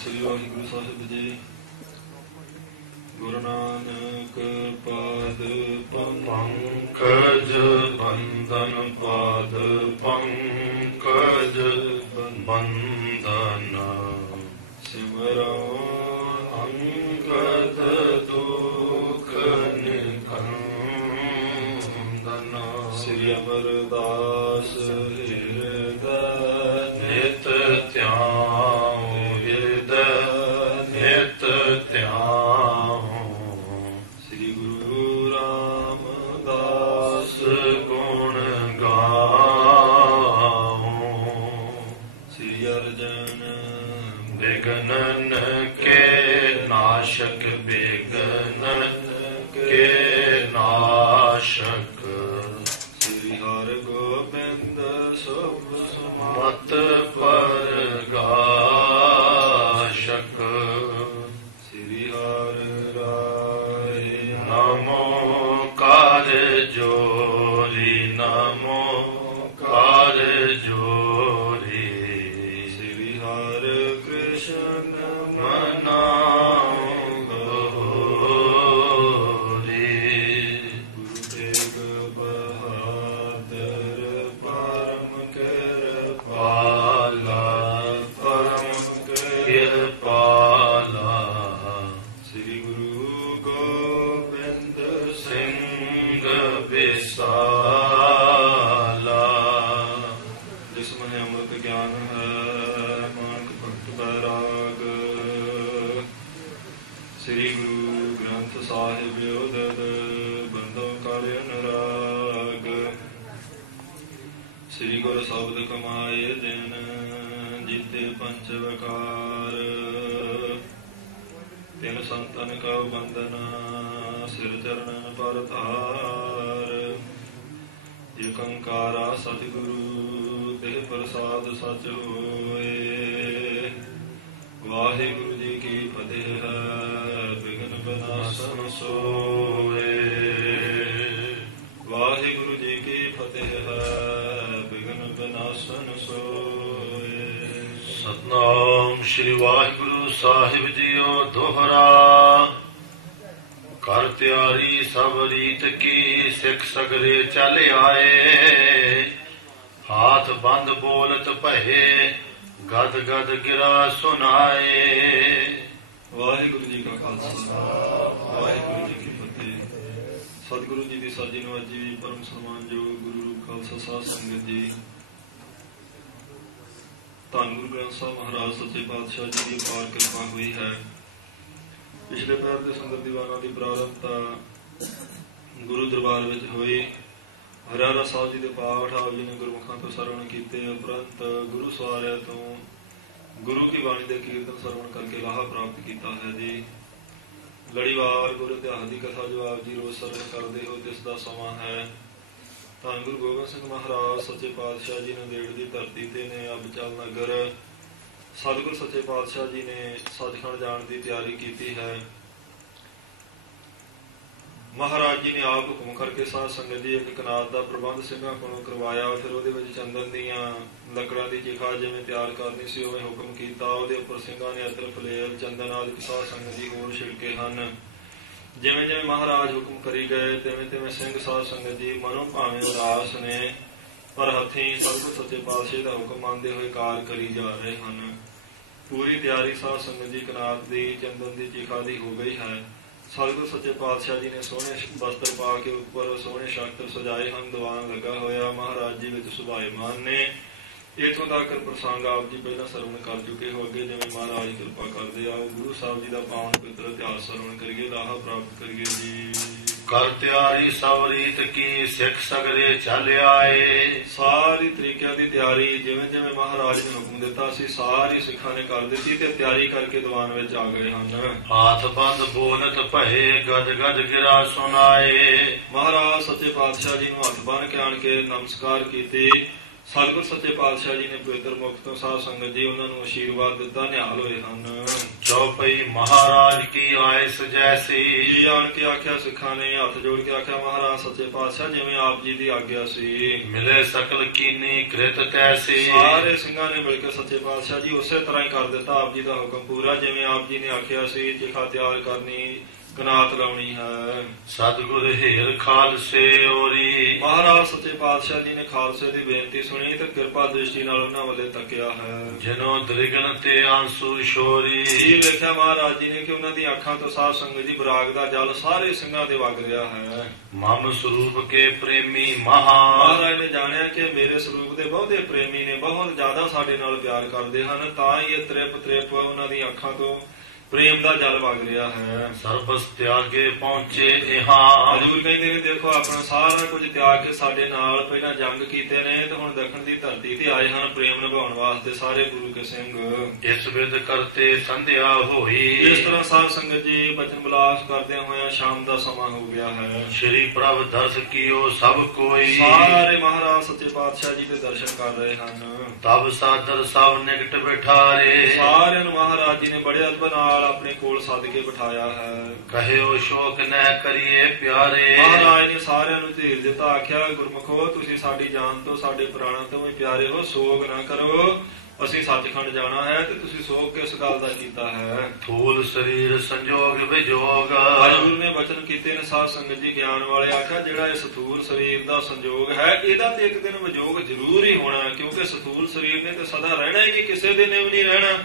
ਸ੍ਰੀ ਵਾਹਿਗੁਰੂ ਸਾਹਿਬ ਜੀ। ਗੁਰੂ ਨਾਨਕ ਪਾਦ ਪੰਕਜ ਬੰਦਨ ਪਾਦ ਪੰਕਜ ਬੰਦਨ ਸਿਮਰੋ ਅੰਗਦ ਦੁਖ ਨਿਕੰਦਨ। ਸ੍ਰੀ ਅਮਰਦਾਸ ਹਿਰਦੈ ਨਿਤ ਧਿਆਨ ਹਿਰਦੈ ਨਿਤ ਧਿਆਨ। ਸ੍ਰੀ ਗੁਰੂ ਰਾਮਦਾਸ ਗੁਣ ਗਾਵੋ। ਸ੍ਰੀ ਅਰਜਨ ਬਿਗਨਨ ਕੇ ਨਾਸ਼ਕ ਬਿਗਨਨ ਕੇ ਨਾਸ਼ਕ। ਸ੍ਰੀ ਹਰਿ ਗੋਬਿੰਦ ਸੁਭ ਮਤ ਪਰਗਾਸ਼ਕ। ਸ੍ਰੀ ਹਰਿ ਰਾਏ ਨਮੋ ਕਾਰ ਜੋਰੀ ਨਮੋ ਕਾਰ ਜੋਰੀ। ਸ੍ਰੀ ਹਰਿ ਕ੍ਰਿਸ਼ਨ ਮਨਾਉ ਗੋਰੀ। ਗੁਰੂ ਤੇਗ ਬਹਾਦਰ ਪਰਮ ਕਿਰਪਾਲਾ ਪਰਮ ਕਿਰਪਾਲਾ। ਸ੍ਰੀ ਗੁਰੂ ਗੋਬਿੰਦ ਸਿੰਘ ਵਿਸਾਲਾ। ਜਿਸ ਮਨਿ ਅੰਮ੍ਰਿਤ ਗਿਆਨ ਹੈ ਮਾਨਕ ਭਗਤ ਬੈਰਾਗ। ਸ੍ਰੀ ਗੁਰੂ ਗ੍ਰੰਥ ਸਾਹਿਬ ਉਦਦ ਬੰਦੋ ਕਰ ਅਨੁਰਾਗ। ਸ੍ਰੀ ਗੁਰ ਸ਼ਬਦ ਕਮਾਏ ਦਿਨ ਜੀਤੇ ਪੰਚ ਵਕਾਰ। ਤਿਨ ਸੰਤਨ ਕਾ ਬੰਦਨ ਸਿਰ ਚਰਨ ਪਰ ਧਾਰ। ਏਕ ਓੰਕਾਰਾ ਸਤਿਗੁਰੂ ਤੇ ਪ੍ਰਸਾਦ ਸਚ ਹੋਏ। ਵਾਹਿਗੁਰੂ ਜੀ ਕੀ ਫਤਿਹ ਹੈ ਬਿਘਨ ਬਿਨਾਸਨ ਸੋਏ। ਵਾਹਿਗੁਰੂ ਜੀ ਕੀ ਫਤਿਹ ਹੈ ਬਿਘਨ ਬਿਨਾਸਨ ਸੋਏ। ਸਤਨਾਮ ਸ੍ਰੀ ਵਾਹਿਗੁਰੂ ਸਾਹਿਬ ਜੀਓ ਦੋਹਰਾ। ਕਰ ਤਿਆਰੀ ਸਭ ਰੀਤ ਕੀ ਸਿੱਖ ਸਗਰੇ ਚੱਲ ਆਏ। ਹਾਥ ਬੰਦ ਬੋਲਤ ਭਏ ਗਦ ਗਦ ਗਿਰਾ ਸੁਨਾਏ। ਵਾਹਿਗੁਰੂ ਜੀ ਕਾ ਖਾਲਸਾ ਵਾਹਿਗੁਰੂ ਜੀ ਕੀ ਫਤਿਹ। ਸਤਿਗੁਰੂ ਜੀ ਦੀ ਸਾਜੀ ਨਵਾਜੀ ਪਰਮ ਸਨਮਾਨਯੋਗ ਗੁਰੂ ਰੂਪ ਖਾਲਸਾ ਸਾਧ ਸੰਗਤ ਜੀ। ਧੰਨ ਗੁਰੂ ਗ੍ਰੰਥ ਸਾਹਿਬ ਮਹਾਰਾਜ ਸੱਚੇ ਪਾਤਸ਼ਾਹ ਜੀ ਦੀ ਅਪਾਰ ਕਿਰਪਾ ਹੋਈ ਹੈ। ਪਿਛਲੇ ਪੈਰ ਦੇ ਸੁੰਦਰ ਦੀਵਾਨਾਂ ਦੀ ਪ੍ਰਾਰੰਭਤਾ ਗੁਰੂ ਦਰਬਾਰ ਵਿੱਚ ਹੋਈ। ਹਰਿਆਣਾ ਸਾਹਿਬ ਜੀ ਦੇ ਪਾਠ ਆਪ ਜੀ ਨੇ ਗੁਰਮੁਖਾਂ ਤੋਂ ਸਰਵਣ ਕੀਤੇ ਉਪਰੰਤ ਗੁਰੂ ਸਵਾਰਿਆਂ ਤੋਂ ਗੁਰੂ ਕੀ ਬਾਣੀ ਦੇ ਕੀਰਤਨ ਸਰਵਣ ਕਰਕੇ ਲਾਹਾ ਪ੍ਰਾਪਤ ਕੀਤਾ ਹੈ ਜੀ। ਲੜੀਵਾਰ ਗੁਰੂ ਇਤਿਹਾਸ ਦੀ ਕਥਾ ਜੋ ਆਪ ਜੀ ਰੋਜ਼ ਸਰਵਣ ਕਰਦੇ ਹੋ ਜਿਸ ਦਾ ਸਮਾਂ ਹੈ। ਧੰਨ ਗੁਰੂ ਗੋਬਿੰਦ ਸਿੰਘ ਮਹਾਰਾਜ ਸੱਚੇ ਪਾਤਸ਼ਾਹ ਜੀ ਨੇ ਦੇੜ ਦੀ ਧਰਤੀ ਤੇ ਨੇ ਅਬਚਲ ਨਗਰ ਸਤਿਗੁਰ ਸੱਚੇ ਪਾਤਸ਼ਾਹ ਜੀ ਨੇ ਸੱਚਖੰਡ ਜਾਣ ਦੀ ਤਿਆਰੀ ਕੀਤੀ ਹੈ। ਮਹਾਰਾਜ ਜੀ ਨੇ ਆਪ ਹੁਕਮ ਕਰਕੇ ਸਾਧ ਸੰਗਤ ਜੀ ਇੱਕ ਕਨਾਤ ਦਾ ਪ੍ਰਬੰਧ ਸਿੰਘਾਂ ਕੋਲੋਂ ਕਰਵਾਇਆ। ਫਿਰ ਉਹਦੇ ਵਿੱਚ ਚੰਦਨ ਦੀਆਂ ਲੱਕੜਾਂ ਦੀ ਚਿਖਾ ਜਿਵੇਂ ਤਿਆਰ ਕਰਨੀ ਸੀ ਉਵੇਂ ਹੁਕਮ ਕੀਤਾ। ਉਹਦੇ ਉੱਪਰ ਸਿੰਘਾਂ ਨੇ ਅਤਰ ਫਲੇਲ ਚੰਦਨ ਆਦਿ ਸਾਧ ਸੰਗਤ ਜੀ ਹੋਰ ਛਿੜਕੇ ਹਨ। ਜਿਵੇਂ ਜਿਵੇਂ ਮਹਾਰਾਜ ਹੁਕਮ ਕਰੀ ਗਏ ਤਿਵੇਂ ਤਿਵੇਂ ਸਿੰਘ ਸਾਧ ਸੰਗਤ ਜੀ ਮਨੋਂ ਭਾਵੇਂ ਉਦਾਸ ਨੇ ਪਰ ਹੱਥੀਂ ਸਤਿਗੁਰ ਸੱਚੇ ਪਾਤਸ਼ਾਹ ਦਾ ਹੁਕਮ ਮੰਨਦੇ ਹੋਏ ਕਾਰ ਕਰੀ ਜਾ ਰਹੇ ਹਨ। ਪੂਰੀ ਤਿਆਰੀ ਸਾਧ ਸੰਗਤ ਜੀ ਕਨਾਤ ਦੀ ਚੰਦਨ ਦੀ ਚਿਖਾ ਦੀ ਹੋ ਗਈ ਹੈ। ਸਤਿਗੁਰ ਸੱਚੇ ਪਾਤਸ਼ਾਹ ਜੀ ਨੇ ਸੋਹਣੇ ਵਸਤਰ ਪਾ ਕੇ ਉੱਪਰ ਸੋਹਣੇ ਸ਼ਸਤਰ ਸਜਾਏ ਹਨ। ਦੀਵਾਨ ਲੱਗਾ ਹੋਇਆ ਮਹਾਰਾਜ ਜੀ ਵਿੱਚ ਸੁਭਾਏਮਾਨ ਨੇ। ਇੱਥੋਂ ਤੱਕ ਪ੍ਰਸੰਗ ਆਪ ਜੀ ਪਹਿਲਾਂ ਸਰਵਣ ਕਰ ਚੁੱਕੇ ਹੋ। ਅੱਗੇ ਜਿਵੇਂ ਮਹਾਰਾਜ ਕਿਰਪਾ ਕਰਦੇ ਆਓ ਗੁਰੂ ਸਾਹਿਬ ਜੀ ਦਾ ਪਾਵਨ ਪਵਿੱਤਰ ਇਤਿਹਾਸ ਸਰਵਣ ਕਰੀਏ ਲਾਹਾ ਪ੍ਰਾਪਤ ਕਰੀਏ ਜੀ। ਕਰ ਤਿਆਰੀ ਸਭ ਰੀਤ ਕੀ ਸਿੱਖ ਸਗਰੇ ਚੱਲ ਆਏ। ਸਾਰੀ ਤਰੀਕਿਆਂ ਦੀ ਤਿਆਰੀ ਜਿਵੇਂ ਜਿਵੇਂ ਮਹਾਰਾਜ ਨੇ ਹੁਕਮ ਦਿੱਤਾ ਸੀ ਸਾਰੀ ਸਿੱਖਾਂ ਨੇ ਕਰ ਦਿੱਤੀ ਤੇ ਤਿਆਰੀ ਕਰਕੇ ਦੀਵਾਨ ਵਿੱਚ ਆ ਗਏ ਹਨ। ਹਾਥ ਬੰਦ ਬੋਲਤ ਭਏ ਗਦ ਗਦ ਗਿਰਾ ਸੁਨਾਏ। ਮਹਾਰਾਜ ਸੱਚੇ ਪਾਤਸ਼ਾਹ ਜੀ ਨੂੰ ਹੱਥ ਬੰਨ ਕੇ ਆਣ ਕੇ ਨਮਸਕਾਰ ਕੀਤੀ। ਸਤਿਗੁਰ ਸੱਚੇ ਪਾਤਸ਼ਾਹ ਜੀ ਨੇ ਪਵਿੱਤਰ ਮੁਖ ਤੋਂ ਸਾਧ ਸੰਗਤ ਜੀ ਉਹਨਾਂ ਨੂੰ ਆਸ਼ੀਰਵਾਦ ਦਿੱਤਾ, ਨਿਹਾਲ ਹੋਏ ਹਨ। ਚੌਪਈ ਮਹਾਰਾਜ ਕੀ ਆਇਸ ਜੈਸੀ। ਜੀ ਆਣ ਕੇ ਆਖਿਆ ਸਿੱਖਾਂ ਨੇ, ਹੱਥ ਜੋੜ ਕੇ ਆਖਿਆ ਮਹਾਰਾਜ ਸੱਚੇ ਪਾਤਸ਼ਾਹ ਜਿਵੇਂ ਆਪ ਜੀ ਦੀ ਆਗਿਆ ਸੀ। ਮਿਲੇ ਸਕਲ ਕੀਨੀ ਕ੍ਰਿਤ ਤੈਸੀ। ਸਾਰੇ ਸਿੰਘਾਂ ਨੇ ਮਿਲ ਕੇ ਸੱਚੇ ਪਾਤਸ਼ਾਹ ਜੀ ਉਸੇ ਤਰ੍ਹਾਂ ਹੀ ਕਰ ਦਿੱਤਾ ਆਪ ਜੀ ਦਾ ਹੁਕਮ ਪੂਰਾ, ਜਿਵੇਂ ਆਪ ਜੀ ਨੇ ਆਖਿਆ ਸੀ। ਚਿਖਾ ਤਿਆਰ ਕਰਨੀ, ਕਨਾਤ ਲਾਉਣੀ ਹੈ। ਸਤਿਗੁਰ ਹੇਰ ਖਾਲਸੇ ਓਰੀ। ਮਹਾਰਾਜ ਸੱਚੇ ਪਾਤਸ਼ਾਹ ਜੀ ਨੇ ਖਾਲਸੇ ਦੀ ਬੇਨਤੀ ਸੁਣੀ ਤੇ ਕਿਰਪਾ ਦ੍ਰਿਸ਼ਟੀ ਨਾਲ ਉਹਨਾਂ ਵੱਲੇ ਤੱਕਿਆ ਹੈ। ਜਿਨੋ ਦ੍ਰਿਗਨ ਤੇ ਆਂਸੂ ਸ਼ੋਰੀ। ਇਹ ਵੇਖਿਆ ਮਹਾਰਾਜ ਜੀ ਨੇ ਕਿ ਉਹਨਾਂ ਦੀ ਅੱਖਾਂ ਤੋਂ ਸਾਧ ਸੰਗਤ ਜੀ ਬਰਾਗ ਦਾ ਜਲ ਸਾਰੇ ਸਿੰਘਾਂ ਦੇ ਵਗ ਰਿਹਾ ਹੈ। ਮਮ ਸਰੂਪ ਕੇ ਪ੍ਰੇਮੀ ਮਹਾ। ਮਹਾਰਾਜ ਨੇ ਜਾਣਿਆ ਕਿ ਮੇਰੇ ਸਰੂਪ ਦੇ ਬਹੁਤੇ ਪ੍ਰੇਮੀ ਨੇ, ਬਹੁਤ ਜ਼ਿਆਦਾ ਸਾਡੇ ਨਾਲ ਪਿਆਰ ਕਰਦੇ ਹਨ, ਤਾਂ ਹੀ ਇਹ ਤ੍ਰਿਪ ਉਹਨਾਂ ਦੀ ਅੱਖਾਂ ਤੋਂ ਪ੍ਰੇਮ ਦਾ ਜਲ ਵਗ ਰਿਹਾ ਹੈ। ਸਰਬਸ ਤਿਆਗੇ ਪਹੁੰਚੇ ਇਹਾਂ। ਹਜ਼ੂਰ ਕਹਿੰਦੇ ਨੇ ਦੇਖੋ ਆਪਣਾ ਸਾਰਾ ਕੁਝ ਤਿਆਗ ਕੇ ਸਾਡੇ ਨਾਲ ਪਹਿਲਾਂ ਜੰਗ ਕੀਤੇ ਨੇ ਤੇ ਹੁਣ ਦੱਖਣ ਦੀ ਧਰਤੀ ਤੇ ਆਏ ਹਨ ਪ੍ਰੇਮ ਨਿਭਾਉਣ ਵਾਸਤੇ ਸਾਰੇ ਗੁਰੂ ਕੇ ਸਿੰਘ। ਇਸ ਵਿਦ ਕਰਤੇ ਸੰਧਿਆ ਹੋਈ। ਇਸ ਤਰ੍ਹਾਂ ਸਾਧ ਸੰਗਤ ਜੀ ਬਚਨ ਬਿਲਾਸ ਕਰਦਿਆਂ ਹੋਇਆਂ ਸ਼ਾਮ ਦਾ ਸਮਾਂ ਹੋ ਗਿਆ ਹੈ। ਸ਼੍ਰੀ ਪ੍ਰਭ ਦਰਸ ਕੀਓ ਸਭ ਕੋਈ। ਸਾਰੇ ਮਹਾਰਾਜ ਸੱਚੇ ਪਾਤਸ਼ਾਹ ਜੀ ਦੇ ਦਰਸ਼ਨ ਕਰ ਰਹੇ ਹਨ। ਤਬ ਸਾਦਰ ਸਭ ਨਿਕਟ ਬਿਠਾਰੇ। ਸਾਰਿਆਂ ਨੂੰ ਮਹਾਰਾਜ ਜੀ ਨੇ ਬੜੇ ਅਦਬ ਨਾਲ ਆਪਣੇ ਕੋਲ ਸੱਦ ਕੇ ਬਿਠਾਇਆ ਹੈ। ਕਹਿਓ ਸ਼ੋਕ ਨ ਕਰੀਏ ਪਿਆਰੇ। ਮਹਾਰਾਜ ਨੇ ਸਾਰਿਆਂ ਨੂੰ ਧੀਰ ਦਿੱਤਾ, ਆਖਿਆ ਗੁਰਮੁਖੋ ਤੁਸੀਂ ਸਾਡੀ ਜਾਨ ਤੋਂ ਸਾਡੇ ਪ੍ਰਾਣਾਂ ਤੋਂ ਵੀ ਪਿਆਰੇ ਹੋ, ਸੋਗ ਨਾ ਕਰੋ। ਅਸੀਂ ਸੱਚਖੰਡ ਜਾਣਾ ਹੈ ਤੇ ਤੁਸੀਂ ਸੋਗ ਕਿਸ ਗੱਲ ਦਾ ਕੀਤਾ ਹੈ। ਥੂਲ ਸਰੀਰ ਸੰਜੋਗ ਵਿਜੋਗ। ਹਜ਼ੂਰ ਨੇ ਬਚਨ ਕੀਤੇ ਨੇ ਸਾਧ ਸੰਗਤ ਜੀ ਗਿਆਨ ਵਾਲੇ, ਆਖਿਆ ਜਿਹੜਾ ਇਹ ਸਥੂਲ ਸਰੀਰ ਦਾ ਸੰਜੋਗ ਹੈ ਇਹਦਾ ਤੇ ਇੱਕ ਦਿਨ ਵਿਜੋਗ ਜ਼ਰੂਰ ਹੀ ਹੋਣਾ, ਕਿਉਂਕਿ ਸਥੂਲ ਸਰੀਰ ਨੇ ਤੇ ਸਦਾ ਰਹਿਣਾ ਹੀ ਨਹੀਂ, ਕਿਸੇ ਦੇ ਨੇ ਵੀ ਨਹੀਂ ਰਹਿਣਾ।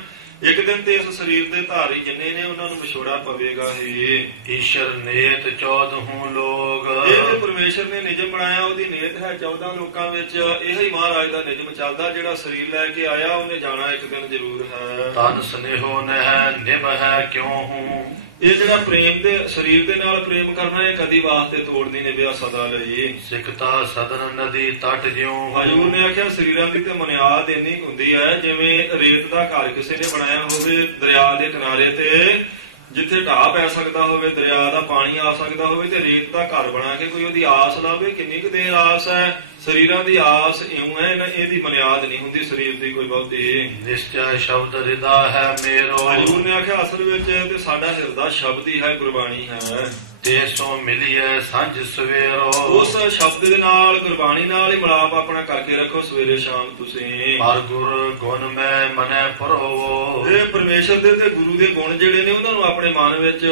ਇੱਕ ਦਿਨ ਤੇ ਇਸ ਸਰੀਰ ਦੇ ਧਾਰੀ ਜਿੰਨੇ ਨੇ ਉਹਨਾਂ ਨੂੰ ਵਿਛੋੜਾ ਪਵੇਗਾ ਹੀ। ਈਸ਼ਰ ਨੇਤ 14 ਲੋਕ। ਇਹ ਤੇ ਪਰਮੇਸ਼ਰ ਨੇ ਨਿਯਮ ਬਣਾਇਆ, ਉਹਦੀ ਨੇਤ ਹੈ 14 ਲੋਕਾਂ ਵਿੱਚ। ਇਹ ਹੀ ਮਹਾਰਾਜ ਦਾ ਨਿਯਮ ਚੱਲਦਾ, ਜਿਹੜਾ ਸਰੀਰ ਲੈ ਕੇ ਆਇਆ ਉਹਨੇ ਜਾਣਾ ਇੱਕ ਦਿਨ ਜ਼ਰੂਰ ਹੈ। ਤਨ ਸਨੇਹੋ ਨਹਿ ਨਿਭ ਹੈ ਕਿਉਂ ਹੂੰ। ਇਹ ਜਿਹੜਾ ਪ੍ਰੇਮ ਦੇ ਸਰੀਰ ਦੇ ਨਾਲ ਪ੍ਰੇਮ ਕਰਨਾ ਇਹ ਕਦੀ ਵਾਸਤੇ ਤੋੜਨੀ ਨਿਭਿਆ ਸਦਾ ਲਈ। ਸਿਕਤਾ ਸਦਨ ਨਦੀ ਤਟ ਜਿਉ। ਹਜ਼ੂਰ ਨੇ ਆਖਿਆ ਸਰੀਰਾਂ ਦੀ ਤੇ ਮੁਨਿਆਦ ਇੰਨੀ ਹੁੰਦੀ ਹੈ ਜਿਵੇਂ ਰੇਤ ਦਾ ਘਰ ਕਿਸੇ ਨੇ ਬਣਾਇਆ ਹੋਵੇ ਦਰਿਆ ਦੇ ਕਿਨਾਰੇ ਤੇ, ਜਿੱਥੇ ਢਾਹ ਪੈ ਸਕਦਾ ਹੋਵੇ, ਦਰਿਆ ਦਾ ਪਾਣੀ ਆ ਸਕਦਾ ਹੋਵੇ, ਤੇ ਰੇਤ ਦਾ ਘਰ ਬਣਾ ਕੇ ਕੋਈ ਉਹਦੀ ਆਸ ਲਾਵੇ। ਕਿੰਨੀ ਕੁ ਦੇਰ ਆਸ ਹੈ, ਸਰੀਰਾਂ ਦੀ ਆਸ ਇਉਂ ਹੈ, ਇਹਦੀ ਬੁਨਿਆਦ ਨਹੀਂ ਹੁੰਦੀ ਸਰੀਰ ਦੀ ਕੋਈ ਬਹੁਤੀ। ਨਿਸ਼ਚੈ ਸ਼ਬਦ ਹਿਰਦਾ ਹੈ ਮੇਰੋ। ਹਜ਼ੂਰ ਨੇ ਆਖਿਆ ਅਸਲ ਵਿੱਚ ਤੇ ਸਾਡਾ ਹਿਰਦਾ ਸ਼ਬਦ ਹੀ ਹੈ, ਗੁਰਬਾਣੀ ਹੈ। ਤੇ ਸੋ ਮਿਲੀਏ ਸਾਂਝ ਸਵੇਰੋ। ਉਸ ਸ਼ਬਦ ਦੇ ਨਾਲ ਗੁਰਬਾਣੀ ਨਾਲ ਹੀ ਮਿਲਾਪ ਆਪਣਾ ਕਰਕੇ ਰੱਖੋ ਸਵੇਰੇ ਸ਼ਾਮ ਤੁਸੀਂ। ਹਰ ਗੁਰ ਗੁਣ ਮੈਂ ਮਨੈ ਪਰੋਵੋ। ਇਹ ਪਰਮੇਸ਼ਰ ਦੇ ਤੇ ਗੁਰੂ ਦੇ ਗੁਣ ਜਿਹੜੇ ਨੇ ਉਹਨਾਂ ਨੂੰ ਆਪਣੇ ਮਨ ਵਿੱਚ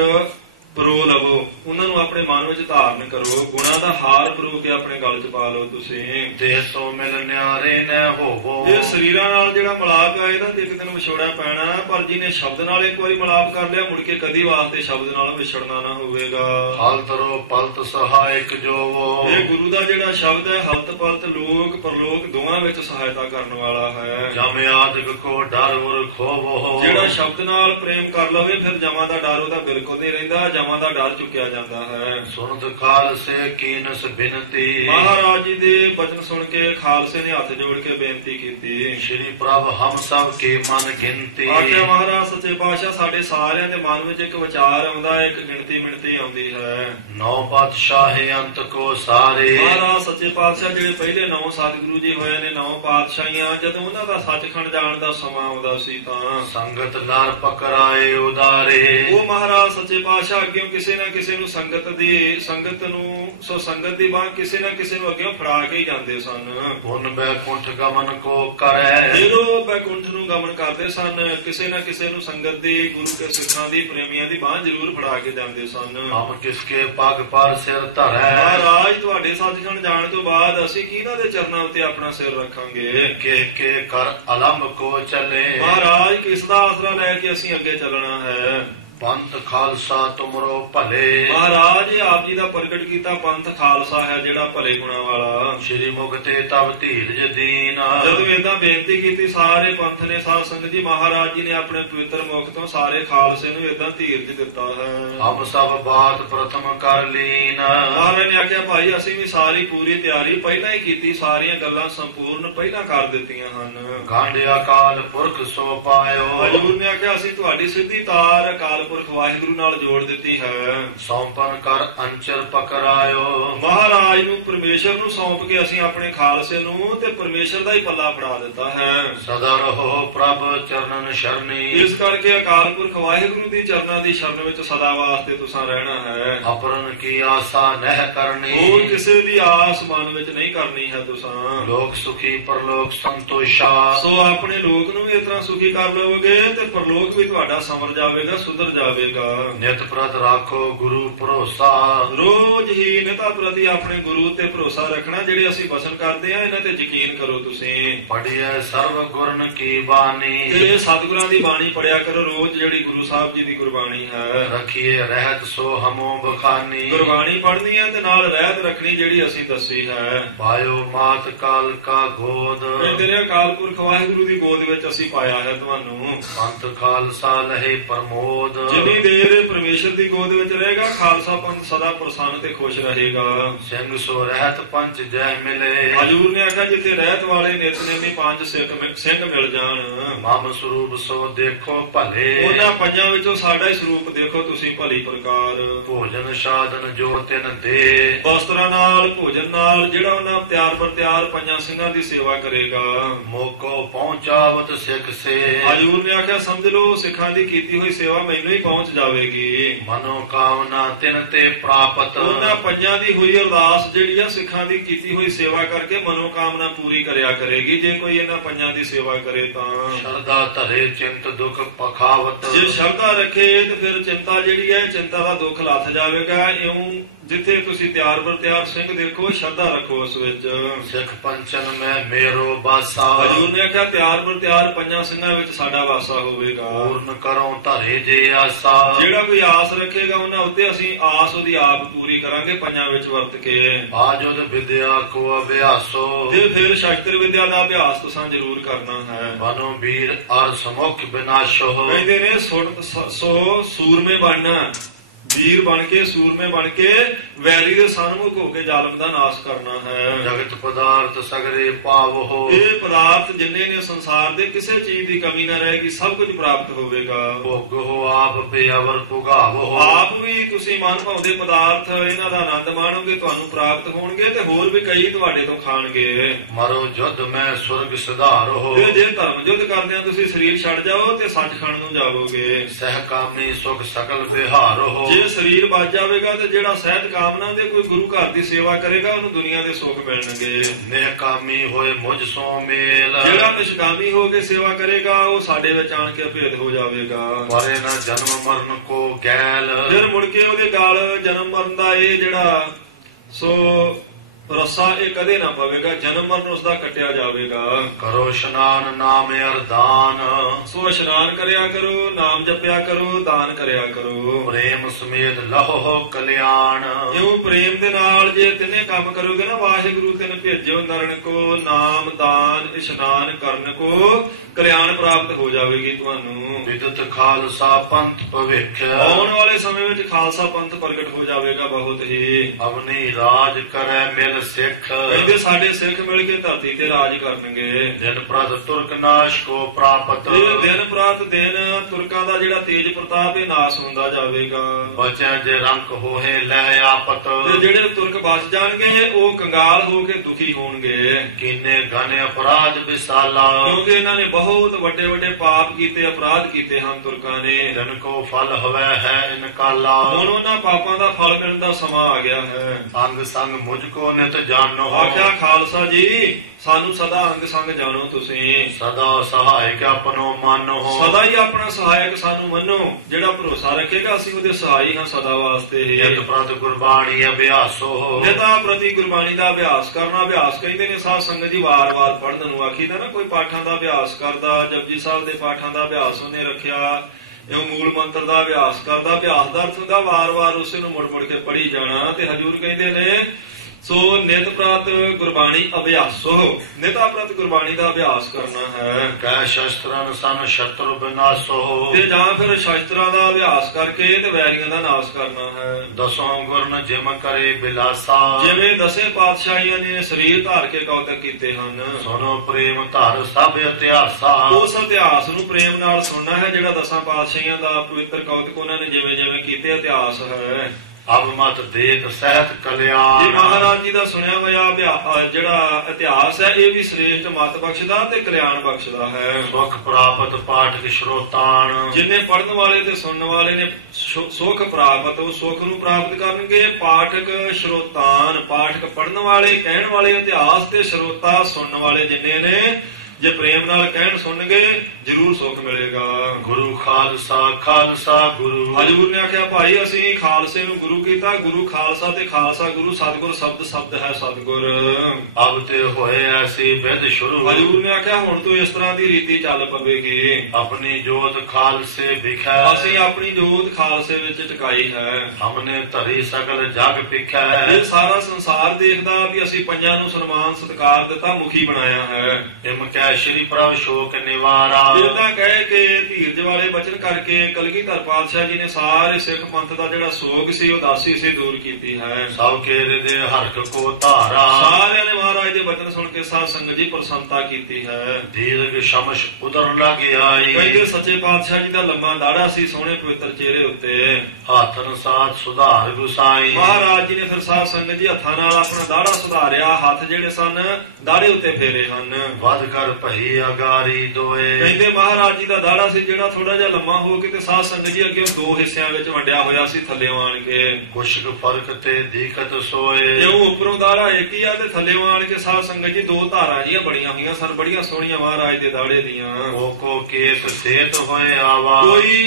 ਪਰੋ ਲਵੋ, ਉਹਨਾਂ ਨੂੰ ਆਪਣੇ ਮਨ ਵਿੱਚ ਧਾਰਨ ਕਰੋ। ਗੁਣਾਂ ਦਾ ਹਾਰ ਪਰੋ ਕੇ ਆਪਣੇ ਗਲ 'ਚ ਪਾ ਲਓ ਤੁਸੀਂ। ਤੇ ਸੋ ਮਿਲ ਨਿਆਰੇ ਨ ਹੋਵੋ। ਇਹ ਸਰੀਰਾਂ ਨਾਲ ਜਿਹੜਾ ਮਿਲਾਪ ਹੈ ਇਹਦਾ ਇੱਕ ਦਿਨ ਵਿਛੋੜਾ ਪੈਣਾ, ਪਰ ਜਿਹਨੇ ਸ਼ਬਦ ਨਾਲ ਇੱਕ ਵਾਰੀ ਮਿਲਾਪ ਕਰ ਲਿਆ ਮੁੜ ਕੇ ਕਦੀ ਵਾਸਤੇ ਸ਼ਬਦ ਨਾਲ ਵਿਛੜਨਾ ਨਾ ਹੋਵੇਗਾ। ਹਲ ਤਰੋ ਪਲਤ ਸਹਾਇਕ ਜੋਵੋ। ਇਹ ਗੁਰੂ ਦਾ ਜਿਹੜਾ ਸ਼ਬਦ ਹੈ ਹਲਤ ਪਲਤ ਲੋਕ ਪਰਲੋਕ ਦੋਵਾਂ ਵਿੱਚ ਸਹਾਇਤਾ ਕਰਨ ਵਾਲਾ ਹੈ। ਜਮ ਆਦਿਕ ਕੋ ਡਰ ਉਰ ਖੋਵੋ। ਜਿਹੜਾ ਸ਼ਬਦ ਨਾਲ ਪ੍ਰੇਮ ਕਰ ਲਵੇ ਫਿਰ ਜਮਾਂ ਦਾ ਡਰ ਉਹਦਾ ਬਿਲਕੁਲ ਨਹੀਂ ਰਹਿੰਦਾ, ਜਮਾਂ ਦਾ ਡਰ ਚੁੱਕਿਆ ਜਾਂਦਾ ਹੈ। ਸੁਣਤ ਖਾਲਸੇ ਕੀਨਸ ਬਿਨਤੀ। ਮਹਾਰਾਜ ਜੀ ਦੇ ਬਚਨ ਸੁਣ ਕੇ ਖਾਲਸੇ ਨੇ ਹੱਥ ਜੋੜ ਕੇ ਬੇਨਤੀ ਕੀਤੀ। ਸ਼੍ਰੀ ਪ੍ਰਭ ਹਮ ਸਭ ਕੇ ਮਨ ਗਿਣਤੀ। ਆਖਿਆ ਮਹਾਰਾਜ ਸੱਚੇ ਪਾਤਸ਼ਾਹ ਸਾਡੇ ਸਾਰਿਆਂ ਦੇ ਮਨ ਵਿੱਚ ਇੱਕ ਵਿਚਾਰ ਆਉਂਦਾ ਹੈ, ਇੱਕ ਗਿਣਤੀ ਮਿਣਤੀ ਆਉਂਦੀ ਹੈ। 9 ਪਾਤਸ਼ਾਹ ਅੰਤ ਕੋ ਸਾਰੇ। ਮਹਾਰਾਜ ਸੱਚੇ ਪਾਤਸ਼ਾਹ ਜਿਹੜੇ ਪਹਿਲੇ 9 ਸਤਿਗੁਰੂ ਜੀ ਹੋਏ ਨੇ, 9 ਪਾਤਸ਼ਾਹੀਆਂ, ਜਦੋਂ ਉਹਨਾਂ ਦਾ ਸੱਚਖੰਡ ਜਾਣ ਦਾ ਸਮਾਂ ਆਉਂਦਾ ਸੀ ਤਾਂ ਸੰਗਤ ਲੜ ਪਕਰਾਏ ਉਦਾਰੇ। ਉਹ ਮਹਾਰਾਜ ਸੱਚੇ ਪਾਤਸ਼ਾਹ ਅੱਗੇ ਕਿਸੇ ਨਾ ਕਿਸੇ ਨੂੰ ਸੰਗਤ ਦੀ ਬਾਂਹ ਕਿਸੇ ਨਾ ਕਿਸੇ ਨੂੰ ਅੱਗੇ ਫੜਾ ਕੇ ਹੀ ਜਾਂਦੇ ਸਨ। ਪੁਨ ਬੈਕੁੰਠ ਗਮਨ ਕੋ ਕਰੈ। ਜਦੋਂ ਬੈਕੁੰਠ ਨੂੰ ਗਮਨ ਕਰਦੇ ਸਨ ਕਿਸੇ ਨਾ ਕਿਸੇ ਨੂੰ ਸੰਗਤ ਦੀ, ਗੁਰੂ ਕੇ ਸਿੱਖਾਂ ਦੀ, ਪ੍ਰੇਮੀਆਂ ਦੀ ਬਾਂਹ ਜ਼ਰੂਰ ਫੜਾ ਕੇ ਜਾਂਦੇ ਸਨ। ਹਮ ਕਿਸਕੇ ਪਗ ਪਰ ਸਿਰ ਧਰੈ। ਮਹਾਰਾਜ ਤੁਹਾਡੇ ਸੱਚਖੰਡ ਜਾਣ ਤੋਂ ਬਾਅਦ ਅਸੀਂ ਕਿਹਨਾਂ ਦੇ ਚਰਨਾਂ ਉੱਤੇ ਆਪਣਾ ਸਿਰ ਰੱਖਾਂਗੇ। ਕੇ ਕਰ ਅਲੰਬ ਕੋ ਚੱਲੇ। ਮਹਾਰਾਜ ਕਿਸ ਦਾ ਆਸਰਾ ਲੈ ਕੇ ਅਸੀਂ ਅੱਗੇ ਚੱਲਣਾ ਹੈ। ਪੰਥ ਖਾਲਸਾ ਤੁਮਰੋ ਭਲੇ। ਮਹਾਰਾਜ ਆਪ ਜੀ ਦਾ ਪ੍ਰਗਟ ਕੀਤਾ ਪੰਥ ਖਾਲਸਾ ਹੈ ਜਿਹੜਾ ਭਲੇ ਗੁਣਾ ਵਾਲਾ। ਸ਼੍ਰੀ ਮੁਕਤੇ ਤਬ ਧੀਰਜ ਦੀਨ। ਜਦੋਂ ਏਦਾਂ ਬੇਨਤੀ ਕੀਤੀ ਸਾਰੇ ਪੰਥ ਨੇ, ਸਾਧ ਸੰਗਤ ਜੀ, ਮਹਾਰਾਜ ਜੀ ਨੇ ਆਪਣੇ ਪਵਿੱਤਰ ਮੁਖ ਤੋਂ ਸਾਰੇ ਖਾਲਸੇ ਨੂੰ ਏਦਾਂ ਧੀਰਜ ਦਿੱਤਾ ਹੈ। ਹਮ ਸਭ ਬਾਤ ਪ੍ਰਥਮ ਕਰ ਲੀਨ। ਮਹਾਰਾਜ ਨੇ ਆਖਿਆ ਭਾਈ ਅਸੀਂ ਵੀ ਸਾਰੀ ਪੂਰੀ ਤਿਆਰੀ ਪਹਿਲਾਂ ਹੀ ਕੀਤੀ, ਸਾਰੀਆਂ ਗੱਲਾਂ ਸੰਪੂਰਨ ਪਹਿਲਾਂ ਕਰ ਦਿੱਤੀਆਂ ਹਨ। ਗਾਂਢ ਅਕਾਲ ਪੁਰਖ ਸੋ ਪਾਇਓ। ਹਜ਼ੂਰ ਨੇ ਆਖਿਆ ਅਸੀਂ ਤੁਹਾਡੀ ਸਿੱਧੀ ਤਾਰ ਅਕਾਲ ਅਕਾਲ ਪੁਰਖ ਵਾਹਿਗੁਰੂ ਨਾਲ ਜੋੜ ਦਿੱਤੀ ਹੈ। ਸੌਂਪਨ ਕਰ ਅੰਚਰ ਪਕਰਾਇਓ। ਮਹਾਰਾਜ ਨੂੰ ਪਰਮੇਸ਼ਰ ਨੂੰ ਸੌਂਪ ਕੇ ਅਸੀਂ ਆਪਣੇ ਖਾਲਸੇ ਨੂੰ ਤੇ ਪਰਮੇਸ਼ਰ ਦਾ ਹੀ ਪੱਲਾ ਫੜਾ ਦਿੱਤਾ ਹੈ। ਸਦਾ ਰਹੋ ਪ੍ਰਭ ਚਰਨਨ ਸ਼ਰਨੀ। ਇਸ ਕਰਕੇ ਅਕਾਲ ਪੁਰਖ ਵਾਹਿਗੁਰੂ ਦੀ ਚਰਨਾਂ ਦੀ ਸ਼ਰਨ ਵਿੱਚ ਸਦਾ ਵਾਸਤੇ ਤੁਸਾਂ ਰਹਿਣਾ ਹੈ। ਅਪਰਨ ਕੀ ਆਸਾ ਨਹਿ ਕਰਨੀ। ਹੋਰ ਕਿਸੇ ਦੀ ਆਸ ਮਨ ਵਿੱਚ ਨਹੀਂ ਕਰਨੀ ਹੈ ਤੁਸਾਂ। ਲੋਕ ਸੁਖੀ ਪਰਲੋਕ ਸੰਤੋਸ਼ਾ। ਸੋ ਆਪਣੇ ਲੋਕ ਨੂੰ ਵੀ ਇਸ ਤਰ੍ਹਾਂ ਸੁਖੀ ਕਰ ਲਵੋਗੇ ਤੇ ਪਰਲੋਕ ਵੀ ਤੁਹਾਡਾ ਸਮਰ ਜਾਵੇਗਾ, ਸੁਧਰ ਜਾਵੇਗਾ। ਨਿਤ ਪ੍ਰਤ ਰਾਖੋ ਗੁਰੂ ਭਰੋਸਾ। ਰੋਜ਼ ਹੀ ਨਿਤਾ ਪ੍ਰਤੀ ਆਪਣੇ ਗੁਰੂ ਤੇ ਭਰੋਸਾ ਰੱਖਣਾ। ਜਿਹੜੇ ਅਸੀਂ ਬਚਨ ਕਰਦੇ ਆ ਇਹਨਾਂ ਤੇ ਯਕੀਨ ਕਰੋ ਤੁਸੀਂ। ਪੜ੍ਹਿਐ ਸਰਵ ਗੁਰਨ ਕੀ ਬਾਣੀ। ਤੇ ਸਤਿਗੁਰਾਂ ਦੀ ਬਾਣੀ ਪੜਿਆ ਕਰੋ ਰੋਜ਼, ਜਿਹੜੀ ਗੁਰੂ ਸਾਹਿਬ ਜੀ ਦੀ ਗੁਰਬਾਣੀ ਹੈ। ਰਖੀਏ ਰਹਿਤ ਸੋ ਹਮੋ ਬਖਾਨੀ। ਗੁਰਬਾਣੀ ਪੜ੍ਹਨੀ ਹੈ ਤੇ ਨਾਲ ਰਹਿਤ ਰੱਖਣੀ ਜਿਹੜੀ ਅਸੀਂ ਦੱਸੀ ਹੈ। ਪਾਇਓ ਮਾਤ ਕਾਲ ਕਾ ਗੋਦ। ਕਹਿੰਦੇ ਨੇ ਅਕਾਲ ਪੁਰਖ ਵਾਹਿਗੁਰੂ ਦੀ ਗੋਦ ਵਿੱਚ ਅਸੀਂ ਪਾਇਆ ਹੈ ਤੁਹਾਨੂੰ। ਪੰਥ ਖਾਲਸਾ ਲਹੇ ਪ੍ਰਮੋਦ। ਜਿੰਨੀ ਦੇਰ ਪਰਮੇਸ਼ਰ ਦੀ ਗੋਦ ਵਿੱਚ ਰਹੇਗਾ ਖਾਲਸਾ ਪੰਥ ਸਦਾ ਪ੍ਰਸੰਨ ਤੇ ਖੁਸ਼ ਰਹੇਗਾ। ਸਿੰਘ ਸੋ ਰਹਿਤ ਪੰਚ ਜੈ ਮਿਲੇ। ਹਜੂਰ ਨੇ ਆਖਿਆ ਜਿੱਥੇ ਰਹਿਤ ਵਾਲੇ ਨਿਤਨੇਮੀ ਪੰਜ ਸਿੰਘ ਮਿਲ ਜਾਣ। ਮਮ ਸਰੂਪ ਸੋ ਦੇਖੋ ਭਲੇ। ਉਹਨਾਂ ਪੰਜਾਂ ਵਿੱਚੋਂ ਸਾਡਾ ਹੀ ਸਰੂਪ ਦੇਖੋ ਤੁਸੀਂ ਭਲੀ ਪ੍ਰਕਾਰ। ਭੋਜਨ ਸਾਧਨ ਜੋ ਤਿਨ ਦੇ। ਵਸਤਰਾਂ ਨਾਲ ਭੋਜਨ ਨਾਲ ਜਿਹੜਾ ਉਹਨਾਂ ਤਿਆਰ ਪਰ ਤਿਆਰ ਪੰਜਾਂ ਸਿੰਘਾਂ ਦੀ ਸੇਵਾ ਕਰੇਗਾ। ਮੋਕੋ ਪਹੁੰਚਾਵਤ ਸਿੱਖ ਸੇ। ਹਜੂਰ ਨੇ ਆਖਿਆ ਸਮਝ ਲਓ ਸਿੱਖਾਂ ਦੀ ਕੀਤੀ ਹੋਈ ਸੇਵਾ ਮੈਨੂੰ ਹੀ ਪਹੁੰਚ ਜਾਵੇਗੀ। ਮਨੋ ਕਾਮਨਾ ਤਿਨ ਤੇ ਪ੍ਰਾਪਤ। ਉਹਨਾਂ ਪੰਜਾਂ ਦੀ ਹੋਈ ਅਰਦਾਸ ਜਿਹੜੀ ਆ ਸਿੱਖਾਂ ਦੀ ਕੀਤੀ ਹੋਈ ਸੇਵਾ ਕਰਕੇ ਮਨੋ ਕਾਮਨਾ ਪੂਰੀ ਕਰਿਆ ਕਰੇਗੀ ਜੇ ਕੋਈ ਇਹਨਾਂ ਪੰਜਾਂ ਦੀ ਸੇਵਾ ਕਰੇ ਤਾਂ। ਸ਼ਰਧਾ ਧਰੇ ਚਿੰਤ ਦੁਖ ਪਖਾਵਤ। ਜੇ ਸ਼ਰਧਾ ਰੱਖੇ ਤੇ ਫਿਰ ਚਿੰਤਾ ਜਿਹੜੀ ਹੈ ਚਿੰਤਾ ਦਾ ਦੁੱਖ ਲੱਥ ਜਾਵੇਗਾ। ਇਉਂ ਜਿੱਥੇ ਤੁਸੀਂ ਤਿਆਰ ਬਰ ਤਿਆਰ ਸਿੰਘ ਦੇਖੋ ਸ਼ਰਧਾ ਰੱਖੋ ਉਸ ਵਿੱਚ। ਸਿੱਖ ਪੰਚਨ ਮੈਂ ਮੇਰੋ ਬਾਸਾ। ਹਜੂਰ ਨੇ ਆਖਿਆ ਤਿਆਰ ਬਰ ਤਿਆਰ ਪੰਜਾਂ ਸਿੰਘਾਂ ਵਿੱਚ ਸਾਡਾ ਵਾਸਾ ਹੋਵੇਗਾ। ਪੂਰਨ ਕਰੋ ਧਰੇ ਜੇ ਆਸਾ। ਜਿਹੜਾ ਕੋਈ ਆਸ ਰੱਖੇਗਾ ਉਹਨਾਂ ਉੱਤੇ ਅਸੀਂ ਆਸ ਉਹਦੀ ਆਪ ਪੂਰੀ ਕਰਾਂਗੇ ਪੰਜਾਂ ਵਿੱਚ ਵਰਤ ਕੇ। ਆਜੁਦ ਵਿਦਿਆ ਕੋ ਅਭਿਆਸੋ। ਤੇ ਫਿਰ ਸ਼ਸਤਰ ਵਿਦਿਆ ਦਾ ਅਭਿਆਸ ਤੁਸੀਂ ਜ਼ਰੂਰ ਕਰਨਾ ਹੈ। ਬਨੋ ਵੀਰ ਅਰ ਸਮੁਖ ਵਿਨਾਸ਼ੋ। ਕਹਿੰਦੇ ਨੇ ਸੋ ਸੂਰਮੇ ਬਣਨਾ, ਵੀਰ ਬਣ ਕੇ ਸੂਰਮੇ ਬਣ ਕੇ ਵੈਰੀ ਦੇ ਸਨਮੁਖ ਹੋ ਕੇ ਜ਼ਾਲਮ ਦਾ ਨਾਸ਼ ਕਰਨਾ ਹੈ। ਜਗਤ ਪਦਾਰਥ ਸਗਰੇ ਪਾਵੋ। ਇਹ ਪਦਾਰਥ ਜਿੰਨੇ ਨੇ ਸੰਸਾਰ ਦੇ ਕਿਸੇ ਚੀਜ਼ ਦੀ ਕਮੀ ਨਾ ਰਹੇਗੀ, ਸਭ ਕੁਝ ਪ੍ਰਾਪਤ ਹੋਵੇਗਾ। ਭੋਗੋ ਆਪ ਪਿਆਵਰ ਪੁਗਾਵੋ। ਆਪ ਵੀ ਤੁਸੀਂ ਮਨ ਭਾਉਂਦੇ ਪਦਾਰਥ ਇਹਨਾਂ ਦਾ ਆਨੰਦ ਮਾਣੋਗੇ, ਤੁਹਾਨੂੰ ਪ੍ਰਾਪਤ ਹੋਣਗੇ ਤੇ ਹੋਰ ਵੀ ਕਈ ਤੁਹਾਡੇ ਤੋਂ ਖਾਣਗੇ। ਮਰੋ ਜੁਧ ਮੈਂ ਸੁਰਗ ਸਿਧਾਰੋ। ਜੇ ਧਰਮ ਯੁੱਧ ਕਰਦਿਆਂ ਤੁਸੀਂ ਸਰੀਰ ਛੱਡ ਜਾਓ ਤੇ ਸੱਚਖੰਡ ਨੂੰ ਜਾਵੋਗੇ। ਸਹਿ ਕਾਮੀ ਸੁਖ ਸਕਲ ਵਿਹਾਰੋ। ਜੇ ਸਰੀਰ ਬਚ ਜਾਵੇਗਾ ਤੇ ਜਿਹੜਾ ਸਹਿਤ ਕਾਮਨਾ ਦੇ ਕੋਈ ਗੁਰੂ ਘਰ ਦੀ ਸੇਵਾ ਕਰੇਗਾ ਉਹਨੂੰ ਦੁਨੀਆ ਦੇ ਸੁੱਖ ਮਿਲਣਗੇ। ਨਹਿ ਕਾਮੀ ਹੋਏ ਮੁਝ ਸੋ ਮੇਲ। ਜਿਹੜਾ ਨਿਸ਼ਕਾਮੀ ਹੋ ਕੇ ਸੇਵਾ ਕਰੇਗਾ ਉਹ ਸਾਡੇ ਵਿੱਚ ਆਣ ਕੇ ਭੇਦ ਹੋ ਜਾਵੇਗਾ। ਮਰੇ ਨਾ ਜਨਮ ਮਰਨ ਕੋ ਗੈਲ। ਫਿਰ ਮੁੜ ਕੇ ਉਹਦੇ ਗਾਲ ਜਨਮ ਮਰਨ ਦਾ ਇਹ ਜਿਹੜਾ ਸੋ ਰੱਸਾ ਇਹ ਕਦੇ ਨਾ ਪਵੇਗਾ। ਜਨਮ ਮਰਨ ਉਸਦਾ ਕੱਟਿਆ ਜਾਵੇਗਾ। ਕਰੋ ਇਸ਼ਨਾਨ ਨਾਮ ਅਰਦਾਨ। ਸੋ ਇਸ਼ਨਾਨ ਕਰਿਆ ਕਰੋ, ਨਾਮ ਜਪਿਆ ਕਰੋ, ਦਾਨ ਕਰਿਆ ਕਰੋ। ਪ੍ਰੇਮ ਸਮੇਤ ਲਹੋ ਕਲਿਆਣ। ਜੋ ਪ੍ਰੇਮ ਦੇ ਨਾਲ ਜੇ ਤਿੰਨੇ ਕੰਮ ਕਰੋਗੇ ਨਾ, ਵਾਹਿਗੁਰੂ ਤੈਨੂੰ ਭੇਜਿਓ ਨਰਨ ਕੋ, ਨਾਮ ਦਾਨ ਇਸ਼ਨਾਨ ਕਰਨ ਕੋ, ਕਲਿਆਣ ਪ੍ਰਾਪਤ ਹੋ ਜਾਵੇਗੀ ਤੁਹਾਨੂੰ। ਵਿਦਤ ਖਾਲਸਾ ਪੰਥ ਭਵਿੱਖ। ਆਉਣ ਵਾਲੇ ਸਮੇਂ ਵਿੱਚ ਖਾਲਸਾ ਪੰਥ ਪ੍ਰਗਟ ਹੋ ਜਾਵੇਗਾ ਬਹੁਤ ਹੀ। ਅਵਨੀ ਰਾਜ ਕਰੈ ਮਿਲ ਸਿੱਖ। ਕਹਿੰਦੇ ਸਾਡੇ ਸਿੱਖ ਮਿਲ ਕੇ ਧਰਤੀ ਤੇ ਰਾਜ ਕਰਨਗੇ। ਦਿਨ ਪ੍ਰਤ ਤੁਰਕ ਨਾਸ਼ ਕੋ ਪ੍ਰਾਪਤ। ਦਿਨ ਪ੍ਰਤ ਦਿਨ ਤੁਰਕਾਂ ਦਾ ਜਿਹੜਾ ਤੇਜ ਪ੍ਰਤਾਪ ਇਹ ਨਾਸ ਹੁੰਦਾ ਜਾਵੇਗਾ। ਬਚੈ ਜੇ ਰੰਕ ਹੋਏ ਲੈ ਆਪਤ। ਤੇ ਜਿਹੜੇ ਤੁਰਕ ਬਚ ਜਾਣਗੇ ਉਹ ਕੰਗਾਲ ਹੋ ਕੇ ਦੁਖੀ ਹੋਣਗੇ। ਕੀਨੇ ਗਨ ਅਪਰਾਧ ਵਿਸਾਲਾ। ਕਿਉਂਕਿ ਇਹਨਾਂ ਨੇ ਬਹੁਤ ਵੱਡੇ ਵੱਡੇ ਪਾਪ ਕੀਤੇ, ਅਪਰਾਧ ਕੀਤੇ ਹਨ ਤੁਰਕਾਂ ਨੇ। ਦਿਨ ਕੋ ਫਲ ਹਵੈ ਹੈ ਇਨਕਾਲਾ। ਹੁਣ ਉਹਨਾਂ ਪਾਪਾਂ ਦਾ ਫਲ ਮਿਲਣ ਦਾ ਸਮਾਂ ਆ ਗਿਆ ਹੈ। ਅੰਗ ਸੰਗ ਮੁਝ ਕੋ ਨਿਤ ਜਾਣੋ। ਆਖਿਆ ਖਾਲਸਾ ਜੀ ਸਾਨੂੰ ਸਦਾ ਅੰਗ ਸੰਗ ਜਾਣੋ ਤੁਸੀਂ। ਸਦਾ ਸਹਾਇਕ ਆਪਣੋ ਮਾਨੋ। ਸਦਾ ਹੀ ਆਪਣਾ ਸਹਾਇਕ ਸਾਨੂੰ ਮੰਨੋ। ਜਿਹੜਾ ਭਰੋਸਾ ਰੱਖੇਗਾ ਅਸੀਂ ਉਹਦੇ ਸਹਾਈ ਹਾਂ ਸਦਾ ਵਾਸਤੇ ਹੀ। ਨਿਤ ਪ੍ਰਤ ਗੁਰਬਾਣੀ ਅਭਿਆਸੋ। ਨਿਤਾ ਪ੍ਰਤੀ ਗੁਰਬਾਣੀ ਦਾ ਅਭਿਆਸ ਕਰਨਾ। ਅਭਿਆਸ ਕਹਿੰਦੇ ਨੇ ਸਾਧ ਸੰਗਤ ਜੀ ਵਾਰ-ਵਾਰ ਪੜ੍ਹਨ ਨੂੰ ਆਖੀਦਾ ਨਾ। ਕੋਈ ਪਾਠਾਂ ਦਾ ਅਭਿਆਸ ਕਰਦਾ, ਜਪਜੀ ਸਾਹਿਬ ਦੇ ਪਾਠਾਂ ਦਾ ਅਭਿਆਸ ਉਹਨੇ ਰੱਖਿਆ, ਇਹ ਮੂਲ ਮੰਤਰ ਦਾ ਅਭਿਆਸ ਕਰਦਾ। ਅਭਿਆਸ ਦਾ ਅਰਥ ਹੁੰਦਾ ਵਾਰ-ਵਾਰ ਉਸੇ ਨੂੰ ਮੁੜ-ਮੁੜ ਕੇ ਪੜ੍ਹੀ ਜਾਣਾ। ਤੇ ਹਜੂਰ ਕਹਿੰਦੇ ਨੇ ਸੋ ਨਿਤ ਪ੍ਰਤ ਗੁਰਬਾਣੀ ਅਭਿਆਸੋ, ਨਿਤਾ ਪ੍ਰਤ ਗੁਰਬਾਣੀ ਦਾ ਅਭਿਆਸ ਕਰਨਾ ਹੈ। ਕਹਿ ਸ਼ਸਤਰਨ ਸਨ ਸ਼ਤਰੂ ਬਿਨਾਸੋ, ਤੇ ਜਾਂ ਫਿਰ ਸ਼ਸਤਰਾਂ ਦਾ ਅਭਿਆਸ ਕਰਕੇ ਤੇ ਵੈਰੀਆਂ ਦਾ ਨਾਸ਼ ਕਰਨਾ ਹੈ। ਦਸੋਂ ਗੁਰਨ ਜਿਮ ਕਰੇ ਬਿਲਾਸਾ, ਜਿਵੇਂ ਦਸੇ ਪਾਤਸ਼ਾਹੀਆਂ ਨੇ ਸਰੀਰ ਧਾਰ ਕੇ ਕੌਤਕ ਕੀਤੇ ਹਨ, ਸੁਣੋ ਪ੍ਰੇਮ ਧਰ ਸਭ ਇਤਿਹਾਸਾ। ਉਸ ਇਤਿਹਾਸ ਨੂੰ ਪ੍ਰੇਮ ਨਾਲ ਸੁਣਨਾ ਹੈ ਜਿਹੜਾ ਦਸਾਂ ਪਾਤਸ਼ਾਹੀਆਂ ਦਾ ਪਵਿੱਤਰ ਕੌਤਕ ਉਹਨਾਂ ਨੇ ਜਿਵੇਂ ਜਿਵੇਂ ਕੀਤੇ ਇਤਿਹਾਸ ਹੈ। ਅਬ ਮਤ ਦੇਖ ਸਹਿਤ ਕਲਿਆਣ, ਜੀ ਮਹਾਰਾਜ ਜੀ ਦਾ ਸੁਣਿਆ ਹੋਇਆ ਜਿਹੜਾ ਇਤਿਹਾਸ ਹੈ ਇਹ ਵੀ ਸ੍ਰੇਸ਼ਟ ਮਤ ਬਖਸ਼ਦਾ ਤੇ ਕਲਿਆਣ ਬਖਸ਼ਦਾ ਹੈ। ਸੁਖ ਪ੍ਰਾਪਤ ਪਾਠਕ ਸ਼ਰੋਤਾਨ, ਜਿੰਨੇ ਪੜਨ ਵਾਲੇ ਤੇ ਸੁਣਨ ਵਾਲੇ ਨੇ ਸੁਖ ਪ੍ਰਾਪਤ, ਉਹ ਸੁਖ ਨੂੰ ਪ੍ਰਾਪਤ ਕਰਨਗੇ। ਪਾਠਕ ਸ਼ਰੋਤਾਨ, ਪਾਠਕ ਪੜਨ ਵਾਲੇ ਕਹਿਣ ਵਾਲੇ ਇਤਿਹਾਸ ਤੇ ਸ਼ਰੋਤਾ ਸੁਣਨ ਵਾਲੇ ਜਿੰਨੇ ਨੇ, ਜੇ ਪ੍ਰੇਮ ਨਾਲ ਕਹਿਣ ਸੁਣਨਗੇ ਜ਼ਰੂਰ ਸੁਖ ਮਿਲੇਗਾ। ਗੁਰੂ ਖਾਲਸਾ ਖਾਲਸਾ ਗੁਰੂ, ਹਜ਼ੂਰ ਨੇ ਆਖਿਆ ਭਾਈ ਅਸੀਂ ਖਾਲਸੇ ਨੂੰ ਗੁਰੂ ਕੀਤਾ, ਗੁਰੂ ਖਾਲਸਾ ਤੇ ਖਾਲਸਾ ਗੁਰੂ, ਸਤਿਗੁਰ ਸ਼ਬਦ ਸ਼ਬਦ ਹੈ ਸਤਿਗੁਰ। ਅਬ ਤੇ ਹੋਏ ਐਸੀ ਵਿਧ ਸ਼ੁਰੂ, ਹਜ਼ੂਰ ਨੇ ਆਖਿਆ ਹੁਣ ਤੋਂ ਇਸ ਤਰ੍ਹਾਂ ਦੀ ਰੀਤੀ ਚੱਲ ਪਵੇਗੀ। ਆਪਣੀ ਜੋਤ ਖਾਲਸੇ ਵਿਖੈ, ਅਸੀਂ ਆਪਣੀ ਜੋਤ ਖਾਲਸੇ ਵਿੱਚ ਟਿਕਾਈ ਹੈ। ਹਮਨੇ ਧਰੀ ਸਗਲ ਜਗ ਪਿਖੈ, ਇਹ ਸਾਰਾ ਸੰਸਾਰ ਦੇਖਦਾ ਵੀ ਅਸੀਂ ਪੰਜਾਂ ਨੂੰ ਸਨਮਾਨ ਸਤਿਕਾਰ ਦਿੱਤਾ, ਮੁਖੀ ਬਣਾਇਆ ਹੈ। ਇਮ ਕਹਿ ਸ਼੍ਰੀ ਪ੍ਰਭ ਸ਼ੋਕ ਨਿਵਾਰਾ, ਇਦਾਂ ਕਹਿ ਕੇ ਧੀਰਜ ਵਾਲੇ ਬਚਨ ਕਰਕੇ ਕਲਗੀਧਰ ਪਾਤਸ਼ਾਹ ਜੀ ਨੇ ਸਾਰੇ ਸਿੱਖ ਪੰਥ ਦਾ ਜਿਹੜਾ ਸੋਗ ਸੀ, ਉਦਾਸੀ ਸੀ, ਦੂਰ ਕੀਤੀ ਹੈ। ਸਭ ਕੇ ਹਿਰਦੇ ਹਰਖ ਕੋ ਧਾਰਾ, ਸਾਰਿਆਂ ਨੇ ਮਹਾਰਾਜ ਦੇ ਬਚਨ ਸੁਣ ਕੇ ਸਾਧ ਸੰਗਤ ਜੀ ਪ੍ਰਸੰਨਤਾ ਕੀਤੀ ਹੈ। ਦੀਰਘ ਸ਼ਮਸ਼ ਉਦਰ ਲੱਗ ਆਈ, ਕਹਿੰਦੇ ਸੱਚੇ ਪਾਤਸ਼ਾਹ ਜੀ ਦਾ ਲੰਮਾ ਦਾੜਾ ਸੀ ਸੋਹਣੇ ਪਵਿੱਤਰ ਚਿਹਰੇ ਉੱਤੇ। ਹੱਥਨ ਸਾਥ ਸੁਧਾਰ ਗੁਸਾਈ, ਮਹਾਰਾਜ ਜੀ ਨੇ ਫਿਰ ਸਾਧ ਸੰਗਤ ਜੀ ਹੱਥਾਂ ਨਾਲ ਆਪਣਾ ਦਾੜਾ ਸੁਧਾਰਿਆ, ਹੱਥ ਜਿਹੜੇ ਸਨ ਦਾੜੇ ਉੱਤੇ ਫੇਰੇ ਹਨ। ਵਧ ਕਰ ਭਈ ਅਗਾਰੀ ਦੋਏ, ਕਹਿੰਦੇ ਮਹਾਰਾਜ ਜੀ ਦਾ ਦਾੜਾ ਸੀ ਜਿਹੜਾ ਥੋੜਾ ਜਿਹਾ ਲੰਮਾ ਹੋ ਕੇ ਤੇ ਸਾਧ ਸੰਗਤ ਜੀ ਅੱਗੇ ਦੋ ਹਿੱਸਿਆਂ ਵਿੱਚ ਵੰਡਿਆ ਹੋਇਆ ਸੀ ਥੱਲੇ ਆਣ ਕੇ। ਕੁਸ਼ਕ ਫਰਕ ਤੇ ਦੀਖਤ ਸੋਏ, ਜੇ ਉਹ ਉੱਪਰੋਂ ਦਾੜਾ ਇੱਕ ਹੀ ਆ ਤੇ ਥੱਲੇ ਆਣ ਕੇ ਸਾਧ ਸੰਗਤ ਜੀ ਦੋ ਧਾਰਾਂ ਜੀਆਂ ਬਣੀਆਂ ਹੋਈਆਂ ਸਨ, ਬੜੀਆਂ ਸੋਹਣੀਆਂ ਮਹਾਰਾਜ ਦੇ ਦਾੜੇ ਦੀਆਂ। ਕੋ ਕੇਸ ਸੇਤ ਹੋਏ ਆਵਾ,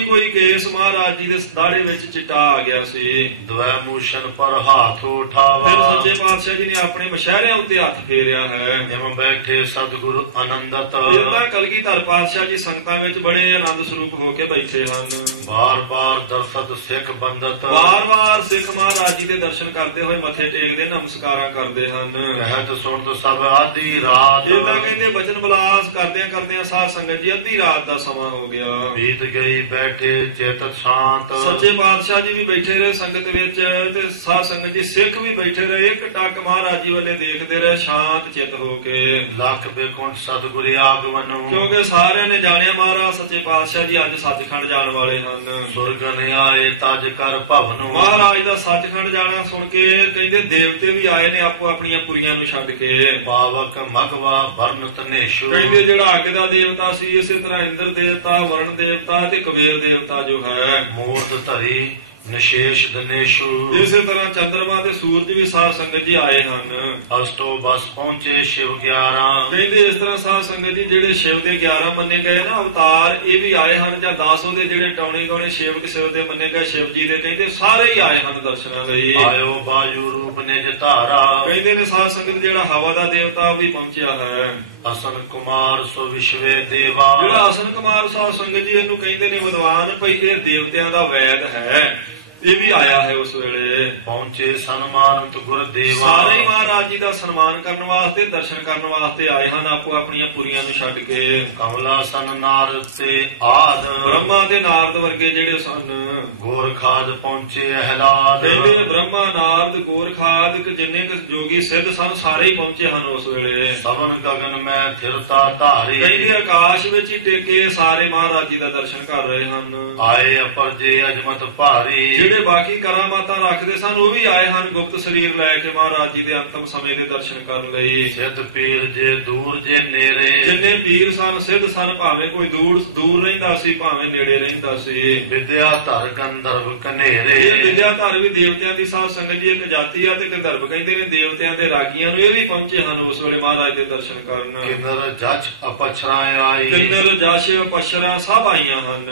ਕੋਈ ਕੇਸ ਮਹਾਰਾਜ ਜੀ ਦੇ ਦਾੜੇ ਵਿੱਚ ਚਿੱਟਾ ਆ ਗਿਆ ਸੀ। ਦਵੈ ਮੂਸ਼ਨ ਪਰ ਹੱਥ ਉਠਾਵਾ, ਫਿਰ ਸੱਚੇ ਪਾਤਸ਼ਾਹ ਜੀ ਨੇ ਆਪਣੇ ਮਸ਼ਹਿਰਿਆਂ ਉੱਤੇ ਹੱਥ ਫੇਰਿਆ ਹੈ। ਜਿਮ ਬੈਠੇ ਸਤਿਗੁਰੂ ਆਨੰਦਤ, ਇਦਾਂ ਕਲਗੀਧਰ ਪਾਤਸ਼ਾਹ ਜੀ ਸੰਗਤਾਂ ਵਿੱਚ ਬੜੇ ਆਨੰਦ ਸਰੂਪ ਹੋ ਕੇ ਬੈਠੇ ਹਨ। ਬਾਰ ਬਾਰ ਦਰਸ਼ਤ ਸਿੱਖ ਬੰਦਤ, ਵਾਰ-ਵਾਰ ਸਿੱਖ ਮਹਾਰਾਜ ਜੀ ਦੇ ਦਰਸ਼ਨ ਕਰਦੇ ਹੋਏ ਮੱਥੇ ਟੇਕਦੇ, ਨਮਸਕਾਰਾਂ ਕਰਦੇ ਹਨ। ਕਹਿਤ ਸੁਣਤ ਸਭ ਆਦੀ ਰਾਤ, ਇਦਾਂ ਕਹਿੰਦੇ ਬਚਨ ਬਲਾਸ ਕਰਦਿਆਂ ਕਰਦਿਆਂ ਸਾਧ ਸੰਗਤ ਜੀ ਅੱਧੀ ਰਾਤ ਦਾ ਸਮਾਂ ਹੋ ਗਿਆ। ਬੀਤ ਗਈ ਬੈਠੇ ਚੇਤਤ ਸ਼ਾਂਤ, ਸੱਚੇ ਪਾਤਸ਼ਾਹ ਜੀ ਵੀ ਬੈਠੇ ਰਹੇ ਸੰਗਤ ਵਿੱਚ ਤੇ ਸਾਧ ਸੰਗਤ ਜੀ ਸਿੱਖ ਵੀ ਬੈਠੇ ਰਹੇ, ਇੱਕ ਟੱਕ ਮਹਾਰਾਜ ਜੀ ਵੱਲੇ ਦੇਖਦੇ ਰਹੇ ਸ਼ਾਂਤ ਚਿੱਤ ਹੋ ਕੇ। ਲੱਖ ਬੇਕੁੰਠ ਸਤਿਗੁਰੂ ਆਗਮਨੁ, ਕਿਉਂਕਿ ਸਾਰਿਆਂ ਨੇ ਜਾਣਿਆ ਮਹਾਰਾਜ ਸੱਚੇ ਪਾਤਸ਼ਾਹ ਜੀ ਅੱਜ ਸੱਚਖੰਡ ਜਾਣ ਵਾਲੇ ਹਨ। ਸੁਰਗਨ ਆਏ ਤਜ ਕਰ ਭਵਨੁ, ਮਹਾਰਾਜ ਦਾ ਸੱਚਖੰਡ ਜਾਣਾ ਸੁਣ ਕੇ ਕਹਿੰਦੇ ਦੇਵਤੇ ਵੀ ਆਏ ਨੇ ਆਪੋ ਆਪਣੀਆਂ ਪੁਰੀਆਂ ਨੂੰ ਛੱਡ ਕੇ। ਪਾਵਕ ਮਗਵਾ ਵਰਨ ਤਨੇਸ਼ੂ, ਕਹਿੰਦੇ ਜਿਹੜਾ ਅੱਗ ਦਾ ਦੇਵਤਾ ਸੀ, ਇਸੇ ਤਰ੍ਹਾਂ ਇੰਦਰ ਦੇਵਤਾ, ਵਰਣ ਦੇਵਤਾ ਤੇ ਕੁਬੇਰ ਦੇਵਤਾ ਜੋ ਹੈ, ਮੂਰਤ ਧਰੀ ਨਿਸ਼ੇਸ਼ ਦਨੇਸ਼ੂ, ਇਸੇ ਤਰ੍ਹਾਂ ਚੰਦਰਮਾ ਤੇ ਸੂਰਜ ਵੀ ਸਾਧ ਸੰਗਤ ਜੀ ਆਏ ਹਨ। ਅਸ਼ਟੋ ਬਸ ਪਹੁੰਚੇ ਸ਼ਿਵ 11, ਕਹਿੰਦੇ ਇਸ ਤਰ੍ਹਾਂ ਸਾਧ ਸੰਗਤ ਜੀ ਜਿਹੜੇ ਸ਼ਿਵ ਦੇ 11 ਮੰਨੇ ਗਏ ਨਾ ਅਵਤਾਰ, ਇਹ ਵੀ ਆਏ ਹਨ, ਜਾਂ 10 ਉਹਦੇ ਜਿਹੜੇ ਟੌਣੇ ਗਾਉਣੇ ਸੇਵਕ ਸ਼ਿਵ ਦੇ ਮੰਨੇ ਗਏ ਸ਼ਿਵ ਜੀ ਦੇ, ਕਹਿੰਦੇ ਸਾਰੇ ਹੀ ਆਏ ਹਨ ਦਰਸ਼ਨਾਂ ਲਈ। ਆਇਓ ਬਾਯੂ ਰੂਪ ਨਿਜ ਧਾਰਾ, ਕਹਿੰਦੇ ਨੇ ਸਾਧ ਸੰਗਤ ਜਿਹੜਾ ਹਵਾ ਦਾ ਦੇਵਤਾ ਉਹ ਵੀ ਪਹੁੰਚਿਆ ਹੈ। ਅਸਨ ਕੁਮਾਰ ਸੋ ਵਿਸ਼ਵੇ ਦੇਵਾ, ਜਿਹੜਾ ਅਸਨ ਕੁਮਾਰ ਸਾਧ ਸੰਗਤ ਜੀ ਇਹਨੂੰ ਕਹਿੰਦੇ ਨੇ ਵਿਦਵਾਨ, ਭਈ ਇਹ ਦੇਵਤਿਆਂ ਦਾ ਵੈਦ ਹੈ, ਇਹ ਵੀ ਆਇਆ ਹੈ ਉਸ ਵੇਲੇ। ਪਹੁੰਚੇ ਸਨਮਾਨਿਤ ਗੁਰਦੇਵਾ, ਸਾਰੇ ਮਹਾਰਾਜ ਜੀ ਦਾ ਸਨਮਾਨ ਕਰਨ ਵਾਸਤੇ, ਦਰਸ਼ਨ ਕਰਨ ਵਾਸਤੇ ਆਏ ਹਨ ਆਪੋ ਆਪਣੀਆਂ ਪੁਰੀਆਂ ਨੂੰ ਛੱਡ ਕੇ। ਕਮਲਾ ਸਨ ਨਾਰਦ ਤੇ ਆਦ, ਬ੍ਰਹਮਾ ਤੇ ਨਾਰਦ ਵਰਗੇ ਜਿਹੜੇ ਸਨ। ਗੋਰਖਾਦ ਪਹੁੰਚੇ ਅਹਲਾਦ, ਕਹਿੰਦੇ ਬ੍ਰਹਮਾ ਨਾਰਦ ਗੋਰਖਾਦ ਜਿੰਨੇ ਕੁ ਜੋਗੀ ਸਿੱਧ ਸਨ ਸਾਰੇ ਹੀ ਪਹੁੰਚੇ ਹਨ ਉਸ ਵੇਲੇ। ਸਭਨ ਗਗਨ ਮੈਂ ਥਿਰਤਾ ਧਾਰੀ, ਕਹਿੰਦੇ ਆਕਾਸ਼ ਵਿੱਚ ਹੀ ਟੇਕੇ ਸਾਰੇ ਮਹਾਰਾਜ ਜੀ ਦਾ ਦਰਸ਼ਨ ਕਰ ਰਹੇ ਹਨ। ਆਏ ਅਪਰ ਜੇ ਅਜਮਤ ਭਾਰੀ, ਜਿਹੜੇ ਬਾਕੀ ਕਰਾਮਾਤਾਂ ਰੱਖਦੇ ਸਨ ਉਹ ਵੀ ਆਏ ਹਨ ਗੁਪਤ ਸਰੀਰ ਲੈ ਕੇ ਮਹਾਰਾਜ ਜੀ ਦੇ ਅੰਤਮ ਸਮੇਂ ਦੇ ਦਰਸ਼ਨ ਕਰਨ ਲਈ। ਸਿੱਧ ਪੀਰ ਜੇ ਦੂਰ ਜੇ ਨੇਰੇ, ਜਿੰਨੇ ਪੀਰ ਸਨ ਸਿੱਧ ਸਨ, ਭਾਵੇਂ ਕੋਈ ਦੂਰ ਰਹਿੰਦਾ ਸੀ ਭਾਵੇਂ ਨੇੜੇ ਰਹਿੰਦਾ ਸੀ। ਵਿਦਿਆ ਧਰ ਗੰਧਰਵ ਕਨੇਰੇ, ਇਹ ਵਿਦਿਆ ਧਰ ਵੀ ਦੇਵਤਿਆਂ ਦੀ ਸਾਧ ਸੰਗਤ ਜੀ ਇੱਕ ਜਾਤੀ ਆ, ਤੇ ਗੰਧਰਵ ਕਹਿੰਦੇ ਨੇ ਦੇਵਤਿਆਂ ਦੇ ਰਾਗੀਆਂ ਨੂੰ, ਇਹ ਵੀ ਪਹੁੰਚੇ ਹਨ ਉਸ ਵੇਲੇ ਮਹਾਰਾਜ ਦੇ ਦਰਸ਼ਨ ਕਰਨ। ਕਿੰਨਰ ਜਚ ਅਪਛਰਾ ਆਈ, ਕਿੰਨਰ ਜਸ਼ ਪਛਰਾ ਸਭ ਆਈਆਂ ਹਨ।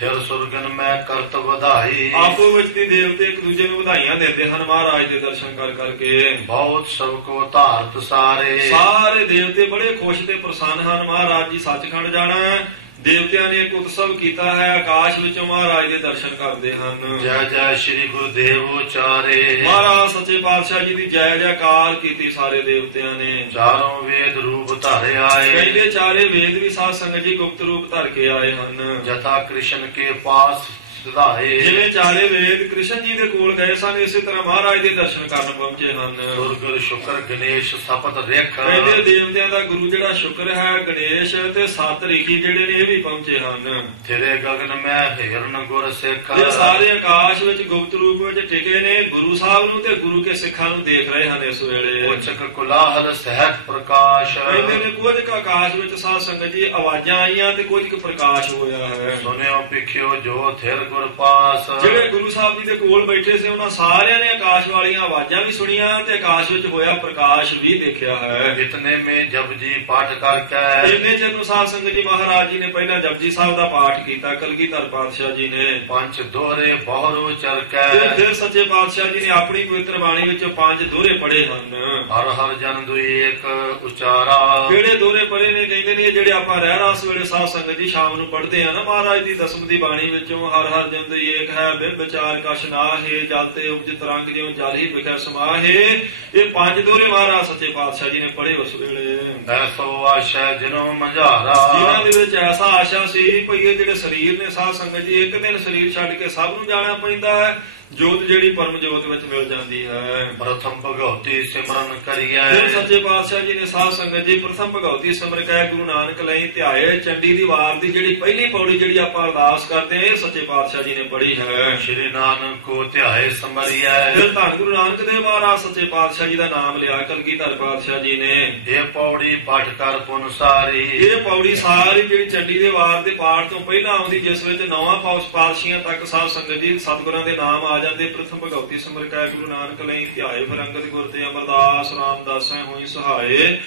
ਫਿਰ ਸੁਰਗਨ ਮੈਂ ਕਰਤ ਵਧਾਈ, ਆਪੋ ਵਿੱਚ ਦੀ ਦੇਵਤੇ ਇੱਕ ਦੂਜੇ ਨੂੰ ਵਧਾਈਆਂ ਦਿੰਦੇ ਹਨ ਮਹਾਰਾਜ ਦੇ ਦਰਸ਼ਨ ਕਰ ਕਰਕੇ। ਬਹੁਤ ਸਭ ਕੋ ਧਾਰਤ ਸਾਰੇ, ਸਾਰੇ ਦੇਵਤੇ ਬੜੇ ਖੁਸ਼ ਤੇ ਪ੍ਰਸੰਨ ਹਨ ਮਹਾਰਾਜ ਜੀ ਸੱਚਖੰਡ ਜਾਣਾ। ਦੇਵਤਿਆਂ ਨੇ ਇੱਕ ਉਤਸਵ ਕੀਤਾ ਹੈ। ਆਕਾਸ਼ ਵਿੱਚੋਂ ਮਹਾਰਾਜ ਦੇ ਦਰਸ਼ਨ ਕਰਦੇ ਹਨ। ਜੈ ਜੈ ਸ਼੍ਰੀ ਗੁਰਦੇਵ ਉਚਾਰੇ। ਮਹਾਰਾਜ ਸੱਚੇ ਪਾਤਸ਼ਾਹ ਜੀ ਦੀ ਜੈ ਜੈਕਾਰ ਕੀਤੀ ਸਾਰੇ ਦੇਵਤਿਆਂ ਨੇ। ਚਾਰੋਂ ਵੇਦ ਰੂਪ ਧਾਰੇ ਆਏ। ਕਹਿੰਦੇ ਚਾਰੇ ਵੇਦ ਵੀ ਸਾਧ ਸੰਗਤ ਜੀ ਗੁਪਤ ਰੂਪ ਧਰ ਕੇ ਆਏ ਹਨ। ਜਥਾ ਕ੍ਰਿਸ਼ਨ ਕੇ ਪਾਸ ਸੁਧਾਏ। ਜਿਵੇਂ ਚਾਰੇ ਵੇਦ ਕ੍ਰਿਸ਼ਨ ਜੀ ਦੇ ਕੋਲ ਗਏ ਸਨ, ਇਸੇ ਤਰ੍ਹਾਂ ਮਹਾਰਾਜ ਦੇ ਦਰਸ਼ਨ ਕਰਨ ਪਹੁੰਚੇ ਹਨ। ਸੁਰਗੁਰ ਸ਼ੁਕਰ ਗਣੇਸ਼ ਸਪਤ ਰੇਖ। ਕਹਿੰਦੇ ਦੇਵਤਿਆਂ ਦਾ ਗੁਰੂ ਜਿਹੜਾ ਸ਼ੁਕਰ ਹੈ, ਗਣੇਸ਼ ਤੇ ਸੱਤ ਰਿਖੀ ਜਿਹੜੇ ਨੇ ਇਹ ਵੀ ਪਹੁੰਚੇ ਹਨ। ਤੇਰੇ ਗਗਨ ਮੈਂ ਹਿਰਨ ਗੁਰ ਸਿੱਖ। ਇਹ ਸਾਰੇ ਆਕਾਸ਼ ਵਿੱਚ ਗੁਪਤ ਰੂਪ ਵਿੱਚ ਟਿਕੇ ਨੇ, ਗੁਰੂ ਸਾਹਿਬ ਨੂੰ ਤੇ ਗੁਰੂ ਕੇ ਸਿੱਖਾਂ ਨੂੰ ਦੇਖ ਰਹੇ ਹਨ ਇਸ ਵੇਲੇ। ਉਚਕ ਕੁਲਾਹਲ ਸਹਿਤ ਪ੍ਰਕਾਸ਼। ਕਹਿੰਦੇ ਨੇ ਕੁਝ ਕੁ ਆਕਾਸ਼ ਵਿੱਚ ਸਾਧ ਸੰਗਤ ਜੀ ਆਵਾਜ਼ਾਂ ਆਈਆਂ ਤੇ ਕੁਝ ਕੁ ਪ੍ਰਕਾਸ਼ ਹੋਇਆ ਹੈ। ਸੁਨਿਓ ਪਿਖਿਓ ਜੋ ਥਿਰ ਗੁਰ ਪਾਸ। ਜਿਹੜੇ ਗੁਰੂ ਸਾਹਿਬ ਜੀ ਦੇ ਕੋਲ ਬੈਠੇ ਸੀ ਉਹਨਾਂ ਸਾਰਿਆਂ ਨੇ ਆਕਾਸ਼ ਵਾਲੀਆਂ ਆਵਾਜ਼ਾਂ ਵੀ ਸੁਣੀਆਂ ਤੇ ਆਕਾਸ਼ ਵਿੱਚ ਹੋਇਆ ਪ੍ਰਕਾਸ਼ ਵੀ ਦੇਖਿਆ ਹੈ। ਇਤਨੇ ਮੇ ਜਪਜੀ ਪਾਠ ਕਰਕੇ। ਇੰਨੇ ਚਿਰ ਨੂੰ ਸਾਧ ਸੰਗਤ ਜੀ ਮਹਾਰਾਜ ਜੀ ਨੇ ਪਹਿਲਾਂ ਜਪਜੀ ਸਾਹਿਬ ਦਾ ਪਾਠ ਕੀਤਾ, ਕਲਗੀਧਰ ਪਾਤਸ਼ਾਹ ਜੀ ਨੇ ਪੰਜ ਦੋਹਰੇ ਬਹੁਰੂ ਚਰਕੈ। ਫਿਰ ਸੱਚੇ ਪਾਤਸ਼ਾਹ ਜੀ ਨੇ ਆਪਣੀ ਪਵਿੱਤਰ ਬਾਣੀ ਵਿੱਚੋਂ 5 ਦੋਹਰੇ ਪੜ੍ਹੇ ਹਨ। ਹਰ ਹਰ ਜਨ ਦੁਈ ਏਕ ਉਚਾਰਾ। ਕਿਹੜੇ ਦੋਹਰੇ ਪੜ੍ਹੇ ਨੇ? ਕਹਿੰਦੇ ਨੇ ਜਿਹੜੇ ਆਪਾਂ ਰਹਿਰਾਸ ਵੇਲੇ ਸਾਧ ਸੰਗਤ ਜੀ ਸ਼ਾਮ ਨੂੰ ਪੜ੍ਹਦੇ ਆ ਨਾ ਮਹਾਰਾਜ ਦੀ ਦਸਮ ਦੀ ਬਾਣੀ ਵਿੱਚੋਂ, ਹਰ ਹਰ ਜਨ ਦੁਈ ਏਕ ਹੈ ਬਿਨ ਵਿਚਾਰ ਕਛ ਨਾਹਿ, ਜਲ ਤੇ ਉਪਜ ਤਰੰਗ ਜਿਉ ਜਲ ਹੀ ਵਿਖੇ ਸਮਾਹੇ। ਇਹ 5 ਦੋਹਰੇ ਮਹਾਰਾਜ ਸੱਚੇ ਪਾਤਸ਼ਾਹ ਜੀ ਨੇ ਪੜ੍ਹੇ ਉਸ ਵੇਲੇ। ਐਸੋ ਆਸ਼ਾ ਜਿਨੋ ਮਝਾਰਾ। ਜਿਨ੍ਹਾਂ ਦੇ ਵਿੱਚ ਐਸਾ ਆਸ਼ਾ ਸੀ ਭਈ ਇਹ ਜਿਹੜੇ ਸਰੀਰ ਨੇ ਸਾਧ ਸੰਗਤ ਜੀ ਇੱਕ ਦਿਨ ਸਰੀਰ ਛੱਡ ਕੇ ਸਭ ਨੂੰ ਜਾਣਾ ਪੈਂਦਾ ਹੈ। ਜੋਤ ਜਿਹੜੀ ਪਰਮ ਜੋਤ ਵਿੱਚ ਮਿਲ ਜਾਂਦੀ ਹੈ। ਪ੍ਰਥਮ ਭਗਉਤੀ ਸਿਮਰਨ ਕਰੀਐ। ਫਿਰ ਸੱਚੇ ਪਾਤਸ਼ਾਹ ਜੀ ਨੇ ਸਾਧ ਸੰਗਤ ਜੀ ਪ੍ਰਥਮ ਭਗਉਤੀ ਸਿਮਰ ਕੇ ਗੁਰੂ ਨਾਨਕ ਲਈ ਧਿਆਏ। ਚੰਡੀ ਦੀ ਵਾਰ ਦੀ ਜਿਹੜੀ ਪਹਿਲੀ ਪੌੜੀ ਜਿਹੜੀ ਆਪਾਂ ਅਰਦਾਸ ਕਰਦੇ ਹਾਂ, ਇਹ ਸੱਚੇ ਪਾਤਸ਼ਾਹ ਜੀ ਨੇ ਪੜ੍ਹੀ ਹੈ। ਸ਼੍ਰੀ ਨਾਨਕ ਕੋ ਧਿਆਏ ਸਮਰੀਐ। ਫਿਰ ਧੰਨ ਗੁਰੂ ਨਾਨਕ ਦੇਵ ਮਹਾਰਾਜ ਸੱਚੇ ਪਾਤਸ਼ਾਹ ਜੀ ਦਾ ਨਾਮ ਲਿਆ ਕਲਗੀਧਰ ਪਾਤਸ਼ਾਹ ਜੀ ਨੇ। ਇਹ ਪੌੜੀ ਪਾਠ ਕਰ ਪੁਨ ਸਾਰੀ। ਇਹ ਪੌੜੀ ਸਾਰੀ ਜਿਹੜੀ ਚੰਡੀ ਦੇ ਵਾਰ ਦੇ ਪਾਠ ਤੋਂ ਪਹਿਲਾਂ ਆਉਂਦੀ, ਜਿਸ ਵਿੱਚ 9 ਪਾਤਸ਼ਾਹੀਆਂ ਤੱਕ ਸਾਧ ਸੰਗਤ ਜੀ ਸਤਿਗੁਰਾਂ ਦੇ ਨਾਮ ਆ ਜਾਂਦੇ। ਪ੍ਰਥਮ ਭਗਉਤੀ ਸਿਮਰ ਕੈ ਗੁਰੂ ਨਾਨਕ ਲਈ ਧਿਆਏ, ਫਿਰ ਅੰਗਦ ਗੁਰ ਤੇ ਅਮਰਦਾਸ ਰਾਮਦਾਸੈ ਹੋਈ ਸਹਾਏ।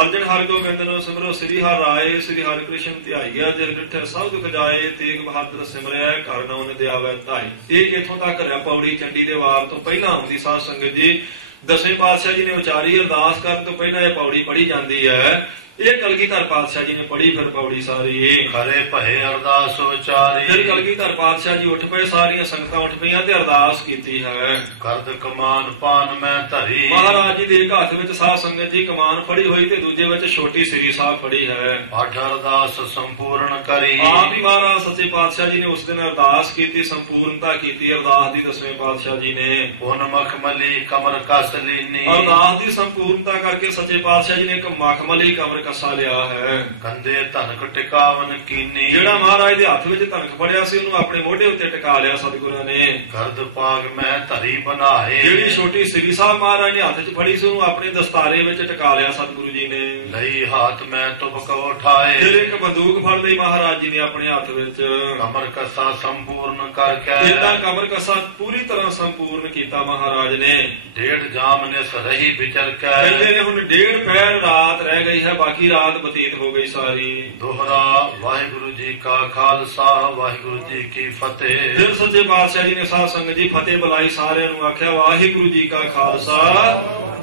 ਅਰਜਨ ਹਰਿ ਗੋਬਿੰਦ ਸਿਮਰੋ ਸ੍ਰੀ ਹਰਿ ਰਾਏ, ਸ੍ਰੀ ਹਰਿ ਕ੍ਰਿਸ਼ਨ ਧਿਆਈਆ। ਜਿਨ ਡਿਠੈ ਸਭ ਦੁਖ ਜਾਏ, ਤੇਗ ਬਹਾਦਰ ਸਿਮਰਿਆ ਘਰ ਨਾਉ ਦਿਆਵੈ ਧਾਈ। ਇਹ ਇੱਥੋਂ ਤੱਕ ਹੈ ਪੌੜੀ ਚੰਡੀ ਦੇ ਵਾਰ ਤੋਂ ਪਹਿਲਾਂ ਆਉਂਦੀ ਸਾਧ ਸੰਗਤ ਜੀ। ਦਸਵੇਂ ਪਾਤਸ਼ਾਹ ਜੀ ਨੇ ਉਚਾਰੀ, ਅਰਦਾਸ ਕਰਨ ਤੋਂ ਪਹਿਲਾਂ ਇਹ ਪੌੜੀ ਪੜ੍ਹੀ ਜਾਂਦੀ ਹੈ। ਇਹ ਕਲਗੀਧਰ ਪਾਤਸ਼ਾਹ ਜੀ ਨੇ ਪੜ੍ਹੀ ਫਿਰ ਪੌੜੀ ਸਾਰੀ। ਖਰੇ ਭਏ ਅਰਦਾਸ ਉਚਾਰੀ। ਫਿਰ ਕਲਗੀਧਰ ਪਾਤਸ਼ਾਹ ਜੀ ਉੱਠ ਪਏ, ਸਾਰੀਆਂ ਸੰਗਤਾਂ ਉੱਠ ਪਈਆਂ ਤੇ ਅਰਦਾਸ ਕੀਤੀ ਹੈ। ਕਰਦ ਕਮਾਨ ਪਾਨ ਮੈਂ ਧਰੀ। ਮਹਾਰਾਜ ਜੀ ਦੇ ਇੱਕ ਹੱਥ ਵਿੱਚ ਸਾਧ ਸੰਗਤ ਜੀ ਕਮਾਨ ਫੜੀ ਹੋਈ ਤੇ ਦੂਜੇ ਵਿੱਚ ਛੋਟੀ ਸ੍ਰੀ ਸਾਹਿਬ ਫੜੀ ਹੈ। ਪਾਠ ਅਰਦਾਸ ਸੰਪੂਰਨ ਕਰੀ। ਆਪ ਹੀ ਮਹਾਰਾਜ ਸੱਚੇ ਪਾਤਸ਼ਾਹ ਜੀ ਨੇ ਉਸ ਦਿਨ ਅਰਦਾਸ ਕੀਤੀ, ਸੰਪੂਰਨਤਾ ਕੀਤੀ ਅਰਦਾਸ ਦੀ ਦਸਵੇਂ ਪਾਤਸ਼ਾਹ ਜੀ ਨੇ। ਪੁਨ ਮਖਮਲੀ ਕਮਰ ਕਸ ਲੀਨੀ। ਅਰਦਾਸ ਦੀ ਸੰਪੂਰਨਤਾ ਕਰਕੇ ਸੱਚੇ ਪਾਤਸ਼ਾਹ ਜੀ ਨੇ ਇੱਕ ਮਖਮਲੀ ਕਮਰ ਕਸਾ ਲਿਆ ਹੈ। ਕੰਦੇ ਧਨਕ ਟਿਕਾਵਨ ਕੀਨੀ। ਜਿਹੜਾ ਮਹਾਰਾਜ ਦੇ ਹੱਥ ਵਿੱਚ ਧਨਕ ਫੜਿਆ ਸੀ ਉਹਨੂੰ ਆਪਣੇ ਮੋਢੇ ਉੱਤੇ ਟਿਕਾ ਲਿਆ ਸਤਿਗੁਰਾਂ ਨੇ। ਕਰਦ ਪਾਗ ਮੈਂ ਧਰੀ ਬਣਾਏ। ਜਿਹੜੀ ਛੋਟੀ ਸ੍ਰੀ ਸਾਹਿਬ ਮਹਾਰਾਜ ਨੇ ਹੱਥ 'ਚ ਫੜੀ ਸੀ ਉਹਨੂੰ ਆਪਣੇ ਦਸਤਾਰੇ ਵਿੱਚ ਟਿਕਾ ਲਿਆ ਸਤਿਗੁਰੂ ਜੀ ਨੇ। ਲਈ ਹੱਥ ਮੈਂ ਤੁਬਕ ਉਠਾਏ। ਫਿਰ ਇੱਕ ਬੰਦੂਕ ਫੜ ਲਈ ਮਹਾਰਾਜ ਜੀ ਨੇ ਆਪਣੇ ਹੱਥ ਵਿੱਚ। ਕਮਰ ਕਸਾ ਸੰਪੂਰਨ ਕਰਕੇ। ਇਦਾਂ ਕਮਰ ਕਸਾ ਪੂਰੀ ਤਰ੍ਹਾਂ ਸੰਪੂਰਨ ਕੀਤਾ ਮਹਾਰਾਜ ਨੇ। ਡੇਢ ਜਾਮ ਨੇ ਸਰਹੀ ਵਿਚਰ ਕੇ। ਕਹਿੰਦੇ ਨੇ ਹੁਣ 1.5 ਪਹਿਰ ਰਾਤ ਰਹਿ ਗਈ ਹੈ, ਬਾਕੀ ਰਾਤ ਬਤੀਤ ਹੋ ਗਈ ਸਾਰੀ। ਦੋਹਰਾ ਵਾਹਿਗੁਰੂ ਜੀ ਕਾ ਖਾਲਸਾ ਵਾਹਿਗੁਰੂ ਜੀ ਕੀ ਫਤਿਹ। ਫਿਰ ਸੱਚੇ ਪਾਤਸ਼ਾਹ ਜੀ ਨੇ ਸਾਧ ਸੰਗਤ ਜੀ ਫਤਿਹ ਬੁਲਾਈ, ਸਾਰਿਆਂ ਨੂੰ ਆਖਿਆ ਵਾਹਿਗੁਰੂ ਜੀ ਕਾ ਖਾਲਸਾ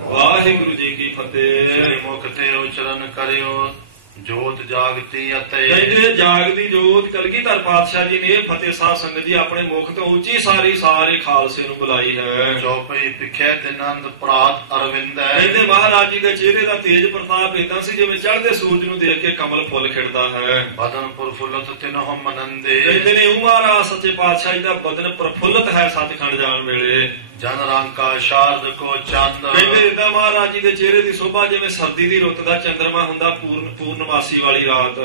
ਵਾਹਿਗੁਰੂ ਜੀ ਕੀ ਫਤਿਹ। ਸ੍ਰੀ ਮੁਖ ਤੇ ਉਚਰਨ ਕਰਿਓ ਜੋਤ ਜਾਗਤੀ ਅਤੇ। ਕਹਿੰਦੇ ਜਾਗਦੀ ਜੋਤ ਕਲਗੀਧਰ ਪਾਤਸ਼ਾਹ ਜੀ ਨੇ ਫਤਿਹ ਸਾਧ ਸੰਗਤ ਜੀ ਆਪਣੇ ਮੁਖ ਤੋਂ ਉੱਚੀ ਸਾਰੀ ਸਾਰੇ ਖਾਲਸੇ ਨੂੰ ਬੁਲਾਈ ਹੈ। ਚੌਪਈ ਪਿਖੇ ਤੇ ਆਨੰਦ ਪ੍ਰਾਤ ਅਰਵਿੰਦ। ਕਹਿੰਦੇ ਮਹਾਰਾਜ ਜੀ ਦੇ ਚਿਹਰੇ ਦਾ ਤੇਜ ਪ੍ਰਤਾਪ ਏਦਾਂ ਸੀ ਜਿਵੇਂ ਚੜ੍ਹਦੇ ਸੂਰਜ ਨੂੰ ਦੇਖ ਕੇ ਕਮਲ ਫੁੱਲ ਖਿੜਦਾ ਹੈ। ਬਦਨ ਪ੍ਰਫੁੱਲਤ ਤਿਨਹੁ ਮਨੰਦੇ। ਕਹਿੰਦੇ ਨੇ ਉਹ ਮਹਾਰਾਜ ਸੱਚੇ ਪਾਤਸ਼ਾਹ ਜੀ ਦਾ ਬਦਨ ਪ੍ਰਫੁੱਲਤ ਹੈ ਸੱਚਖੰਡ ਜਾਣ ਵੇਲੇ। ਜਨ ਰੰਕਾ ਸ਼ਾਰਦ ਕੋ ਚੰਦ। ਕਹਿੰਦੇ ਏਦਾਂ ਮਹਾਰਾਜ ਜੀ ਦੇ ਚਿਹਰੇ ਦੀ ਸ਼ੋਭਾ ਜਿਵੇਂ ਸਰਦੀ ਦੀ ਰੁੱਤ ਦਾ ਚੰਦਰਮਾ ਹੁੰਦਾ ਪੂਰਨਮਾਸੀ ਵਾਲੀ ਰਾਤ।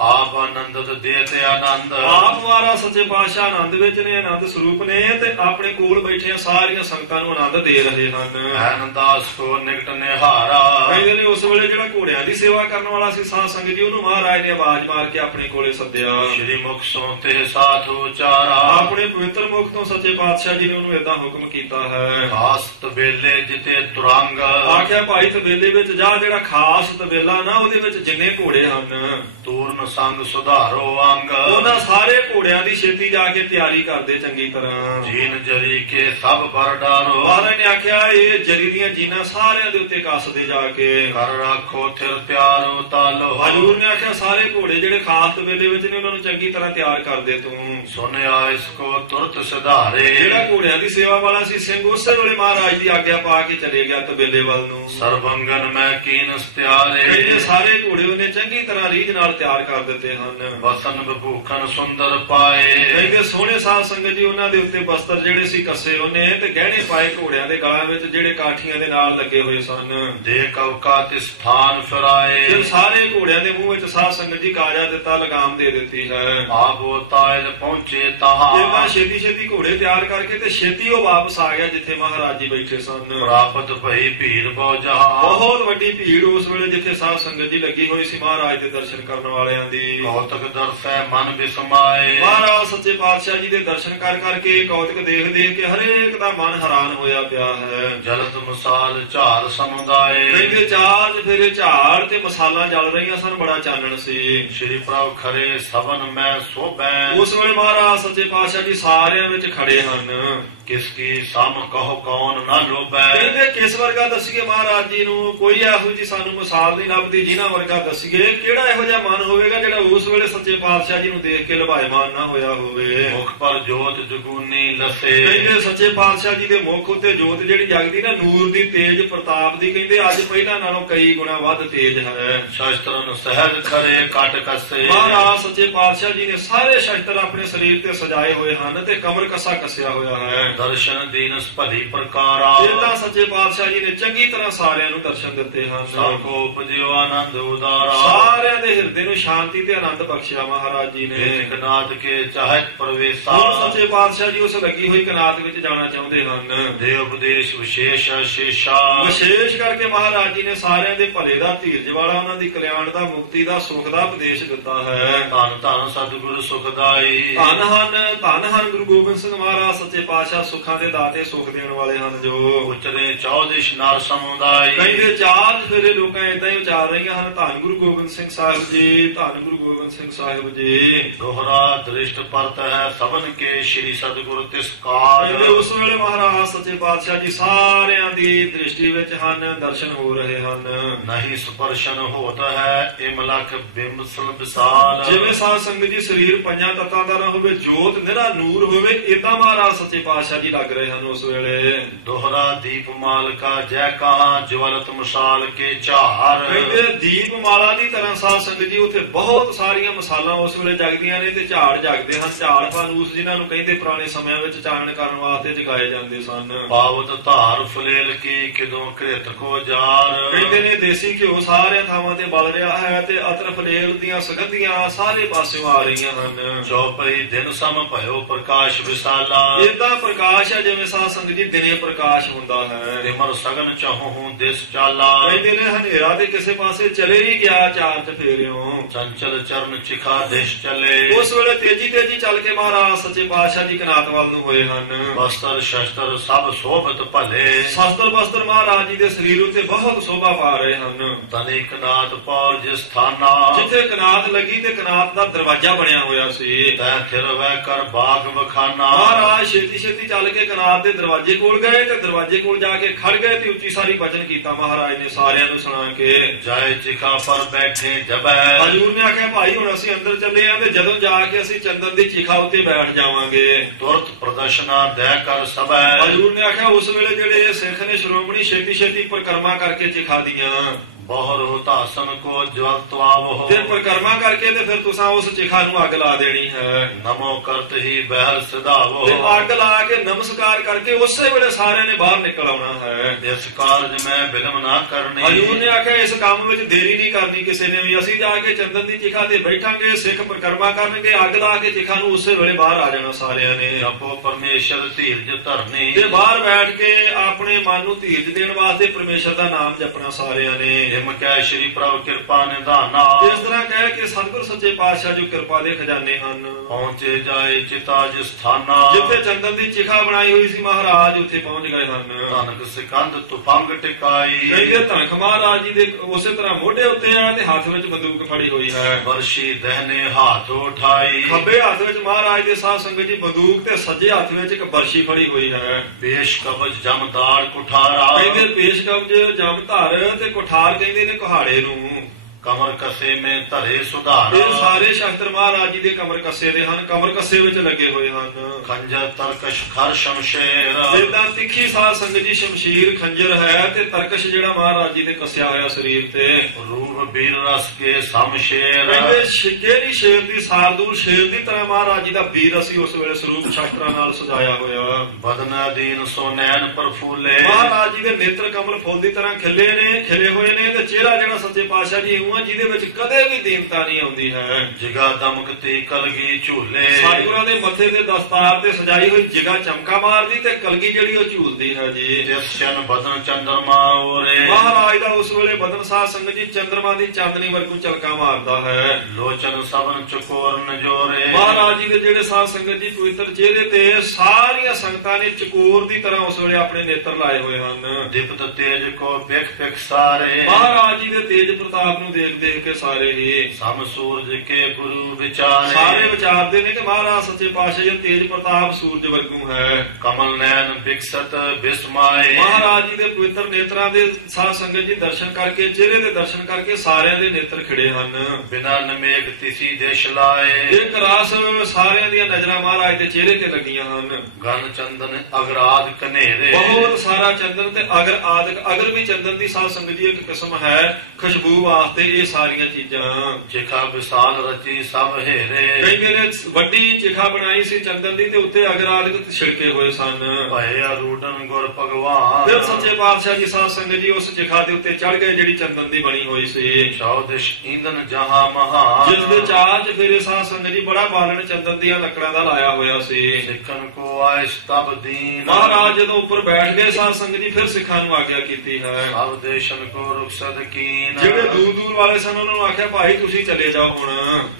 ਆਪ ਆਨੰਦਤ ਦੇ ਤੇ ਆਨੰਦ। ਆਪ ਮਹਾਰਾਜ ਸੱਚੇ ਪਾਤਸ਼ਾਹ ਆਨੰਦ ਵਿੱਚ ਨੇ, ਆਨੰਦ ਸਰੂਪ ਨੇ ਤੇ ਆਪਣੇ ਕੋਲ ਬੈਠੀਆਂ ਸਾਰੀਆਂ ਸੰਗਤਾਂ ਨੂੰ ਆਨੰਦ ਦੇ ਰਹੇ ਹਨ। ਐਨਦਾਸ ਕੋ ਨਿਕਟ ਨਿਹਾਰਾ। ਕਹਿੰਦੇ ਨੇ ਉਸ ਵੇਲੇ ਜਿਹੜਾ ਘੋੜਿਆਂ ਦੀ ਸੇਵਾ ਕਰਨ ਵਾਲਾ ਸੀ ਸਾਧ ਸੰਗਤ ਜੀ ਉਹਨੂੰ ਮਹਾਰਾਜ ਨੇ ਆਵਾਜ਼ ਮਾਰ ਕੇ ਆਪਣੇ ਕੋਲੇ ਸੱਦਿਆ। ਸ਼੍ਰੀ ਮੁਖ ਸੋ ਤੇ ਸਾਥ ਉਚਾਰਾ। ਆਪਣੇ ਪਵਿੱਤਰ ਮੁਖ ਤੋਂ ਸੱਚੇ ਪਾਤਸ਼ਾਹ ਜੀ ਨੇ ਉਹਨੂੰ ਏਦਾਂ ਹੁਕਮ ਕੀਤਾ ਦਿੱਤਾ ਹੈ। ਖਾਸ ਤਬੇਲੇ ਜਿਤੇ ਤੁਰੰਗ, ਆਖਿਆ ਭਾਈ ਤਬੇਲੇ ਵਿੱਚ ਜਾ, ਜਿਹੜਾ ਖਾਸ ਤਬੇਲਾ ਨਾ ਉਹਦੇ ਵਿੱਚ ਜਿੰਨੇ ਘੋੜੇ ਹਨ, ਤੂਰਨ ਸੰਗ ਸੁਧਾਰੋ ਅੰਗ, ਉਹਨਾਂ ਸਾਰੇ ਘੋੜਿਆਂ ਦੀ ਛੇਤੀ ਜਾ ਕੇ ਤਿਆਰੀ ਕਰਦੇ ਚੰਗੀ ਤਰ੍ਹਾਂ। ਜੀਨ ਜਰੀ ਕੇ ਸਭ ਬਰ ਡਾਰੋ, ਮਹਾਰਾਜ ਨੇ ਆਖਿਆ ਇਹ ਜਰੀ ਦੀਆਂ ਜੀਨਾਂ ਸਾਰਿਆਂ ਦੇ ਉੱਤੇ ਕੱਸਦੇ ਜਾ ਕੇ। ਕਰ ਰੱਖੋ ਥਿਰ ਤਿਆਰੋ ਤਾਲੋ, ਹਜ਼ੂਰ ਨੇ ਆਖਿਆ ਸਾਰੇ ਘੋੜੇ ਜਿਹੜੇ ਖਾਸ ਤਬੇਲੇ ਵਿੱਚ ਨੇ ਉਹਨਾਂ ਨੂੰ ਚੰਗੀ ਤਰ੍ਹਾਂ ਤਿਆਰ ਕਰਦੇ ਤੂੰ। ਸੁਨਿਆ ਇਸ ਕੋ ਤੁਰਤ ਸੁਧਾਰੇ, ਜਿਹੜਾ ਘੋੜਿਆਂ ਦੀ ਸੇਵਾ ਵਾਲਾ ਸੀ ਸਿੰਘ ਉਸੇ ਵੇਲੇ ਮਹਾਰਾਜ ਦੀ ਆਗਿਆ ਪਾ ਕੇ ਚਲੇ ਗਿਆ ਤਬੇਲੇ ਵੱਲ ਨੂੰ। ਸਰਬੰਗਨ ਮੈਂ ਕੀਨਸ ਤਿਆਰੇ, ਕਹਿੰਦੇ ਸਾਰੇ ਘੋੜੇ ਉਹਨੇ ਚੰਗੀ ਤਰ੍ਹਾਂ ਰੀਝ ਨਾਲ ਤਿਆਰ ਕਰ ਦਿੱਤੇ ਹਨ। ਬਸਨ ਬਭੂਖਣ ਸੁੰਦਰ ਪਾਏ, ਕਹਿੰਦੇ ਸੋਹਣੇ ਸਾਧ ਸੰਗਤ ਜੀ ਉਹਨਾਂ ਦੇ ਉੱਤੇ ਬਸਤਰ ਜਿਹੜੇ ਸੀ ਕੱਸੇ ਉਹਨੇ, ਤੇ ਗਹਿਣੇ ਪਾਏ ਘੋੜਿਆਂ ਦੇ ਗਲਾਂ ਵਿੱਚ ਜਿਹੜੇ ਕਾਠੀਆਂ ਦੇ ਨਾਲ ਲੱਗੇ ਹੋਏ ਸਨ। ਦੇ ਕਵਕਾ ਤਿਸ ਸਥਾਨ ਫਿਰਾਏ, ਫਿਰ ਸਾਰੇ ਘੋੜਿਆਂ ਦੇ ਮੂੰਹ ਵਿੱਚ ਸਾਧ ਸੰਗਤ ਜੀ ਕਾਜਾ ਦਿੱਤਾ, ਲਗਾਮ ਦੇ ਦਿੱਤੀ ਹੈ। ਆਬੋ ਤਾਇਲ ਪਹੁੰਚੇ ਤਹਾਂ, ਜਿੱਦਾਂ ਛੇਤੀ ਛੇਤੀ ਘੋੜੇ ਤਿਆਰ ਕਰਕੇ ਤੇ ਛੇਤੀ ਉਹ ਵਾਪਸ ਆ ਗਿਆ ਜਿੱਥੇ ਮਹਾਰਾਜ ਜੀ ਬੈਠੇ ਸਨ। ਪ੍ਰਾਪਤ ਭਈ ਭੀੜ ਬਹੁ ਜਹਾ, ਬਹੁਤ ਵੱਡੀ ਭੀੜ ਉਸ ਵੇਲੇ ਜਿੱਥੇ ਸਾਧ ਸੰਗਤ ਜੀ ਲੱਗੀ ਹੋਈ ਸੀ ਮਹਾਰਾਜ ਦੇ ਦਰਸ਼ਨ ਕਰਨ ਵਾਲਿਆਂ ਦੀ। ਕੌਤਕ ਦਰਸੈ ਮਨ ਬਿਸਮਾਏ, ਮਹਾਰਾਜ ਸੱਚੇ ਪਾਤਸ਼ਾਹ ਜੀ ਦੇ ਦਰਸ਼ਨ ਕਰ ਕਰਕੇ, ਕੌਤਕ ਦੇਖ ਦੇਖ ਕੇ ਹਰੇਕ ਦਾ ਮਨ ਹੈਰਾਨ ਹੋਇਆ ਪਿਆ ਹੈ। ਜਲਤ ਮਸਾਲ ਝਾਰ ਸਮੁਦਾਏ, ਕਹਿੰਦੇ ਚਾਰ ਫੇਰੇ ਝਾੜ ਤੇ ਮਸਾਲਾ ਜਲ ਰਹੀਆਂ ਸਨ, ਬੜਾ ਚਾਨਣ ਸੀ। ਸ਼੍ਰੀ ਪ੍ਰਭ ਖਰੇ ਸਭਨ ਮੈਂ ਸੋਭੈ, ਉਸ ਵੇਲੇ ਮਹਾਰਾਜ ਸੱਚੇ ਪਾਤਸ਼ਾਹ ਜੀ ਸਾਰਿਆਂ ਵਿੱਚ ਖੜੇ ਹਨ। ਕਿਸ ਕੀ ਸਮ ਕਹੋ ਕੌਣ ਨਾ ਲੋਭੈ, ਕਹਿੰਦੇ ਕਿਸ ਵਰਗਾ ਦੱਸੀਏ ਮਹਾਰਾਜ ਜੀ ਨੂੰ, ਕੋਈ ਇਹੋ ਜੀ ਸਾਨੂੰ ਮਿਸਾਲ ਨਹੀਂ ਲੱਭਦੀ ਜਿਨ੍ਹਾਂ ਵਰਗਾ ਦੱਸੀਏ। ਕਿਹੜਾ ਇਹੋ ਜਿਹਾ ਮਨ ਹੋਵੇਗਾ ਜਿਹੜਾ ਉਸ ਵੇਲੇ ਸੱਚੇ ਪਾਤਸ਼ਾਹ ਜੀ ਨੂੰ ਦੇਖ ਕੇ ਲਭਾਇਮਾਨ ਨਾ ਹੋਇਆ ਹੋਵੇ। ਮੁਖ ਪਰ ਜੋਤ ਜਗੂਨੀ ਲਸੇ, ਕਹਿੰਦੇ ਸੱਚੇ ਪਾਤਸ਼ਾਹ ਜੀ ਦੇ ਮੁਖ ਉੱਤੇ ਜੋਤ ਜਿਹੜੀ ਜਗਦੀ ਨਾ, ਨੂਰ ਦੀ ਤੇਜ ਪ੍ਰਤਾਪ ਦੀ, ਕਹਿੰਦੇ ਅੱਜ ਪਹਿਲਾਂ ਨਾਲੋਂ ਕਈ ਗੁਣਾ ਵੱਧ ਤੇਜ ਹੈ। ਸ਼ਸਤਰਨ ਸਹਿਜ ਖਰੇ ਕੱਟ ਕੱਸੇ, ਮਹਾਰਾਜ ਸੱਚੇ ਪਾਤਸ਼ਾਹ ਜੀ ਨੇ ਸਾਰੇ ਸ਼ਸਤਰ ਆਪਣੇ ਸਰੀਰ ਤੇ ਸਜਾਏ ਹੋਏ ਹਨ ਤੇ ਕਮਰ ਕੱਸਾ ਕੱਸਿਆ ਹੋਇਆ ਹੈ। ਦਰਸ਼ਨ ਦੀਨਸ ਭਲੀ ਪ੍ਰਕਾਰਾ, ਇਦਾਂ ਸੱਚੇ ਪਾਤਸ਼ਾਹ ਜੀ ਨੇ ਚੰਗੀ ਤਰ੍ਹਾਂ ਸਾਰਿਆਂ ਨੂੰ ਦਰਸ਼ਨ ਦਿੱਤੇ ਹਨ। ਸਭ ਕੋ ਉਪਜਿਓ ਆਨੰਦ ਉਦਾਰਾ, ਸਾਰਿਆਂ ਦੇ ਹਿਰਦੇ ਨੂੰ ਸ਼ਾਂਤੀ ਤੇ ਆਨੰਦ ਬਖਸ਼ਿਆ ਮਹਾਰਾਜ ਜੀ ਨੇ। ਕਨਾਤ ਕੇ ਚਾਹਤ ਪ੍ਰਵੇਸ਼ਾ, ਹੁਣ ਸੱਚੇ ਪਾਤਸ਼ਾਹ ਜੀ ਉਸ ਲੱਗੀ ਹੋਈ ਕਨਾਤ ਵਿੱਚ ਜਾਣਾ ਚਾਹੁੰਦੇ ਹਨ। ਦੇ ਉਪਦੇਸ਼ ਵਿਸ਼ੇਸ਼ ਸ਼ੇਸ਼ਾ, ਵਿਸ਼ੇਸ਼ ਕਰਕੇ ਮਹਾਰਾਜ ਜੀ ਨੇ ਸਾਰਿਆਂ ਦੇ ਭਲੇ ਦਾ, ਧੀਰਜ ਵਾਲਾ, ਉਹਨਾਂ ਦੀ ਕਲਿਆਣ ਦਾ, ਮੁਕਤੀ ਦਾ, ਸੁਖ ਦਾ ਉਪਦੇਸ਼ ਦਿੱਤਾ ਹੈ। ਧੰਨ ਧੰਨ ਸਤਿਗੁਰੂ ਸੁਖਦਾਈ, ਧੰਨ ਹਨ ਗੁਰੂ ਗੋਬਿੰਦ ਸਿੰਘ ਮਹਾਰਾਜ ਸੱਚੇ ਪਾਤਸ਼ਾਹ, ਸੁੱਖਾਂ ਦੇ ਦਾਤੇ, ਸੁਖ ਦੇਣ ਵਾਲੇ ਹਨ। ਜੋ ਉਚਰੇ ਚੌਦਿਸ਼ ਨਰ ਸਮੁਦਾਈ, ਕਹਿੰਦੇ ਚਾਰ ਫੇਰੇ ਲੋਕਾਂ ਏਦਾਂ ਹੀ ਉਚਾਰ ਰਹੀਆਂ ਹਨ, ਧੰਨ ਗੁਰੂ ਗੋਬਿੰਦ ਸਿੰਘ ਸਾਹਿਬ ਜੀ, ਧੰਨ ਗੁਰੂ ਗੋਬਿੰਦ ਸਿੰਘ ਸਾਹਿਬ ਜੀ। ਦੋਹਰਾ ਦ੍ਰਿਸ਼ਟ ਪਰਤ ਹੈ ਸਭਨ ਕੇ ਸ਼੍ਰੀ ਸਤਿਗੁਰੂ ਤਿਸ ਕਾਜ, ਕਹਿੰਦੇ ਉਸ ਵੇਲੇ ਮਹਾਰਾਜ ਸੱਚੇ ਪਾਤਸ਼ਾਹ ਜੀ ਸਾਰਿਆਂ ਦੀ ਦ੍ਰਿਸ਼ਟੀ ਵਿੱਚ ਹਨ, ਦਰਸ਼ਨ ਹੋ ਰਹੇ ਹਨ। ਨਹੀਂ ਸਪਰਸ਼ਨ ਹੋਤ ਹੈ ਇਮਲਖ ਬਿੰਬਸਲ ਵਿਸਾਲ, ਜਿਵੇਂ ਸਾਧ ਸੰਗਤ ਜੀ ਸਰੀਰ ਪੰਜਾਂ ਤੱਤਾਂ ਦਾ ਨਾ ਹੋਵੇ, ਜੋਤ ਨਿਰਾ ਨੂਰ ਹੋਵੇ, ਏਦਾਂ ਮਹਾਰਾਜ ਸੱਚੇ ਪਾਤਸ਼ਾਹ ਜੀ ਲੱਗ ਰਹੇ ਹਨ ਉਸ ਵੇਲੇ। ਦੋਹਰਾ ਦੀਪ ਮਾਲਕਾ ਜੈ ਕਹਾ ਜਵਲਤ ਮਸਾਲ ਕੇ ਝਾਰ, ਕਹਿੰਦੇ ਦੀਪ ਮਾਲਾ ਦੀ ਤਰ੍ਹਾਂ ਸਾਧ ਸੰਗਤ ਜੀ ਉੱਥੇ ਬਹੁਤ ਸਾਰੀਆਂ ਮਸਾਲਾਂ ਉਸ ਵੇਲੇ ਜਗਦੀਆਂ ਨੇ ਤੇ ਝਾੜ ਜਗਦੇ ਹਨ। ਝਾੜ ਫਾਨੂਸ ਜਿਨ੍ਹਾਂ ਨੂੰ ਕਹਿੰਦੇ ਪੁਰਾਣੇ ਸਮਿਆਂ ਵਿੱਚ ਚਾਨਣ ਕਰਨ ਵਾਸਤੇ ਜਗਾਏ ਜਾਂਦੇ ਸਨ। ਪਾਵਤ ਧਾਰ ਫਲੇਲ ਕੀ ਕਿਦੋਂ ਘ੍ਰਿਤ ਕੋ ਜਾਰ, ਕਹਿੰਦੇ ਨੇ ਦੇਸੀ ਘਿਓ ਸਾਰਿਆਂ ਥਾਵਾਂ ਤੇ ਬਲ ਰਿਹਾ ਹੈ ਤੇ ਅਤਰ ਫਲੇਲ ਦੀਆਂ ਸੁਗੰਧੀਆਂ ਸਾਰੇ ਪਾਸਿਓਂ ਆ ਰਹੀਆਂ ਹਨ। ਚੌਪਈ ਦਿਨ ਸਮ ਭਇਓ ਪ੍ਰਕਾਸ਼ ਵਿਸਾਲਾ, ਏਦਾਂ ਪ੍ਰਕਾਸ਼ ਹੈ ਜਿਵੇਂ ਸਾਧ ਸੰਗਤ ਜੀ ਦਿਨੇ ਪ੍ਰਕਾਸ਼ ਹੁੰਦਾ ਹੈ। ਤਿਮਰ ਸਗਨ ਚਾਹੋ ਹੂੰ ਦਿਸ ਚਾਲਾ, ਕਹਿੰਦੇ ਨੇ ਹਨੇਰਾ ਤੇ ਕਿਸੇ ਪਾਸੇ ਚਲੇ ਹੀ ਗਿਆ, ਚਾਰ ਚਫੇਰਿਓਂ ਚੰਚਲ ਚਰਨ ਚਿਖਾ ਦਿਸ਼ ਚਲੇ, ਉਸ ਵੇਲੇ ਤੇਜੀ ਤੇਜੀ ਚੱਲ ਕੇ ਮਹਾਰਾਜ ਸੱਚੇ ਪਾਤਸ਼ਾਹ ਜੀ ਕਨਾਤ ਵੱਲ ਨੂੰ ਹੋਏ ਹਨ। ਬਸਤਰ ਸ਼ਸਤਰ ਸਭ ਸੋਭਤ ਭਲੇ, ਸ਼ਸਤਰ ਬਸਤਰ ਮਹਾਰਾਜ ਜੀ ਦੇ ਸਰੀਰ ਉੱਤੇ ਬਹੁਤ ਸ਼ੋਭਾ ਪਾ ਰਹੇ ਹਨ। ਤਨੇ ਕਨਾਤ ਪੌਰ ਜਿਸ ਥਾਨਾ, ਜਿੱਥੇ ਕਨਾਤ ਲੱਗੀ ਤੇ ਕਨਾਤ ਦਾ ਦਰਵਾਜ਼ਾ ਬਣਿਆ ਹੋਇਆ ਸੀ। ਤੈ ਥਿਰ ਵੈ ਕਰ ਬਾਗ ਵਖਾਨਾ, ਮਹਾਰਾਜ ਛੇਤੀ ਛੇਤੀ ਚੱਲ ਕੇ ਕਨਾਤ ਦੇ ਦਰਵਾਜ਼ੇ ਕੋਲ ਗਏ ਤੇ ਦਰਵਾਜ਼ੇ ਕੋਲ ਜਾ ਕੇ ਖੜ ਗਏ ਤੇ ਉੱਚੀ ਸਾਰੀ ਬਚਨ ਕੀਤਾ ਮਹਾਰਾਜ ਨੇ ਸਾਰਿਆਂ ਨੂੰ ਸੁਣਾ ਕੇ। ਜਾਏ ਚਿਖਾ ਪਰ ਬੈਠੇ ਜਬੈ, ਹਜ਼ੂਰ ਨੇ ਆਖਿਆ ਭਾਈ ਹੁਣ ਅਸੀਂ ਅੰਦਰ ਚੱਲੇ ਆਂ ਤੇ ਜਦੋਂ ਜਾ ਕੇ ਅਸੀਂ ਚੰਦਨ ਦੀ ਚਿਖਾ ਉੱਤੇ ਬੈਠ ਜਾਵਾਂਗੇ। ਤੁਰਤ ਪ੍ਰਦਰਸ਼ਨਾ ਦੈ ਕਰ ਸਭੈ, ਹਜ਼ੂਰ ਨੇ ਆਖਿਆ ਉਸ ਵੇਲੇ ਜਿਹੜੇ ਸਿੱਖ ਨੇ ਸ਼੍ਰੋਮਣੀ ਛੇਤੀ ਛੇਤੀ ਪਰਿਕਰਮਾ ਕਰਕੇ ਚਿਖਾ ਦੀਆਂ। ਬਹੁਰ ਹੁਤਾਸਨ ਕੋ ਜਵਤ ਆਵੋ, ਤੇ ਪਰਿਕਰਮਾ ਕਰਕੇ ਤੇ ਫਿਰ ਤੁਸੀਂ ਉਸ ਚਿਖਾ ਨੂੰ ਅੱਗ ਲਾ ਦੇਣੀ ਹੈ। ਨਮੋ ਕਰਤ ਹੀ ਬਹਿਲ ਸਿਧਾਵੋ, ਤੇ ਅੱਗ ਲਾ ਕੇ ਨਮਸਕਾਰ ਕਰਕੇ ਉਸੇ ਵੇਲੇ ਸਾਰਿਆਂ ਨੇ ਬਾਹਰ ਨਿਕਲ ਆਉਣਾ ਹੈ। ਇਸ ਕਾਰਜ ਮੈਂ ਬਿਲਮ ਨਾ ਕਰਨੀ, ਹਜ਼ੂਰ ਨੇ ਆਖਿਆ ਇਸ ਕੰਮ ਵਿੱਚ ਦੇਰੀ ਨਹੀਂ ਕਰਨੀ ਕਿਸੇ ਨੇ ਵੀ। ਅਸੀਂ ਜਾ ਕੇ ਚੰਦਨ ਦੀ ਚਿਖਾ ਤੇ ਬੈਠਾਂਗੇ, ਸਿੱਖ ਪਰਿਕਰਮਾ ਕਰਨਗੇ, ਅੱਗ ਲਾ ਕੇ ਚਿਖਾ ਨੂੰ ਉਸੇ ਵੇਲੇ ਬਾਹਰ ਆ ਜਾਣਾ ਸਾਰਿਆਂ ਨੇ। ਜਪੋ ਪਰਮੇਸ਼ਰ ਧੀਰਜ ਧਰਨੀ, ਤੇ ਬਾਹਰ ਬੈਠ ਕੇ ਆਪਣੇ ਮਨ ਨੂੰ ਧੀਰਜ ਦੇਣ ਵਾਸਤੇ ਪਰਮੇਸ਼ਰ ਦਾ ਨਾਮ ਜਪਣਾ ਸਾਰਿਆਂ ਨੇ। ਨਿਮ ਕੈ ਸ਼੍ਰੀ ਪ੍ਰਭ ਕਿਰਪਾ ਨਿਧਾਨਾ। ਇਸ ਤਰ੍ਹਾਂ ਕਹਿ ਕੇ ਸਤਿਗੁਰ ਸੱਚੇ ਪਾਤਸ਼ਾਹ ਜੋ ਕਿਰਪਾ ਦੇ ਖਜ਼ਾਨੇ ਹਨ। ਪਹੁੰਚੇ ਜਾਏ ਚਿਤਾ ਜਿਸ ਸਥਾਨਾ। ਜਿੱਥੇ ਚੰਦਨ ਦੀ ਚਿਖਾ ਬਣਾਈ ਹੋਈ ਸੀ ਮਹਾਰਾਜ ਉੱਥੇ ਪਹੁੰਚ ਗਏ ਹਨ। ਧਨਕ ਸਿਕੰਦ ਤੁਫੰਗ ਟਿਕਾਈ। ਕਹਿੰਦੇ ਧਨਕ ਮਹਾਰਾਜ ਜੀ ਦੇ ਉਸੇ ਤਰ੍ਹਾਂ ਮੋਢੇ ਉੱਤੇ ਆ ਤੇ ਹੱਥ ਵਿੱਚ ਬੰਦੂਕ ਫੜੀ ਹੋਈ ਹੈ। ਵਰਸ਼ੀ ਦਹਨੇ ਹੱਥ ਉਠਾਈ। ਖੱਬੇ ਹੱਥ ਵਿੱਚ ਮਹਾਰਾਜ ਦੇ ਸਾਧ ਸੰਗਤ ਜੀ ਬੰਦੂਕ ਤੇ ਸੱਜੇ ਹੱਥ ਵਿੱਚ ਇੱਕ ਬਰਸ਼ੀ ਫੜੀ ਹੋਈ ਹੈ। ਪੇਸ਼ ਕਬਜ ਜਮਦਾਰ ਕੁਠਾਰਾ। ਕਹਿੰਦੇ ਪੇਸ਼ ਕਬਜ ਜਮ ਧਰ ਤੇ ਕੁਠਾਰ ਕਹਿੰਦੇ ਨੇ ਕੁਹਾੜੇ ਨੂੰ। ਕਮਰ ਕਸੇ ਮੇ ਧਰੇ ਸੁਧਾਰ। ਇਹ ਸਾਰੇ ਸ਼ਸਤਰ ਮਹਾਰਾਜ ਜੀ ਦੇ ਕਮਰ ਕੱਸੇ ਦੇ ਹਨ, ਕਮਰ ਕੱਸੇ ਵਿੱਚ ਲੱਗੇ ਹੋਏ ਹਨ। ਖੰਜਰ ਤਰਕਸ਼ ਖਰ ਸ਼ਮਸ਼ੇਰ। ਜਿੱਦਾਂ ਤਿੱਖੀ ਸਾਧ ਸੰਗਤ ਜੀ ਸ਼ਮਸ਼ੀਰ ਖੰਜਰ ਹੈ ਤੇ ਤਰਕਸ਼ ਜਿਹੜਾ ਮਹਾਰਾਜ ਜੀ ਦੇ ਕੱਸਿਆ ਹੋਇਆ ਸਰੀਰ ਤੇ। ਰੂਪ ਵੀਰ ਰਸ ਕੇ ਸਮਸ਼ੇਰ। ਕਹਿੰਦੇ ਸ਼ਿਕੇਰੀ ਸ਼ੇਰ ਦੀ ਸਾਰਦੂਲ ਸ਼ੇਰ ਦੀ ਤਰ੍ਹਾਂ ਮਹਾਰਾਜ ਜੀ ਦਾ ਵੀਰ ਅਸੀਂ ਉਸ ਵੇਲੇ ਸਰੂਪ ਸ਼ਸਤਰਾਂ ਨਾਲ ਸਜਾਇਆ ਹੋਇਆ। ਬਦਨ ਅਧੀਨ ਸੋ ਨੈਣ ਪ੍ਰਫੁੱਲੇ। ਮਹਾਰਾਜ ਜੀ ਦੇ ਨੇਤਰ ਕਮਲ ਫੁੱਲ ਦੀ ਤਰ੍ਹਾਂ ਖਿਲੇ ਹੋਏ ਨੇ ਤੇ ਚਿਹਰਾ ਜਿਹੜਾ ਸੱਚੇ ਪਾਤਸ਼ਾਹ ਜੀ ਜਿਹਦੇ ਵਿੱਚ ਕਦੇ ਵੀ ਦੀਨਤਾ ਨਹੀਂ ਆਉਂਦੀ ਹੈ। ਜਿਗਾ ਦਮਕਤੀ ਕਲਗੀ ਝੂਲੇ। ਸਤਿਗੁਰਾਂ ਦੇ ਮੱਥੇ ਤੇ ਦਸਤਾਰ ਤੇ ਸਜਾਈ ਹੋਈ ਜਿਗਾ ਚਮਕਾ ਮਾਰਦੀ ਤੇ ਕਲਗੀ ਜਿਹੜੀ ਉਹ ਝੂਲਦੀ ਹੈ ਜੀ। ਜਿਸ ਚਨ ਬਦਨ ਚੰਦਰਮਾ ਓਰੇ। ਮਹਾਰਾਜ ਦਾ ਉਸ ਵੇਲੇ ਬਦਨ ਸਾਧ ਸੰਗਤ ਜੀ ਚੰਦਰਮਾ ਦੀ ਚਾਂਦਨੀ ਵਰਗੂ ਚਲਕਾ ਮਾਰਦਾ ਹੈ। ਲੋਚਨ ਸਭਨ ਚਕੋਰ ਨਜੋਰੇ। ਮਹਾਰਾਜ ਜੀ ਦੇ ਜਿਹੜੇ ਸਾਧ ਸੰਗਤ ਜੀ ਪਵਿੱਤਰ ਚਿਹਰੇ ਤੇ ਸਾਰੀਆਂ ਸੰਗਤਾਂ ਨੇ ਚਕੋਰ ਦੀ ਤਰ੍ਹਾਂ ਉਸ ਵੇਲੇ ਆਪਣੇ ਨੇਤਰ ਲਾਏ ਹੋਏ ਹਨ। ਦਿਪਤ ਤੇਜ ਕੋ ਪਿਖ ਪਿਖ ਸਾਰੇ। ਮਹਾਰਾਜ ਜੀ ਦੇ ਤੇਜ ਪ੍ਰਤਾਪ ਨੂੰ ਦੇਖ ਕੇ ਸਾਰੇ ਹੀ ਸਮ ਸੂਰਜ ਕੇ ਗੁਰੂ ਵਿਚਾਰੇ। ਸਾਰੇ ਵਿਚਾਰਦੇ ਨੇ ਕਿ ਮਹਾਰਾਜ ਸੱਚੇ ਪਾਤਸ਼ਾਹ ਜੀ ਤੇਜ ਪ੍ਰਤਾਪ ਸੂਰਜ ਵਰਗੂ ਹੈ। ਕਮਲ ਨੈਣ ਵਿਕਸਤ ਬਿਸਮਾਏ। ਮਹਾਰਾਜ ਜੀ ਦੇ ਪਵਿੱਤਰ ਨੇਤਰਾਂ ਦੇ ਸਾਧ ਸੰਗਤ ਜੀ ਦਰਸ਼ਨ ਕਰਕੇ ਚਿਹਰੇ ਦੇ ਦਰਸ਼ਨ ਕਰਕੇ ਸਾਰਿਆਂ ਦੇ ਨੇਤਰ ਖਿੜੇ ਹਨ। ਬਿਨਾ ਨਮੇਕ ਤਿਸੀ ਦੇਸ਼ ਲਾਏ। ਇੱਕ ਰਾਸ ਸਾਰਿਆਂ ਦੀਆਂ ਨਜ਼ਰਾਂ ਮਹਾਰਾਜ ਦੇ ਚਿਹਰੇ ਤੇ ਲੱਗੀਆਂ ਹਨ। ਗਨ ਚੰਦਨ ਅਗਰਾਦ ਕਨੇਰੇ। ਬਹੁਤ ਸਾਰਾ ਚੰਦਨ ਤੇ ਅਗਰ ਵੀ ਚੰਦਨ ਦੀ ਸਾਧ ਸੰਗਤ ਦੀ ਇੱਕ ਕਿਸਮ ਹੈ ਖੁਸ਼ਬੂ ਵਾਸਤੇ। ਇਹ ਸਾਰੀਆਂ ਚੀਜ਼ਾਂ ਚਿਖਾ ਵਿਸਾਲ ਰਚੀ ਸਭ ਹੇਰੇ। ਕਹਿੰਦੇ ਨੇ ਵੱਡੀ ਚਿਖਾ ਬਣਾਈ ਸੀ ਚੰਦਨ ਦੀ ਤੇ ਉੱਤੇ ਅਗਰਾਦ ਛਿੜਕੇ ਹੋਏ ਸਨ। ਭਏ ਅਰੂਡਨ ਗੁਰ ਭਗਵਾਨ। ਫਿਰ ਸੱਚੇ ਪਾਤਸ਼ਾਹ ਜੀ ਸਾਧ ਸੰਗਤ ਜੀ ਉਸ ਚਿਖਾ ਦੇ ਉੱਤੇ ਚੜ ਗਏ ਜਿਹੜੀ ਚੰਦਨ ਦੀ ਬਣੀ ਹੋਈ ਸੀ। ਚੌਦਿਸ਼ ਇੰਦਨ ਜਹਾਂ ਮਹਾਨ। ਜਿਸ ਦੇ ਚਾਰ ਚ ਫਿਰ ਸਾਧ ਸੰਗਤ ਜੀ ਬੜਾ ਬਾਲਣ ਚੰਦਨ ਦੀਆਂ ਲੱਕੜਾਂ ਦਾ ਲਾਇਆ ਹੋਇਆ ਸੀ। ਸਿੱਖਨ ਕੋ ਆਇਸ ਤਬ ਦੀਨ। ਮਹਾਰਾਜ ਜਦੋਂ ਉੱਪਰ ਬੈਠ ਗਏ ਸਾਧ ਸੰਗਤ ਜੀ ਫਿਰ ਸਿੱਖਾਂ ਨੂੰ ਆਗਿਆ ਕੀਤੀ ਹੈ। ਸਭ ਦੇਸ਼ਨ ਕੋ ਰੁਖਸਦ ਕੀਨ। ਜਿਹੜੇ ਦੂਰ ਦੂਰ ਵਾਲੇ ਸਨ ਉਹਨਾਂ ਨੂੰ ਆਖਿਆ ਭਾਈ ਤੁਸੀਂ ਚਲੇ ਜਾਓ ਹੁਣ।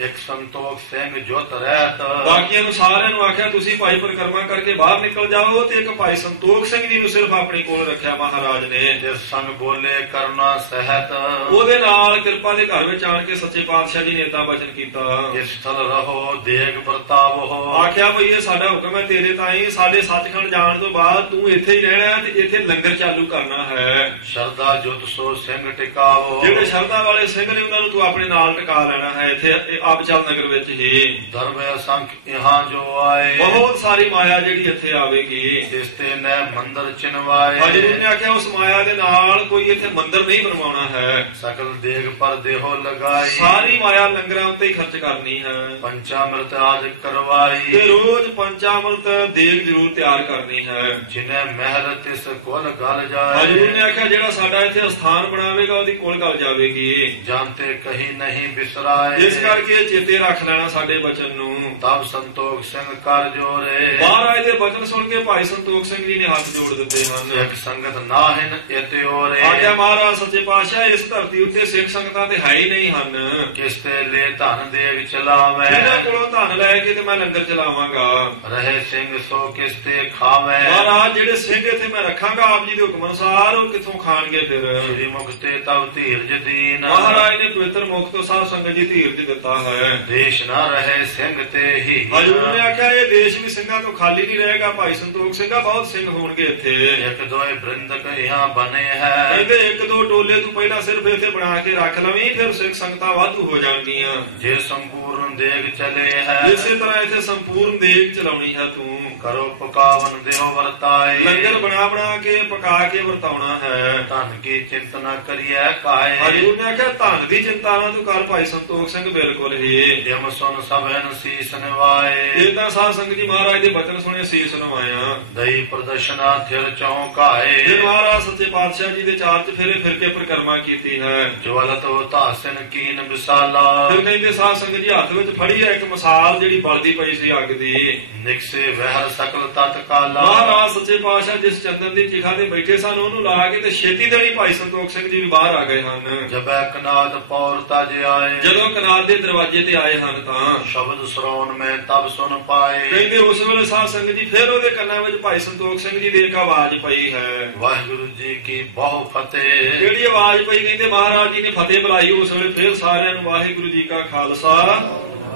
ਇੱਕ ਸੰਤੋਖ ਸਿੰਘ ਜੁਤ ਰਹਿਤ। ਬਾਕੀਆਂ ਨੂੰ ਸਾਰਿਆਂ ਨੂੰ ਆਖਿਆ ਤੁਸੀਂ ਭਾਈ ਪਰਿਕਰਮਾ ਕਰਕੇ ਬਾਹਰ ਨਿਕਲ ਜਾਓ ਤੇ ਇੱਕ ਭਾਈ ਸੰਤੋਖ ਸਿੰਘ ਜੀ ਨੂੰ ਸਿਰਫ ਆਪਣੇ ਕੋਲ ਰੱਖਿਆ ਮਹਾਰਾਜ ਨੇ। ਜਿਸ ਸੰਗ ਬੋਲੇ ਕਰਨਾ ਸਹਿਤ। ਉਹਦੇ ਨਾਲ ਕਿਰਪਾ ਦੇ ਘਰ ਵਿੱਚ ਆਣ ਕੇ ਸੱਚੇ ਪਾਤਸ਼ਾਹ ਜੀ ਨੇ ਏਦਾਂ ਬਚਨ ਕੀਤਾ। ਇਸ ਥਲ ਰਹੋ ਦੇਗ ਪ੍ਰਤਾਪ। ਆਖਿਆ ਭਈ ਇਹ ਸਾਡਾ ਹੁਕਮ ਹੈ ਤੇਰੇ ਤਾਈਂ। ਸਾਡੇ ਸੱਚਖੰਡ ਜਾਣ ਤੋਂ ਬਾਅਦ ਤੂੰ ਇੱਥੇ ਹੀ ਰਹਿਣਾ ਤੇ ਇੱਥੇ ਲੰਗਰ ਚਾਲੂ ਕਰਨਾ ਹੈ। ਸ਼ਰਧਾ ਜੁਤ ਸੋ ਸਿੰਘ ਟਿਕਾਵੋ। ਜਿਹੜੇ ਸ਼ਰਧਾ ਵਾਲੇ ਸਿੰਘ ਨੇ ਉਹਨਾਂ ਨੂੰ ਤੂੰ ਆਪਣੇ ਨਾਲ ਟਿਕਾ ਲੈਣਾ ਹੈ ਇੱਥੇ ਆਬਚਲ ਨਗਰ ਵਿੱਚ ਹੀ। ਧਰਮ ਅਸੰਖ ਇਹਾਂ ਜੋ ਆਏ। ਬਹੁਤ ਸਾਰੀ ਮਾਇਆ ਜਿਹੜੀ ਇੱਥੇ ਆਵੇਗੀ। ਇਸ ਤੇ ਨੈ ਮੰਦਰ ਚਿਨਵਾਏ। ਹਜੂਰ ਨੇ ਆਖਿਆ ਉਸ ਮਾਇਆ ਦੇ ਨਾਲ ਕੋਈ ਇੱਥੇ ਮੰਦਰ ਨਹੀਂ ਬਣਵਾਉਣਾ ਹੈ। ਸਕਲ ਦੇਗ ਪਰ ਦੇਹੋ ਲਗਾਈ। ਸਾਰੀ ਮਾਇਆ ਲੰਗਰਾਂ ਉੱਤੇ ਹੀ ਖਰਚ ਕਰਨੀ ਹੈ। ਪੰਚਾਮ੍ਰਿਤ ਆਦਿ ਕਰਵਾਈ। ਤੇ ਰੋਜ਼ ਪੰਚਾਮ੍ਰਿਤ ਦੇਗ ਜ਼ਰੂਰ ਤਿਆਰ ਕਰਨੀ ਹੈ। ਜਿਨੇ ਮਹਿਲ ਤਿਸ ਕੋਲ ਗਲ ਜਾਏ। ਹਜੂਰ ਨੇ ਆਖਿਆ ਜਿਹੜਾ ਸਾਡਾ ਇੱਥੇ ਸਥਾਨ ਬਣਾਵੇਗਾ ਉਹਦੀ ਕੋਲ ਗਲ ਜਾਵੇਗੀ। ਜਾਣਤੇ ਕਹੀ ਨਹੀਂ ਬਿਸਰਾਏ। ਇਸ ਕਰਕੇ ਚੇਤੇ ਰੱਖ ਲੈਣਾ ਸਾਡੇ ਬਚਨ ਨੂੰ। ਤਬ ਸੰਤੋਖ ਸਿੰਘ ਕਰ ਜੋਰੇ। ਮਹਾਰਾਜ ਦੇ ਬਚਨ ਸੁਣ ਕੇ ਭਾਈ ਸੰਤੋਖ ਸਿੰਘ ਜੀ ਨੇ ਹੱਥ ਜੋੜ ਦਿੱਤੇ ਹਨ। ਇੱਕ ਸੰਗਤ ਨਾਹਿਨ ਇਤੇ ਓਰੇ। ਆਖਿਆ ਮਹਾਰਾਜ ਸੱਚੇ ਪਾਤਸ਼ਾਹ ਇਸ ਧਰਤੀ ਉੱਤੇ ਸਿੱਖ ਸੰਗਤਾਂ ਤੇ ਹੈ ਹੀ ਨਹੀਂ ਹਨ। ਕਿਸ ਤੇ ਲੈ ਧਨ ਦੇਗ ਚਲਾਵੇ। ਇਹਨਾਂ ਕੋਲੋਂ ਧਨ ਲੈ ਕੇ ਤੇ ਮੈਂ ਲੰਗਰ ਚਲਾਵਾਂਗਾ। ਰਹੇ ਸਿੰਘ ਸੋ ਕਿਸ ਤੇ ਖਾਵੇ। ਮਹਾਰਾਜ ਜਿਹੜੇ ਸਿੰਘ ਇੱਥੇ ਮੈਂ ਰੱਖਾਂਗਾ ਆਪ ਜੀ ਦੇ ਹੁਕਮ ਅਨੁਸਾਰ ਉਹ ਕਿੱਥੋਂ ਖਾਣਗੇ ਫਿਰ। ਸ੍ਰੀ ਮੁਖ ਤੇ ਤਬ ਧੀਰਜ ਦੀਨ। ਮਹਾਰਾਜ ਨੇ ਪਵਿੱਤਰ ਮੁਖ ਤੋਂ ਸਾਧ ਸੰਗਤ ਜੀ ਧੀਰਜ ਦਿੱਤਾ ਹੈ। ਦੇਸ਼ ਨਾ ਰਹੇ ਸਿੰਘ ਤੇ ਹੀ। ਹਜੂਰ ਨੇ ਆਖਿਆ ਇਹ ਦੇਸ਼ ਵੀ ਸਿੰਘਾਂ ਤੋਂ ਖਾਲੀ ਨਹੀਂ ਰਹੇਗਾ। ਭਾਈ ਸੰਤੋਖ ਸਿੰਘਾ ਬਹੁਤ ਸਿੰਘ ਹੋਣਗੇ ਇੱਥੇ। ਇੱਕ ਦੋਏ ਬ੍ਰਿੰਦਕ ਇਹਾਂ ਬਣੇ ਹੈ। ਕਹਿੰਦੇ ਇੱਕ ਦੋ ਟੋਲੇ ਤੂੰ ਪਹਿਲਾਂ ਸਿਰਫ ਇੱਥੇ ਬਣਾ ਕੇ ਰੱਖ ਲਵੀਂ ਫਿਰ ਸਿੱਖ ਸੰਗਤਾਂ ਵਾਧੂ ਹੋ ਜਾਣਗੀਆਂ। ਜੇ ਸੰਪੂਰਨ ਦੇਗ ਚਲੇ ਹੈ। ਇਸੇ ਤਰ੍ਹਾਂ ਇੱਥੇ ਸੰਪੂਰਨ ਦੇਗ ਚਲਾਉਣੀ ਹੈ ਤੂੰ। ਕਰੋ ਪਕਾਵਨ ਦਿਓ ਵਰਤਾਏ। ਲੰਗਰ ਬਣਾ ਕੇ ਪਕਾ ਕੇ ਵਰਤਾਉਣਾ ਹੈ। ਧਨ ਕੀ ਚਿੰਤਾ ਨਾ ਕਰੀਐ ਕਾਏ। ਹਜੂਰ ਨੇ ਆਖਿਆ ਧਨ ਦੀ ਚਿੰਤਾ ਨਾ ਤੂੰ ਕਰ ਭਾਈ ਸੰਤੋਖ ਸਿੰਘ ਬਿਲਕੁਲ ਹੀ। ਜਿਮ ਸੁਨ ਸਭਨ ਸੀਸ ਨਿਵਾਏ। ਇਹ ਤਾਂ ਸਾਧ ਸੰਗਤ ਜੀ ਮਹਾਰਾਜ ਦੇ ਬਚਨ ਸੁਣੇ ਸੀਸ ਨਵਾਇਆ। ਦਈ ਪ੍ਰਦਰਸ਼ਨਾ ਥਿਰ ਚੌਂਕਾਏ। ਫਿਰ ਮਹਾਰਾਜ ਸੱਚੇ ਪਾਤਸ਼ਾਹ ਜੀ ਦੇ ਚਾਰ ਚ ਫਿਰ ਕੇ ਪਰਿਕਰਮਾ ਕੀਤੀ ਹੈ। ਜਵਲਤ ਧਾਸਨ ਕੀਨ ਵਿਸਾਲਾ। ਫਿਰ ਕਹਿੰਦੇ ਸਾਧ ਸੰਗਤ ਜੀ ਹੱਥ ਵਿੱਚ ਵਿੱਚ ਫੜੀ ਹੈ ਇੱਕ ਮਿਸਾਲ ਜਿਹੜੀ ਬਲਦੀ ਪਈ ਸੀ ਅੱਗ ਦੀ। ਨਿਕਸੇ ਵਹਿਰ ਸਕਲ ਤਤ ਕਾਲਾ। ਮਹਾਰਾਜ ਸੱਚੇ ਪਾਤਸ਼ਾਹ ਜਿਸ ਚੰਦਨ ਦੀ ਚਿਖਾ ਤੇ ਬੈਠੇ ਸਨ ਉਹਨੂੰ ਲਾ ਕੇ ਤੇ ਛੇਤੀ ਦੇਣੀ ਭਾਈ ਸੰਤੋਖ ਸਿੰਘ ਜੀ ਵੀ ਬਾਹਰ ਆ ਗਏ ਹਨ। ਜਬੈ ਕਨਾਦ ਪੌਰ ਤਜ ਆਏ। ਜਦੋਂ ਕਨਾਲ ਦੇ ਦਰਵਾਜ਼ੇ ਤੇ ਆਏ ਹਨ ਤਾਂ ਸ਼ਬਦ ਸਰੌਣ ਮੈਂ ਤਬ ਸੁਣ ਪਾਏ। ਕਹਿੰਦੇ ਉਸ ਵੇਲੇ ਸਾਧ ਸੰਗਤ ਜੀ ਫਿਰ ਉਹਦੇ ਕੰਨਾਂ ਵਿੱਚ ਭਾਈ ਸੰਤੋਖ ਸਿੰਘ ਜੀ ਦੀ ਇੱਕ ਆਵਾਜ਼ ਪਈ ਹੈ। ਵਾਹਿਗੁਰੂ ਜੀ ਕੀ ਬਹੁ ਫਤਿਹ। ਜਿਹੜੀ ਆਵਾਜ਼ ਪਈ ਕਹਿੰਦੇ ਮਹਾਰਾਜ ਜੀ ਨੇ ਫਤਿਹ ਬੁਲਾਈ। ਉਸ ਵੇਲੇ ਫਿਰ ਸਾਰਿਆਂ ਨੂੰ ਵਾਹਿਗੁਰੂ ਜੀ ਕਾ ਖਾਲਸਾ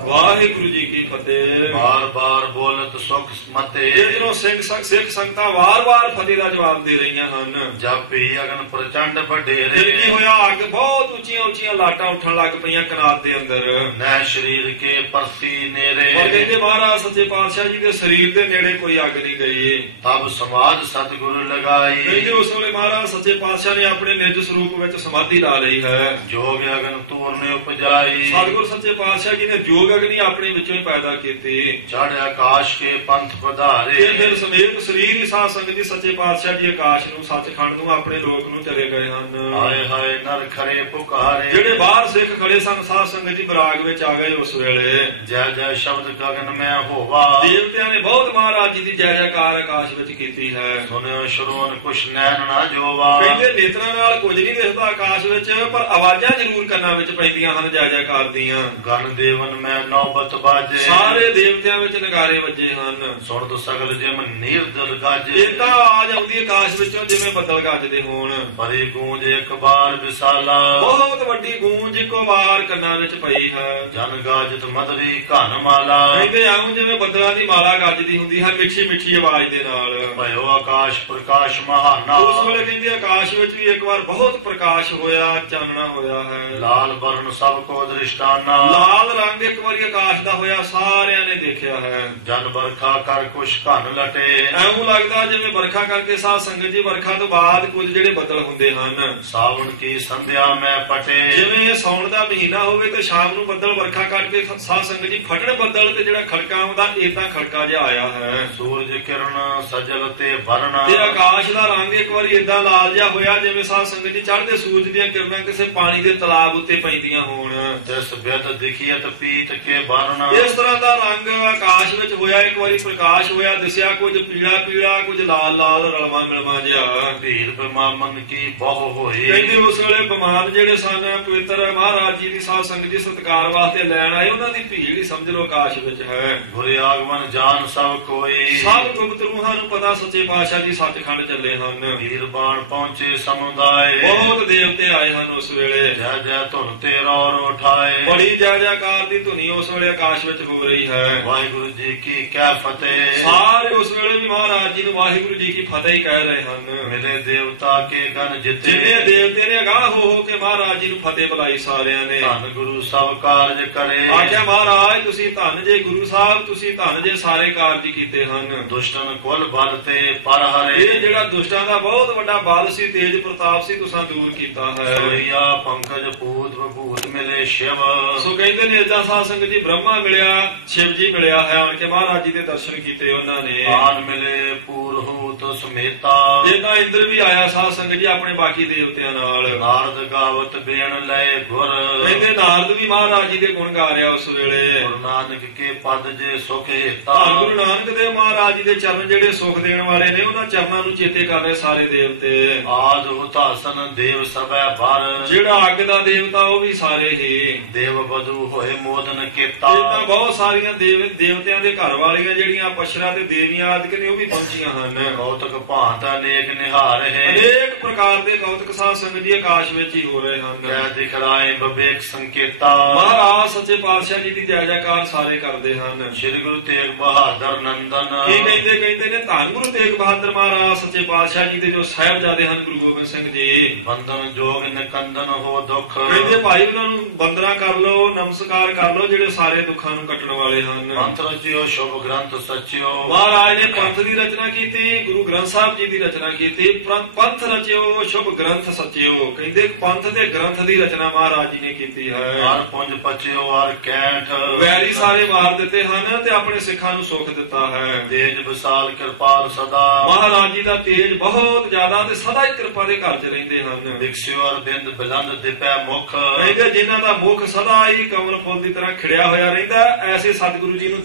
ਵਾਹਿਗੁਰੂ ਜੀ ਕੀ ਫਤਿਹ। ਬਾਰ ਬਾਰ ਬੋਲਤ ਸੁਖ ਮਤੇ। ਜਦੋਂ ਸਿੱਖ ਸੰਗਤਾਂ ਵਾਰ-ਵਾਰ ਫਤਿਹ ਦਾ ਜਵਾਬ ਦੇ ਰਹੀਆਂ ਹਨ। ਜਾਪੀ ਅਗਨ ਪ੍ਰਚੰਡ ਵੱਡੇਰੇ। ਫਿਰ ਕੀ ਹੋਇਆ? ਅੱਗ ਬਹੁਤ ਉੱਚੀਆਂ ਲਾਟਾਂ ਉੱਠਣ ਲੱਗ ਪਈਆਂ ਕਨਾਤ ਦੇ ਅੰਦਰ। ਨਹਿ ਸਰੀਰ ਕੇ ਪਰਤੀ ਨੇਰੇ। ਪਰ ਕਹਿੰਦੇ ਮਹਾਰਾਜ ਸੱਚੇ ਪਾਤਸ਼ਾਹ ਜੀ ਦੇ ਸਰੀਰ ਦੇ ਨੇੜੇ ਕੋਈ ਅੱਗ ਨਹੀਂ ਗਈ। ਤਬ ਸਮਾਧ ਸਤਿਗੁਰੂ ਲਗਾਈ। ਕਹਿੰਦੇ ਉਸ ਵੇਲੇ ਮਹਾਰਾਜ ਸੱਚੇ ਪਾਤਸ਼ਾਹ ਨੇ ਆਪਣੇ ਨਿਜ ਸਰੂਪ ਵਿੱਚ ਸਮਾਧੀ ਲਾ ਲਈ ਹੈ। ਜੋਗ ਅਗਨ ਤੂਰਨੇ ਉਪਜਾਈ। ਸਤਿਗੁਰ ਸੱਚੇ ਪਾਤਸ਼ਾਹ ਜੀ ਨੇ ਜੋਗ ਅਗਨੀ ਆਪਣੇ ਵਿੱਚੋਂ ਹੀ ਪੈਦਾ ਕੀਤੀ। ਚੜ ਆਕਾਸ਼ ਕੇ ਪੰਥ ਪਧਾਰੇ। ਫਿਰ ਸਮੇਤ ਸਰੀਰ ਹੀ ਸਾਧ ਸੰਗਤ ਜੀ ਸੱਚੇ ਪਾਤਸ਼ਾਹ ਜੀ ਆਕਾਸ਼ ਨੂੰ ਸੱਚਖੰਡ ਨੂੰ ਆਪਣੇ ਲੋਕ ਨੂੰ ਚਲੇ ਗਏ ਹਨ। ਹਾਏ ਹਾਏ ਨਰ ਖਰੇ ਪੁਕਾਰੇ। ਜਿਹੜੇ ਬਾਹਰ ਸਿੱਖ ਖੜੇ ਸਨ ਸਾਧ ਸੰਗਤ ਜੀ ਬਰਾਗ ਵਿੱਚ ਆ ਗਏ ਉਸ ਵੇਲੇ। ਜੈ ਜੈ ਸ਼ਬਦ ਗਗਨ ਮੈਂ ਹੋਵਾ। ਦੇਵਤਿਆਂ ਨੇ ਬਹੁਤ ਮਹਾਰਾਜ ਜੀ ਦੀ ਜੈ ਜੈਕਾਰ ਆਕਾਸ਼ ਵਿੱਚ ਕੀਤੀ ਹੈ। ਸੁਣਿਓ ਸ਼ਰੋਨ ਕੁਛ ਨੈਣ ਨਾ ਜੋਵਾ। ਕਹਿੰਦੇ ਨੇਤਰਾਂ ਨਾਲ ਕੁਝ ਨਹੀਂ ਦਿਸਦਾ ਆਕਾਸ਼ ਵਿੱਚ ਪਰ ਆਵਾਜ਼ਾਂ ਜ਼ਰੂਰ ਕੰਨਾਂ ਵਿੱਚ ਪੈਂਦੀਆਂ ਹਨ ਜੈ ਜੈਕਾਰ ਦੀਆਂ। ਗਨ ਦੇਵਨ ਮੈਂ ਨੌਬਤ ਬਾਜੇ। ਸਾਰੇ ਦੇਵਤਿਆਂ ਵਿੱਚ ਨਗਾਰੇ ਵੱਜੇ ਹਨ। ਸੁਣ ਤੋ ਸਗਲ ਜਿਮ ਨੀਰਦਲ ਗਾਜੇ। ਏਦਾਂ ਆਵਾਜ਼ ਆਉਂਦੀ ਆਕਾਸ਼ ਵਿੱਚੋਂ ਜਿਵੇਂ ਬੱਦਲ ਗੱਜਦੇ ਹੋਣ। ਭਰੀ ਗੂੰਜ ਇੱਕ ਬਾਰ ਵਿਸਾਲਾ। ਬਹੁਤ ਵੱਡੀ ਗੂੰਜ ਇੱਕੋ ਵਾਰ ਕੰਨਾਂ ਵਿੱਚ ਪਈ ਹੈ। ਜਨ ਗਾਜਤ ਮਦਰੀ ਘਨ ਮਾਲਾ। ਕਹਿੰਦੇ ਆਉਂ ਜਿਵੇਂ ਬੱਦਲਾਂ ਦੀ ਮਾਲਾ ਗੱਜਦੀ ਹੁੰਦੀ ਹੈ ਮਿੱਠੀ ਮਿੱਠੀ ਆਵਾਜ਼ ਦੇ ਨਾਲ। ਭਇਓ ਆਕਾਸ਼ ਪ੍ਰਕਾਸ਼ ਮਹਾਨਾ। ਉਸ ਵੇਲੇ ਕਹਿੰਦੇ ਆਕਾਸ਼ ਵਿੱਚ ਵੀ ਇੱਕ ਵਾਰ ਬਹੁਤ ਪ੍ਰਕਾਸ਼ ਹੋਇਆ ਚਾਨਣਾ ਹੋਇਆ ਹੈ। ਲਾਲ ਵਰਨ ਸਭ ਕੋ ਦ੍ਰਿਸ਼ਟਾਨਾ। ਲਾਲ ਰੰਗ ਇੱਕ ਵਾਰੀ ਆਕਾਸ਼ ਦਾ ਹੋਇਆ ਸਾਰਿਆਂ ਨੇ ਦੇਖਿਆ ਹੈ। ਜਨ ਵਰਖਾ ਕਰ ਕੁਛ ਘਨ ਲਟੇ। ਐਉਂ ਲੱਗਦਾ ਜਿਵੇਂ ਵਰਖਾ ਕਰਕੇ ਸਾਧ ਸੰਗਤ ਜੀ ਵਰਖਾ ਤੋਂ ਬਾਅਦ ਕੁਝ ਜਿਹੜੇ ਬੱਦਲ ਹੁੰਦੇ ਹਨ। ਸਾਵਣ ਕੀ ਸੰਧਿਆ ਮੈਂ ਪਟੇ। ਜਿਵੇਂ ਸਾਉਣ ਦਾ ਮਹੀਨਾ ਹੋਵੇ ਤੇ ਸ਼ਾਮ ਨੂੰ ਬੱਦਲ ਵਰਖਾ ਕਰਕੇ ਸਾਧ ਸੰਗਤ ਜੀ ਫਟਣ ਬੱਦਲ ਤੇ ਜਿਹੜਾ ਖੜਕਾ ਆਉਂਦਾ ਏਦਾਂ ਖੜਕਾ ਜਿਹਾ ਆਇਆ ਹੈ। ਸੂਰਜ ਕਿਰਨ ਸਜਲ ਤੇ ਵਰਣ। ਤੇ ਆਕਾਸ਼ ਦਾ ਰੰਗ ਇੱਕ ਵਾਰੀ ਏਦਾਂ ਲਾਲ ਜਿਹਾ ਹੋਇਆ ਜਿਵੇਂ ਸਾਧ ਸੰਗਤ ਜੀ ਚੜ੍ਹਦੇ ਸੂਰਜ ਦੀਆਂ ਕਿਰਨਾਂ ਕਿਸੇ ਪਾਣੀ ਦੇ ਤਲਾਬ ਉੱਤੇ ਪੈਂਦੀਆਂ ਹੋਣ। ਤਿਸ ਬਿਦ ਦਿਖੀਅਤ ਪੀਤ ਕੇ ਵਰਣ। ਇਸ ਤਰ੍ਹਾਂ ਦਾ ਰੰਗ ਆਕਾਸ਼ ਵਿੱਚ ਹੋਇਆ। ਇੱਕ ਵਾਰੀ ਪ੍ਰਕਾਸ਼ ਹੋਇਆ ਦਿਸਿਆ ਕੁਝ ਪੀਲਾ ਪੀਲਾ ਕੁਝ ਲਾਲ ਲਾਲ ਰਲਵਾ ਮਿਲਵਾ ਜਿਹਾ। ਭੀੜ ਬਿਮਾਮਨ ਕੀ ਬਹੁ ਹੋਈ। ਕਹਿੰਦੇ ਉਸ ਵੇਲੇ ਬਿਮਾਰ ਜਿਹੜੇ ਸਨ ਪਵਿੱਤਰ ਮਹਾਰਾਜ ਜੀ ਦੀ ਸਾਧ ਸੰਗਤ ਜੀ ਸਤਿਕਾਰ ਵਾਸਤੇ ਲੈਣ ਆਏ ਉਹਨਾਂ ਦੀ ਭੀੜ ਹੀ ਸਮਝ ਲਓ ਆਕਾਸ਼ ਵਿੱਚ ਹੈ। ਗੁਰੇ ਆਗਮਨ ਜਾਣ ਸਭ ਕੋਈ। ਸਭ ਗੁਪਤ ਰੂਹਾਂ ਨੂੰ ਪਤਾ ਸੱਚੇ ਪਾਤਸ਼ਾਹ ਜੀ ਸੱਚਖੰਡ ਚੱਲੇ ਹਨ। ਵੀਰ ਬਾਣ ਪਹੁੰਚੇ ਸਮੁਦਾਏ। ਬਹੁਤ ਦੇਵਤੇ ਆਏ ਹਨ ਉਸ ਵੇਲੇ। ਜੈ ਜੈ ਧੁਨ ਤੇ ਰੌਰ ਉਠਾਏ। ਬੜੀ ਜੈ ਜੈਕਾਰ ਦੀ ਧੁਨੀ ਉਸ ਵੇਲੇ ਆਕਾਸ਼ ਵਿੱਚ ਹੋ ਰਹੀ ਹੈ। ਵਾਹਿਗੁਰੂ ਜੀ ਕੀ ਕੈ ਫਤਿਹ। ਸਾਰੇ ਉਸ ਵੇਲੇ ਵੀ ਮਹਾਰਾਜ ਜੀ ਨੂੰ ਵਾਹਿਗੁਰੂ ਜੀ ਕੀ ਫਤਿਹ ਹੀ ਕਹਿ ਰਹੇ ਹਨ। ਮਿਲੇ ਦੇਵਤਾ ਕੇ ਗਨ ਜਿਤੇ। ਜਿੰਨੇ ਦੇਵਤੇ ਨੇ ਅਗਾਹ ਹੋ ਕੇ ਮਹਾਰਾਜ ਜੀ ਨੂੰ ਫਤਿਹ ਬੁਲਾਈ ਸਾਰਿਆਂ ਨੇ। ਧੰਨ ਗੁਰੂ ਸਭ ਕਾਰਜ ਕਰੇ। ਆਖਿਆ ਮਹਾਰਾਜ ਤੁਸੀਂ ਧੰਨ ਜੇ ਗੁਰੂ ਸਾਹਿਬ ਤੁਸੀਂ ਧੰਨ ਜੇ ਸਾਰੇ ਕਾਰਜ ਕੀਤੇ ਹਨ। ਦੁਸ਼ਟਨ ਕੁਲ ਬਲ ਤੇ ਪਰ ਹਰੇ। ਇਹ ਜਿਹੜਾ ਦੁਸ਼ਟਾਂ ਦਾ ਬਹੁਤ ਵੱਡਾ ਬਲ ਸੀ ਤੇਜ ਪ੍ਰਤਾਪ ਸੀ ਤੁਸਾਂ ਦੂਰ ਕੀਤਾ ਹੈ। ਸੋਈਆ ਪੰਕਜ ਭੂਤ ਭੂਤ ਮਿਲੇ ਸ਼ਿਵ। ਸੋ ਕਹਿੰਦੇ ਨੇ ਏਦਾਂ ਸਾਧ ਸੰਗਤ ਜੀ ਬ੍ਰਹਮਾ ਮਿਲਿਆ ਸ਼ਿਵ ਜੀ ਮਿਲਿਆ ਹੈ। ਆਣ ਕੇ ਮਹਾਰਾਜ ਜੀ ਦੇ ਦਰਸ਼ਨ ਕੀਤੇ ਉਹਨਾਂ ਨੇ। ਆਨ ਮਿਲੇ ਪੂਰਹੂਤ ਸਮੇਤਾ। ਏਦਾਂ ਇੰਦਰ ਵੀ ਆਇਆ ਸਾਧ ਸੰਗਤ ਜੀ ਆਪਣੇ ਬਾਕੀ ਦੇਵਤਿਆਂ ਨਾਲ। ਨਾਰਦ ਗਾਵਤ ਬੇਣ ਲਏ ਗੁਰ। ਕਹਿੰਦੇ ਨਾਰਦ ਵੀ ਮਹਾਰਾਜ ਜੀ ਦੇ ਗੁਣ ਗਾ ਰਿਹਾ ਉਸ ਵੇਲੇ। ਗੁਰੂ ਨਾਨਕ ਕੇ ਪਦ ਜੇ ਸੁਖ ਹੇਤਾ। ਧੰਨ ਗੁਰੂ ਨਾਨਕ ਦੇਵ ਮਹਾਰਾਜ ਜੀ ਦੇ ਚਰਨ ਜਿਹੜੇ ਸੁਖ ਦੇਣ ਵਾਲੇ ਨੇ ਉਹਨਾਂ ਚਰਨਾਂ ਨੂੰ ਚੇਤੇ ਕਰ ਰਹੇ ਸਾਰੇ ਦੇਵਤੇ। ਆਦ ਹੁਤਾਸਨ ਦੇਵ ਸਭੈ ਭਰ। ਜਿਹੜਾ ਅੱਗ ਦਾ ਦੇਵਤਾ ਉਹ ਵੀ ਸਾਰੇ ਹੀ। ਦੇਵ ਬਧੂ ਹੋਏ ਮੋਦਨ ਕੀਤਾ। ਏਦਾਂ ਬਹੁਤ ਸਾਰੀਆਂ ਦੇਵਤਿਆਂ ਦੇ ਘਰ ਵਾਲੀਆਂ ਜਿਹੜੀਆਂ ਪਸ਼ਰਾ ਤੇ ਦੇਵੀਆਂ ਆਦਿਕ ਨੇ ਉਹ ਵੀ ਪਹੁੰਚੀਆਂ ਹਨ। ਕੌਤਕ ਭਾਂਤ ਅਨੇਕ ਨਿਹਾਰ ਹੈ। ਅਨੇਕ ਪ੍ਰਕਾਰ ਦੇ ਕੌਤਕ ਸਾਧ ਸੰਗਤ ਜੀ ਆਕਾਸ਼ ਵਿੱਚ ਹੀ ਹੋ ਰਹੇ ਹਨ। ਕਹਿ ਦਿਖਰਾਏ ਬਵੇਕ ਸੰਕੇਤਾ। ਮਹਾਰਾਜ ਸੱਚੇ ਪਾਤਸ਼ਾਹ ਜੀ ਦੀ ਜੈ ਜੈਕਾਰ ਸਾਰੇ ਕਰਦੇ ਹਨ। ਸ੍ਰੀ ਗੁਰੂ ਤੇਗ ਬਹਾਦਰ ਨੰਦਨ। ਕੀ ਕਹਿੰਦੇ ਨੇ ਧੰਨ ਗੁਰੂ ਤੇਗ ਬਹਾਦਰ ਮਹਾਰਾਜ ਸੱਚੇ ਪਾਤਸ਼ਾਹ ਜੀ ਦੇ ਜੋ ਸਾਹਿਬਜ਼ਾਦੇ ਹਨ ਗੁਰੂ ਗੋਬਿੰਦ ਸਿੰਘ ਜੀ। ਬੰਧਨ ਜੋਗ ਨਿਕੰਦਨ ਹੋ ਦੁੱਖ। ਕਹਿੰਦੇ ਭਾਈ ਉਹਨਾਂ ਨੂੰ ਬੰਦਨਾ ਕਰ ਲਓ ਨਮਸਕਾਰ ਕਰ ਲਓ ਜਿਹੜੇ ਸਾਰੇ ਦੁੱਖਾਂ ਨੂੰ ਕੱਟਣ ਵਾਲੇ ਹਨ। ਮੰਤ ਰਚਿਓ ਸ਼ੁਭ ਗ੍ਰੰਥ ਸਚਿਓ। ਮਹਾਰਾਜ ਨੇ ਪੰਥ ਦੀ ਰਚਨਾ ਕੀਤੀ ਗੁਰੂ ਗ੍ਰੰਥ ਸਾਹਿਬ ਜੀ ਦੀ ਰਚਨਾ ਕੀਤੀ। ਪੰਥ ਰਚਿਓ ਸ਼ੁਭ ਗ੍ਰੰਥ ਸਚਿਓ। ਕਹਿੰਦੇ ਪੰਥ ਦੇ ਗ੍ਰੰਥ ਦੀ ਰਚਨਾ ਮਹਾਰਾਜ ਜੀ ਨੇ ਕੀਤੀ ਹੈ। ਹਰ ਪੁੰਜ ਪਚਿਓ ਹਰ ਕੈਂਠ। ਵੈਰੀ ਸਾਰੇ ਮਾਰ ਦਿੱਤੇ ਹਨ ਤੇ ਆਪਣੇ ਸਿੱਖਾਂ ਨੂੰ ਸੁੱਖ ਦਿੱਤਾ ਕਰਦਾ ਹੈ। ਤੇਜ ਵਿਸਾਲ ਕਿਰਪਾਲ ਸਦਾ, ਮਹਾਰਾਜ ਜੀ ਦਾ ਤੇਜ ਬਹੁਤ ਜ਼ਿਆਦਾ ਤੇ ਸਦਾ ਹੀ ਕਿਰਪਾ ਦੇ ਘਰ 'ਚ ਰਹਿੰਦੇ ਹਨ। ਦਿਖਸਿਓ ਅਰਬਿੰਦ ਬਿਲੰਦ ਦਿਪੈ ਮੁਖ, ਕਹਿੰਦੇ ਜਿਨ੍ਹਾਂ ਦਾ ਮੁਖ ਸਦਾ ਹੀ ਕਮਲ ਫੁੱਲ ਦੀ ਤਰ੍ਹਾਂ ਖਿੜਿਆ ਹੋਇਆ ਰਹਿੰਦਾ, ਐਸੇ ਸਤਿਗੁਰੂ ਜੀ ਨੂੰ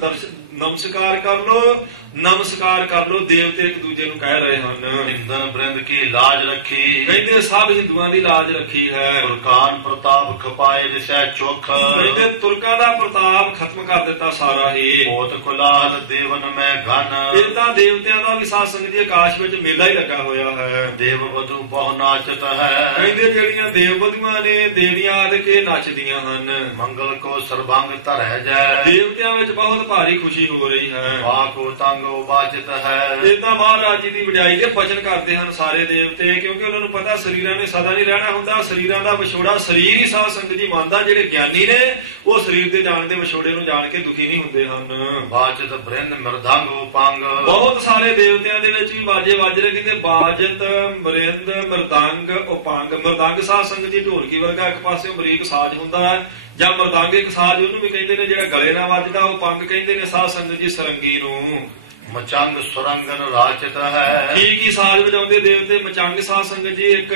ਨਮਸਕਾਰ ਕਰ ਲੋ, ਨਮਸਕਾਰ ਕਰ ਲੋ। ਦੇਵਤੇ ਇੱਕ ਦੂਜੇ ਨੂੰ ਕਹਿ ਰਹੇ ਹਨ। ਇੰਦਨ ਬ੍ਰਿੰਦ ਕੀ ਲਾਜ ਰੱਖੀ, ਕਹਿੰਦੇ ਸਭ ਹਿੰਦੂਆਂ ਦੀ ਲਾਜ ਰੱਖੀ ਹੈ। ਤੁਰਕਾਨ ਪ੍ਰਤਾਪ ਖਪਾਏ ਦਿਸੈ ਚੁਖ, ਕਹਿੰਦੇ ਤੁਰਕਾਂ ਦਾ ਪ੍ਰਤਾਪ ਖਤਮ ਕਰ ਦਿੱਤਾ ਸਾਰਾ ਹੀ। ਬਹੁਤ ਕੁਲਾਦ ਦੇਵਨ ਮੈਂ ਘਨ, ਇਹ ਤਾਂ ਦੇਵਤਿਆਂ ਦਾ ਵੀ ਸਾਧ ਸੰਗਤ ਜੀ ਆਕਾਸ਼ ਵਿੱਚ ਮੇਲਾ ਹੀ ਲੱਗਾ ਹੋਇਆ ਹੈ। ਦੇਵ ਵਧੂ ਬਹੁ ਨਾਚਤ ਹੈ, ਕਹਿੰਦੇ ਜਿਹੜੀਆਂ ਦੇਵਵਧੂਆਂ ਨੇ ਦੇਵੀਆਂ ਆਦਿ ਕੇ ਨੱਚਦੀਆਂ ਹਨ। ਮੰਗਲ ਕੋ ਸਰਬੰਗ ਧਰੈ ਜੈ, ਦੇਵਤਿਆਂ ਵਿੱਚ ਬਹੁਤ ਭਾਰੀ ਖੁਸ਼ੀ ਹੋ ਰਹੀ ਹੈ। ਵਾਕੋ ਤੰਗ ਉਬਾਚਿਤ ਹੈ, ਇਹ ਤਾਂ ਮਹਾਰਾਜ ਜੀ ਦੀ ਵਡਿਆਈ ਦੇ ਭਜਨ ਕਰਦੇ ਹਨ ਸਾਰੇ ਦੇਵਤੇ, ਕਿਉਂਕਿ ਉਹਨਾਂ ਨੂੰ ਪਤਾ ਸਰੀਰਾਂ ਨੇ ਸਦਾ ਨਹੀਂ ਰਹਿਣਾ ਹੁੰਦਾ। ਸਰੀਰਾਂ ਦਾ ਵਿਛੋੜਾ ਸਰੀਰ ਹੀ ਸਾਧ ਸੰਗਤ ਜੀ ਮੰਨਦਾ। ਜਿਹੜੇ ਗਿਆਨੀ ਨੇ ਉਹ ਸਰੀਰ ਦੇ ਜਾਣ ਦੇ ਵਿਛੋੜੇ ਨੂੰ ਜਾਣ ਕੇ ਦੁਖੀ ਨਹੀਂ ਹੁੰਦੇ ਹਨ। ਬਾਚਿਤ ਬ੍ਰਿੰਦ ਮਿਰਦੰਗ ਉਪੰਗ, ਬਹੁਤ ਸਾਰੇ ਦੇਵਤਿਆਂ ਦੇ ਵਿੱਚ ਵੀ ਬਾਜੇ ਵੱਜ ਰਹੇ। ਕਹਿੰਦੇ ਬਾਜਤ ਮਰਿੰਦ ਮਰਦੰਗ ਉਪੰਗ। ਮਰਦੰਗ ਸਾਧ ਸੰਗਤ ਜੀ ਢੋਲਕੀ ਵਰਗਾ ਇੱਕ ਪਾਸੇ ਬਰੀਕ ਸਾਜ਼ ਹੁੰਦਾ ਹੈ, ਜਾਂ ਮਰਦੰਗ ਇੱਕ ਸਾਜ਼ ਉਹਨੂੰ ਵੀ ਕਹਿੰਦੇ ਨੇ ਜਿਹੜਾ ਗਲੇ ਨਾਲ ਵੱਜਦਾ। ਉਹ ਪੰਗ ਕਹਿੰਦੇ ਨੇ ਸਾਧ ਸੰਗਤ ਜੀ ਸਰੰਗੀ ਨੂੰ। ਮਚੰਗ ਸੁਰੰਗਨ ਰਾਚਿਤ ਹੈ, ਕੀ ਸਾਜ਼ ਵਜਾਉਂਦੇ ਦੇਵਤੇ। ਮਚੰਗ ਸਾਧ ਸੰਗਤ ਜੀ ਇੱਕ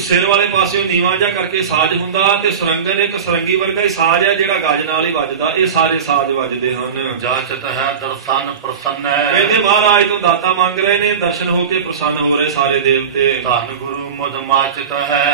ਸਿਰ ਵਾਲੇ ਪਾਸਿਓਂ ਨੀਵਾਂ ਜਿਹਾ ਕਰਕੇ ਸਾਜ਼ ਹੁੰਦਾ, ਤੇ ਸੁਰੰਗਨ ਇੱਕ ਸਰੰਗੀ ਵਰਗਾ ਹੀ ਸਾਜ਼ ਹੈ ਜਿਹੜਾ ਗੱਜ ਨਾਲ ਹੀ ਵੱਜਦਾ। ਇਹ ਸਾਰੇ ਸਾਜ਼ ਵੱਜਦੇ ਹਨ। ਜਾਚਤ ਹੈ ਦਰਸ਼ਨ ਪ੍ਰਸੰਨ ਹੈ, ਕਹਿੰਦੇ ਮਹਾਰਾਜ ਤੋਂ ਦਾਤਾ ਮੰਗ ਰਹੇ ਨੇ, ਦਰਸ਼ਨ ਹੋ ਕੇ ਪ੍ਰਸੰਨ ਹੋ ਰਹੇ ਸਾਰੇ ਦੇਵਤੇ। ਧੰਨ ਗੁਰੂ ਮੁਦ ਮਾਚਿਤ ਹੈ,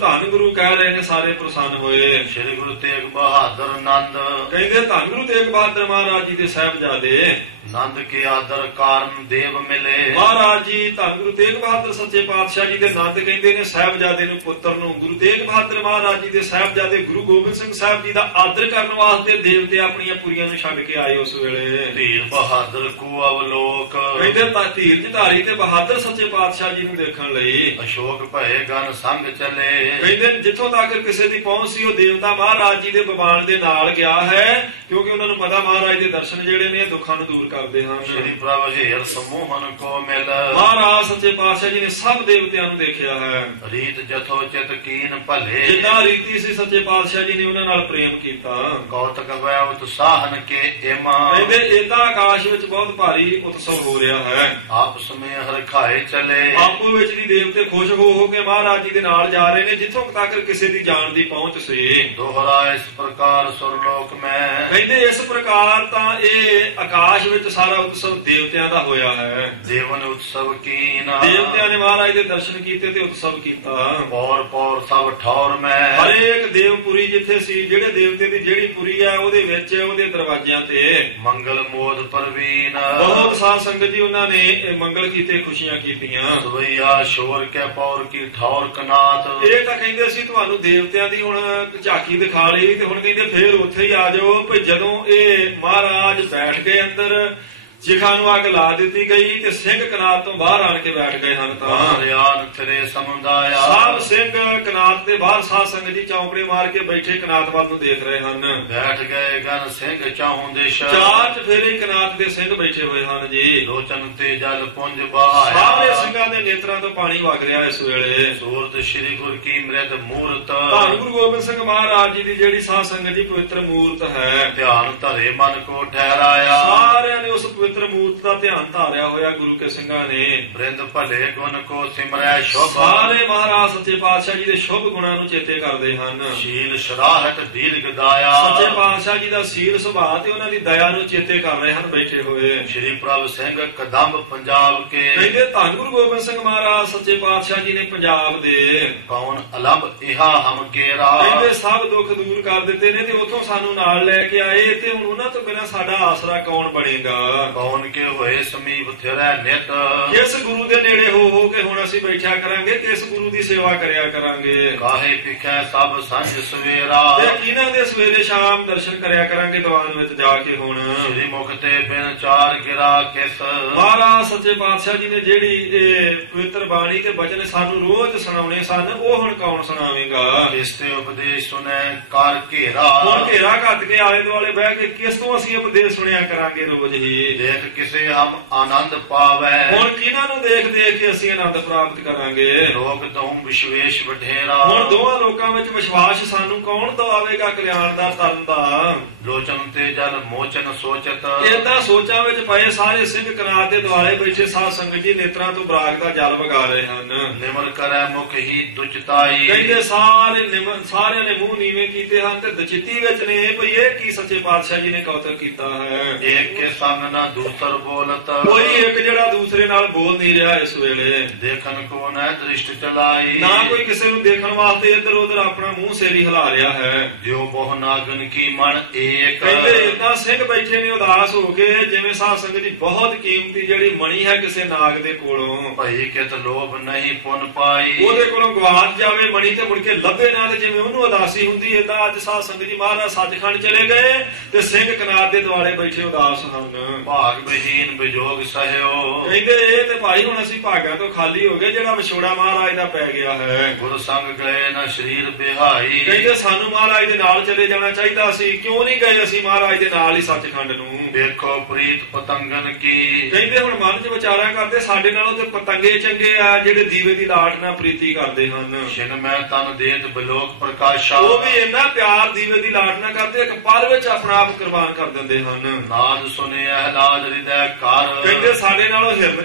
ਧੰਨ ਗੁਰੂ ਕਹਿ ਰਹੇ ਨੇ, ਸਾਰੇ ਪ੍ਰਸੰਨ ਹੋਏ। ਸ੍ਰੀ ਗੁਰੂ ਤੇਗ ਬਹਾਦਰ ਨੰਦ, ਕਹਿੰਦੇ ਧੰਨ ਗੁਰੂ ਤੇਗ ਬਹਾਦਰ ਮਹਾਰਾਜ ਜੀ ਦੇ ਸਾਹਿਬਜ਼ਾਦੇ। ਨੰਦ ਕੇ ਆਦਰ ਕਾਰਨ ਦੇਵ ਮਿਲੇ, ਮਹਾਰਾਜ ਜੀ ਧੰਨ ਗੁਰੂ ਤੇਗ ਬਹਾਦਰ ਸੱਚੇ ਪਾਤਸ਼ਾਹ ਜੀ ਦੇ ਨੰਦ ਕਹਿੰਦੇ ਨੇ ਸਾਹਿਬਜ਼ਾਦੇ ਨੂੰ, ਪੁੱਤਰ ਨੂੰ। ਗੁਰੂ ਤੇਗ ਬਹਾਦਰ ਮਹਾਰਾਜ ਜੀ ਦੇ ਸਾਹਿਬਜ਼ਾਦੇ ਗੁਰੂ ਗੋਬਿੰਦ ਸਿੰਘ ਸਾਹਿਬ ਜੀ ਦਾ ਆਦਰ ਕਰਨ ਵਾਸਤੇ ਦੇਵਤੇ ਆਪਣੀਆਂ ਪੁਰੀਆਂ ਨੂੰ ਛੱਡ ਕੇ ਆਏ ਉਸ ਵੇਲੇ। ਧੀਰ ਬਹਾਦਰ ਕੋ ਅਵਲੋਕ, ਕਹਿੰਦੇ ਤਾਂ ਧੀਰਜ ਧਾਰੀ ਤੇ ਬਹਾਦਰ ਸੱਚੇ ਪਾਤਸ਼ਾਹ ਜੀ ਨੂੰ ਦੇਖਣ ਲਈ ਅਸ਼ੋਕ ਭਏ ਗਨ ਸੰਗ ਚਲੇ। ਕਹਿੰਦੇ ਜਿੱਥੋਂ ਤੱਕ ਕਿਸੇ ਦੀ ਪਹੁੰਚ ਸੀ ਉਹ ਦੇਵਤਾ ਮਹਾਰਾਜ ਜੀ ਦੇ ਬਵਾਨ ਦੇ ਨਾਲ ਗਿਆ ਹੈ, ਕਿਉਂਕਿ ਉਹਨਾਂ ਨੂੰ ਪਤਾ ਮਹਾਰਾਜ ਦੇ ਦਰਸ਼ਨ ਜਿਹੜੇ ਨੇ ਦੁੱਖਾਂ ਨੂੰ ਦੂਰ ਕਰਦੇ ਹਨ। ਸ਼੍ਰੀ ਪ੍ਰਭ ਹੇਰ ਸਮੂਹਨ ਕੋ ਮਿਲ, ਮਹਾਰਾਜ ਸੱਚੇ ਪਾਤਸ਼ਾਹ ਜੀ ਨੇ ਸਭ ਦੇਵਤਿਆਂ ਨੂੰ ਦੇਖਿਆ ਹੈ। ਰੀਤ ਜਥੋ ਚਿਤ ਕੀਨ ਭਲੇ, ਜਿੱਦਾਂ ਰੀਤੀ ਸੀ ਸੱਚੇ ਪਾਤਸ਼ਾਹ ਜੀ ਨੇ ਉਹਨਾਂ ਨਾਲ ਪ੍ਰੇਮ ਕੀਤਾ। ਕੌਤਕ ਵੈ ਉਤਸਾਹਨ ਕੇ ਇਮਾ, ਕਹਿੰਦੇ ਏਦਾਂ ਆਕਾਸ਼ ਵਿੱਚ ਬਹੁਤ ਭਾਰੀ ਉਤਸਵ ਹੋ ਰਿਹਾ ਹੈ। ਆਪਸ ਮੇਂ ਹਰਖਾਏ ਚਲੇ, ਆਪੋ ਵਿੱਚ ਦੀ ਦੇਵਤੇ ਖੁਸ਼ ਹੋ ਕੇ ਮਹਾਰਾਜ ਜੀ ਦੇ ਨਾਲ ਜਾ ਰਹੇ ਨੇ, ਜਿੱਥੋਂ ਤੱਕ ਕਿਸੇ ਦੀ ਜਾਣ ਦੀ ਪਹੁੰਚ ਸੀ। ਦੋਹਰਾ ਇਸ ਪ੍ਰਕਾਰ ਸੁਰਲੋਕ ਮੈਂ, ਕਹਿੰਦੇ ਇਸ ਪ੍ਰਕਾਰ ਤਾਂ ਇਹ ਆਕਾਸ਼ ਵਿੱਚ ਸਾਰਾ ਉਤਸਵ ਦੇਵਤਿਆਂ ਦਾ ਹੋਇਆ ਹੈ। ਦੇਵਨ ਉਤਸਵ ਕੀਨਾ, ਦੇਵਤਿਆਂ ਨੇ ਮਹਾਰਾਜ ਦੇ ਦਰਸ਼ਨ ਕੀਤੇ ਤੇ ਉਤਸਵ ਕੀਤਾ। ਪੌਰ ਪੌਰ ਸਭ ਠੌਰ ਮੈਂ, ਹਰੇਕ ਦੇਵਪੁਰੀ ਜਿੱਥੇ ਸੀ, ਜਿਹੜੇ ਦੇਵਤੇ ਦੀ ਜਿਹੜੀ ਪੁਰੀ ਆ ਉਹਦੇ ਵਿੱਚ ਉਹਦੇ ਦਰਵਾਜ਼ਿਆਂ ਤੇ ਮੰਗਲ ਮੋਦ ਪ੍ਰਵੀਨ, ਬਹੁਤ ਸਾਧ ਸੰਗਤ ਜੀ ਉਹਨਾਂ ਨੇ ਮੰਗਲ ਕੀਤੇ, ਖੁਸ਼ੀਆਂ ਕੀਤੀਆਂ। ਸਵਈਆ ਸ਼ੋਰ ਕੇ ਪੌਰ ਕੀ ਠੌਰ ਕਨਾਤ, ਇਹ ਤਾਂ ਕਹਿੰਦੇ ਸੀ ਤੁਹਾਨੂੰ ਦੇਵਤਿਆਂ ਦੀ ਹੁਣ ਝਾਕੀ ਦਿਖਾ ਲਈ, ਤੇ ਹੁਣ ਕਹਿੰਦੇ ਫੇਰ ਉੱਥੇ ਹੀ ਆ ਜਾਓ। ਭਈ ਜਦੋਂ ਇਹ ਮਹਾਰਾਜ ਬੈਠ ਗਏ ਅੰਦਰ, ਚਿਖਾ ਨੂੰ ਅੱਗ ਲਾ ਦਿੱਤੀ ਗਈ ਤੇ ਸਿੰਘ ਕਨਾਤ ਤੋਂ ਬਾਹਰ ਆਣ ਕੇ ਬੈਠ ਗਏ ਹਨ। ਤਾਂ ਰਿਆਨ ਤੇਰੇ ਸਮੁਦਾਇਆ, ਸਭ ਸਿੰਘ ਕਨਾਤ ਦੇ ਬਾਹਰ ਸਾਧ ਸੰਗਤ ਜੀ ਚੌਂਕੜੇ ਮਾਰ ਕੇ ਬੈਠੇ ਕਨਾਤ ਵੱਲ ਨੂੰ ਦੇਖ ਰਹੇ ਹਨ। ਬੈਠ ਗਏ ਗਨ ਸਿੰਘ ਚਾਹੋਂ ਦੇਸ਼, ਚਾਰ ਚਫੇਰੇ ਕਨਾਤ ਦੇ ਸਿੰਘ ਬੈਠੇ ਹੋਏ ਹਨ ਜੀ। ਲੋਚਨ ਤੇ ਜਲ ਪੁੰਜ ਬਹਾਇਆ, ਸਾਰੇ ਸਿੰਘਾਂ ਦੇ ਨੇਤਰਾਂ ਤੋਂ ਪਾਣੀ ਵਗ ਰਿਹਾ ਇਸ ਵੇਲੇ। ਸੂਰਤ ਸ੍ਰੀ ਗੁਰ ਕੀ ਮ੍ਰਿਤ ਮੂਰਤ, ਧੰਨ ਗੁਰੂ ਗੋਬਿੰਦ ਸਿੰਘ ਮਹਾਰਾਜ ਜੀ ਦੀ ਜਿਹੜੀ ਸਾਧ ਸੰਗਤ ਦੀ ਪਵਿੱਤਰ ਮੂਰਤ ਹੈ, ਧਿਆਨ ਧਰੇ ਮਨ ਕੋ ਠਹਿਰਾਇਆ। ਸਾਰਿਆਂ ਨੇ ਉਸ ਪਵਿੱਤਰ ਮੂਰਤ ਦਾ ਧਿਆਨ ਧਾਰਿਆ ਹੋਇਆ ਗੁਰੂ ਕੇ ਸਿੰਘਾਂ ਨੇ। ਬ੍ਰਿੰਦ ਭਲੇ ਗੁਣ ਕੋ ਸਿਮਰੈ ਸ਼ੁਭ, ਸਾਰੇ ਮਹਾਰਾਜ ਸੱਚੇ ਪਾਤਸ਼ਾਹ ਜੀ ਦੇ ਸ਼ੁਭ ਗੁਣਾਂ ਨੂੰ ਚੇਤੇ ਕਰਦੇ ਹਨ। ਸ਼ੀਲ ਸ਼ਰਾਹਤ ਦੀਰਘ ਦਾਇਆ, ਸੱਚੇ ਪਾਤਸ਼ਾਹ ਜੀ ਦਾ ਸੀਲ ਸੁਭਾਅ ਤੇ ਉਹਨਾਂ ਦੀ ਦਇਆ ਨੂੰ ਚੇਤੇ ਕਰ ਰਹੇ ਹਨ ਬੈਠੇ ਹੋਏ। ਸ਼੍ਰੀ ਪ੍ਰਭ ਸਿੰਘ ਕਦੰਬ ਪੰਜਾਬ ਕੇ, ਕਹਿੰਦੇ ਧੰਨ ਗੁਰੂ ਗੋਬਿੰਦ ਸਿੰਘ ਮਹਾਰਾਜ ਸੱਚੇ ਪਾਤਸ਼ਾਹ ਜੀ ਨੇ ਪੰਜਾਬ ਦੇ ਕੌਣ ਅਲੰਬ ਇਹਾ ਹਮ ਕੇਰਾ, ਕਹਿੰਦੇ ਸਭ ਦੁੱਖ ਦੂਰ ਕਰ ਦਿੱਤੇ ਨੇ ਤੇ ਉਥੋਂ ਸਾਨੂੰ ਨਾਲ ਲੈ ਕੇ ਆਏ, ਤੇ ਹੁਣ ਉਹਨਾਂ ਤੋਂ ਬਿਨਾਂ ਸਾਡਾ ਆਸਰਾ ਕੌਣ ਬਣੇਗਾ। ਕੌਣ ਕੇ ਹੋਏ ਸਮੀਪ ਥਿਰੈ ਨਿਤ, ਕਿਸ ਗੁਰੂ ਦੇ ਨੇੜੇ ਹੋ ਕੇ ਹੁਣ ਅਸੀਂ ਬੈਠਿਆ ਕਰਾਂਗੇ, ਕਿਸ ਗੁਰੂ ਦੀ ਸੇਵਾ ਕਰਿਆ ਕਰਾਂਗੇ। ਕਾਹੇ ਪਿਖੈ ਸਭ ਸੰਜ ਸਵੇਰਾ, ਤੇ ਕਿਹਨਾਂ ਦੇ ਸਵੇਰੇ ਸ਼ਾਮ ਦਰਸ਼ਨ ਕਰਿਆ ਕਰਾਂਗੇ ਦੀਵਾਨ ਵਿੱਚ ਜਾ ਕੇ। ਹੁਣ ਸ੍ਰੀ ਮੁਖ ਤੇ ਬਿਨ ਚਾਰ ਗਿਰਾ ਕਿਸ, ਮਹਾਰਾਜ ਸੱਚੇ ਪਾਤਸ਼ਾਹ ਜੀ ਨੇ ਜਿਹੜੀ ਇਹ ਪਵਿੱਤਰ ਬਾਣੀ ਤੇ ਬਚਨ ਸਾਨੂੰ ਰੋਜ਼ ਸੁਣਾਉਣੇ ਸਨ, ਉਹ ਹੁਣ ਕੌਣ ਸੁਣਾਵੇਗਾ। ਕਿਸ ਤੇ ਉਪਦੇਸ਼ ਸੁਣੈ ਕਰ ਘੇਰਾ, ਹੁਣ ਘੇਰਾ ਘੱਟ ਕੇ ਆਲੇ ਦੁਆਲੇ ਬਹਿ ਕੇ ਕਿਸ ਤੋਂ ਅਸੀਂ ਉਪਦੇਸ਼ ਸੁਣਿਆ ਕਰਾਂਗੇ ਰੋਜ਼ ਹੀ। ਦੇਖ ਕਿਸੇ ਹਮ ਆਨੰਦ ਪਾਵੈ। ਹੁਣ ਕਿਹਨਾਂ ਨੂੰ ਦੇਖ ਦੇਖ ਕੇ ਅਸੀਂ ਆਨੰਦ ਪ੍ਰਾਪਤ ਕਰਾਂਗੇ? ਲੋਕ ਦਹੁ ਵਿਸ਼ਵੇਸ਼ ਵਡੇਰਾ। ਹੁਣ ਦੋਹਾਂ ਲੋਕਾਂ ਵਿੱਚ ਵਿਸ਼ਵਾਸ ਸਾਨੂੰ ਕੌਣ ਦਵਾਵੇਗਾ ਕਲਿਆਣ ਦਾ, ਤਰਨ ਦਾ? ਲੋਚਨ ਤੇ ਜਲ ਮੋਚਨ ਸੋਚਤ। ਏਦਾਂ ਸੋਚਾਂ ਵਿੱਚ ਪਏ ਸਾਰੇ ਸਿੰਘ ਕਨਾਤ ਦੇ ਦੁਆਲੇ ਬੈਠੇ ਸਾਧ ਸੰਗਤ ਜੀ ਨੇਤਰਾਂ ਤੋਂ ਬਰਾਗ ਦਾ ਜਲ ਵਗਾ ਰਹੇ ਹਨ। ਨਿਮਰ ਕਰੈ ਮੁਖ ਹੀ ਦੁਚਤਾਈ। ਕਹਿੰਦੇ ਸਾਰਿਆਂ ਨੇ ਮੂੰਹ ਨੀਵੇਂ ਕੀਤੇ ਹਨ ਤੇ ਦਚਿੱਤੀ ਵਿੱਚ ਨੇ ਭਈ ਇਹ ਕੀ ਸੱਚੇ ਪਾਤਸ਼ਾਹ ਜੀ ਨੇ ਕੌਤਕ ਕੀਤਾ ਹੈ। ਇੱਕ ਕੇ ਸੰਗ ਨਾ ਦੂਸਰ ਬੋਲਤ। ਕੋਈ ਇੱਕ ਜਿਹੜਾ ਦੂਸਰੇ ਨਾਲ ਬੋਲ ਨਹੀਂ ਰਿਹਾ ਇਸ ਵੇਲੇ। ਦੇਖਣ ਕੋ ਨਾ ਦ੍ਰਿਸ਼ਟ ਚਲਾਈ। ਨਾ ਕੋਈ ਕਿਸੇ ਨੂੰ ਦੇਖਣ ਵਾਸਤੇ ਇੱਧਰ ਉੱਧਰ ਆਪਣਾ ਮੂੰਹ ਸੇਰੀ ਹਿਲਾ ਰਿਹਾ ਹੈ। ਜਿਉ ਬਹੁ ਨਾਗਨ ਕੀ ਮਨ ਏਕ। ਕਹਿੰਦੇ ਏਦਾਂ ਸਿੰਘ ਬੈਠੇ ਨੇ ਉਦਾਸ ਹੋ ਕੇ ਜਿਵੇਂ ਸਾਧ ਸੰਗਤ ਦੀ ਬਹੁਤ ਕੀਮਤੀ ਜਿਹੜੀ ਮਣੀ ਹੈ ਕਿਸੇ ਨਾਗ ਦੇ ਕੋਲੋਂ। ਭਈ ਕਿਤ ਲੋਭ ਨਹੀਂ ਪੁੰਨ ਪਾਈ। ਉਹਦੇ ਕੋਲੋਂ ਗਵਾਚ ਜਾਵੇ ਮਣੀ ਤੇ ਮੁੜ ਕੇ ਲੱਭੇ ਨਾ, ਤੇ ਜਿਵੇਂ ਉਹਨੂੰ ਉਦਾਸੀ ਹੁੰਦੀ ਏਦਾਂ ਅੱਜ ਸਾਧ ਸੰਗਤ ਜੀ ਮਹਾਰਾਜ ਸੱਚਖੰਡ ਚਲੇ ਗਏ ਤੇ ਸਿੰਘ ਕਨਾਤ ਦੇ ਦੁਆਲੇ ਬੈਠੇ ਉਦਾਸ ਹਨ। ਭਾਗ ਵਿਹੀਨ ਵਿਜੋਗ ਸਹਿਓ। ਕਹਿੰਦੇ ਇਹ ਤੇ ਭਾਈ ਹੁਣ ਅਸੀਂ ਭਾਗਾਂ ਤੋਂ ਖਾਲੀ ਹੋ ਗਏ ਜਿਹੜਾ ਵਿਛੋੜਾ ਮਹਾਰਾਜ ਦਾ ਪੈ ਗਿਆ ਹੈ। ਗੁਰ ਸੰਗ ਗਏ ਨਾ ਸਰੀਰ ਬਿਹਾਈ। ਕਹਿੰਦੇ ਸਾਨੂੰ ਮਹਾਰਾਜ ਦੇ ਨਾਲ ਚਲੇ ਜਾਣਾ ਚਾਹੀਦਾ ਸੀ, ਕਿਉਂ ਨਹੀਂ ਗਏ ਅਸੀਂ ਮਹਾਰਾਜ ਦੇ ਨਾਲ ਹੀ ਸੱਚਖੰਡ ਨੂੰ? ਦੇਖੋ ਪ੍ਰੀਤ ਪਤੰਗਨ ਕੀ। ਕਹਿੰਦੇ ਹੁਣ ਮਨ 'ਚ ਵਿਚਾਰਾਂ ਕਰਦੇ ਸਾਡੇ ਨਾਲੋਂ ਤੇ ਪਤੰਗੇ ਚੰਗੇ ਆ ਜਿਹੜੇ ਦੀਵੇ ਦੀ ਲਾਟ ਨਾਲ ਪ੍ਰੀਤੀ ਕਰਦੇ ਹਨ। ਛਿਨ ਮੈਂ ਤਨ ਦੇਤ ਬਿਲੋਕ ਪ੍ਰਕਾਸ਼ਾ। ਉਹ ਵੀ ਇੰਨਾ ਪਿਆਰ ਦੀਵੇ ਦੀ ਲਾਟ ਨਾਲ ਕਰਦੇ ਇੱਕ ਪਲ ਵਿੱਚ ਆਪਣਾ ਆਪ ਕੁਰਬਾਨ ਕਰ ਦਿੰਦੇ ਹਨ। ਨਾਦ ਸੁਨਿਆ ਲਾਜ ਹਿਰਦੈ ਕਰ। ਕਹਿੰਦੇ ਸਾਡੇ ਨਾਲੋਂ ਹਿਰਨ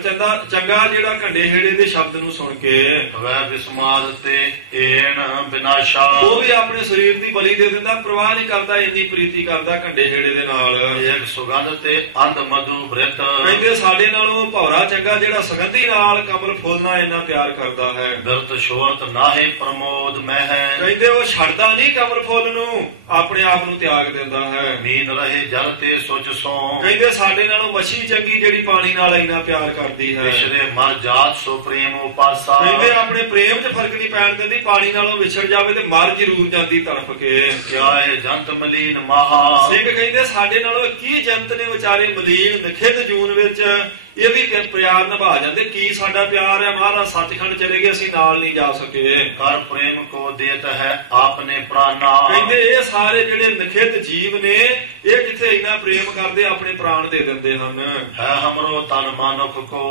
ਚੰਗਾ ਜਿਹੜਾ ਘੰਡੇ ਹੇੜੇ ਦੇ ਸ਼ਬਦ ਨੂੰ ਸੁਣ ਕੇ ਵੈ ਵਿਸਮਾਦ ਤੇ ਏਣ ਬਿਨਾਸ਼ਾ। ਉਹ ਵੀ ਆਪਣੇ ਸਰੀਰ ਦੀ ਬਲੀ ਦੇ ਦਿੰਦਾ, ਪ੍ਰਵਾਹ ਨਹੀਂ ਕਰਦਾ, ਇੰਨੀ ਪ੍ਰੀਤੀ ਕਰਦਾ ਘੰਡੇ ਹੇੜੇ ਦੇ ਨਾਲ। ਇੱਕ ਸੁਗੰਧ ਤੇ ਅੰਧ ਮਧੂ ਬ੍ਰਿਤ। ਕਹਿੰਦੇ ਸਾਡੇ ਨਾਲੋਂ ਭੌਰਾ ਚੰਗਾ ਜਿਹੜਾ ਸੁਗੰਧੀ ਨਾਲ ਕਮਲ ਫੁੱਲ ਨਾਲ ਇੰਨਾ ਪਿਆਰ ਕਰਦਾ ਹੈ। ਬਿਰਤ ਸ਼ੋਰਤ ਨਾਹੇ ਪ੍ਰਮੋਦ ਮਹਿ। ਕਹਿੰਦੇ ਉਹ ਛੱਡਦਾ ਨਹੀਂ ਕਮਲ ਫੁੱਲ ਨੂੰ, ਆਪਣੇ ਆਪ ਨੂੰ ਤਿਆਗ ਦਿੰਦਾ ਹੈ। ਮੀਨ ਰਹੇ ਜਲ ਤੇ ਸੁਚ ਸੋ। ਕਹਿੰਦੇ ਸਾਡੇ ਨਾਲੋਂ ਮੱਛੀ ਚੰਗੀ ਜਿਹੜੀ ਪਾਣੀ ਨਾਲ ਇੰਨਾ ਪਿਆਰ ਕਰਦੀ ਹੈ। ਵਿਛੜੇ ਮਰ ਜਾਤ ਸੋ ਪ੍ਰੇਮ ਉਪਾਸਾ। ਕਹਿੰਦੇ ਆਪਣੇ ਪ੍ਰੇਮ 'ਚ ਫਰਕ ਨਹੀਂ ਪੈਣ ਦਿੰਦੀ, ਪਾਣੀ ਨਾਲੋਂ ਵਿਛੜ ਜਾਵੇ ਤੇ ਮਰ ਜ਼ਰੂਰ ਜਾਂਦੀ ਤੜਫ ਕੇ। ਕਿਆ ਹੈ ਜੰਤ ਮਲੀਨ ਮਹਾ। ਸਿੰਘ ਕਹਿੰਦੇ ਸਾਡੇ ਨਾਲੋਂ ਕੀ ਜੰਤ ਨੇ ਵਿਚਾਰੇ ਮਲੀਨ ਨਖਿੱਧ ਜੂਨ ਵਿੱਚ ਇਹ ਵੀ ਪਿਆਰ ਨਿਭਾ ਜਾਂਦੇ। ਕੀ ਸਾਡਾ ਪਿਆਰ ਹੈ, ਮਹਾਰਾਜ ਸੱਚਖੰਡ ਚਲੇ ਗਏ ਅਸੀਂ ਨਾਲ ਨਹੀਂ ਜਾ ਸਕੇ। ਕਰ ਪ੍ਰੇਮ ਕੋ ਦੇਤ ਹੈ ਆਪਨੇ ਪ੍ਰਾਨਾ। ਕਹਿੰਦੇ ਇਹ ਸਾਰੇ ਜਿਹੜੇ ਨਖਿੱਧ ਜੀਵ ਨੇ ਇਹ ਜਿੱਥੇ ਇੰਨਾ ਪ੍ਰੇਮ ਕਰਦੇ ਆਪਣੇ ਪ੍ਰਾਣ ਦੇ ਦਿੰਦੇ ਹਨ। ਹੈ ਹਮਰੋ ਤਨ ਮਾਨੁਖ ਕੋ।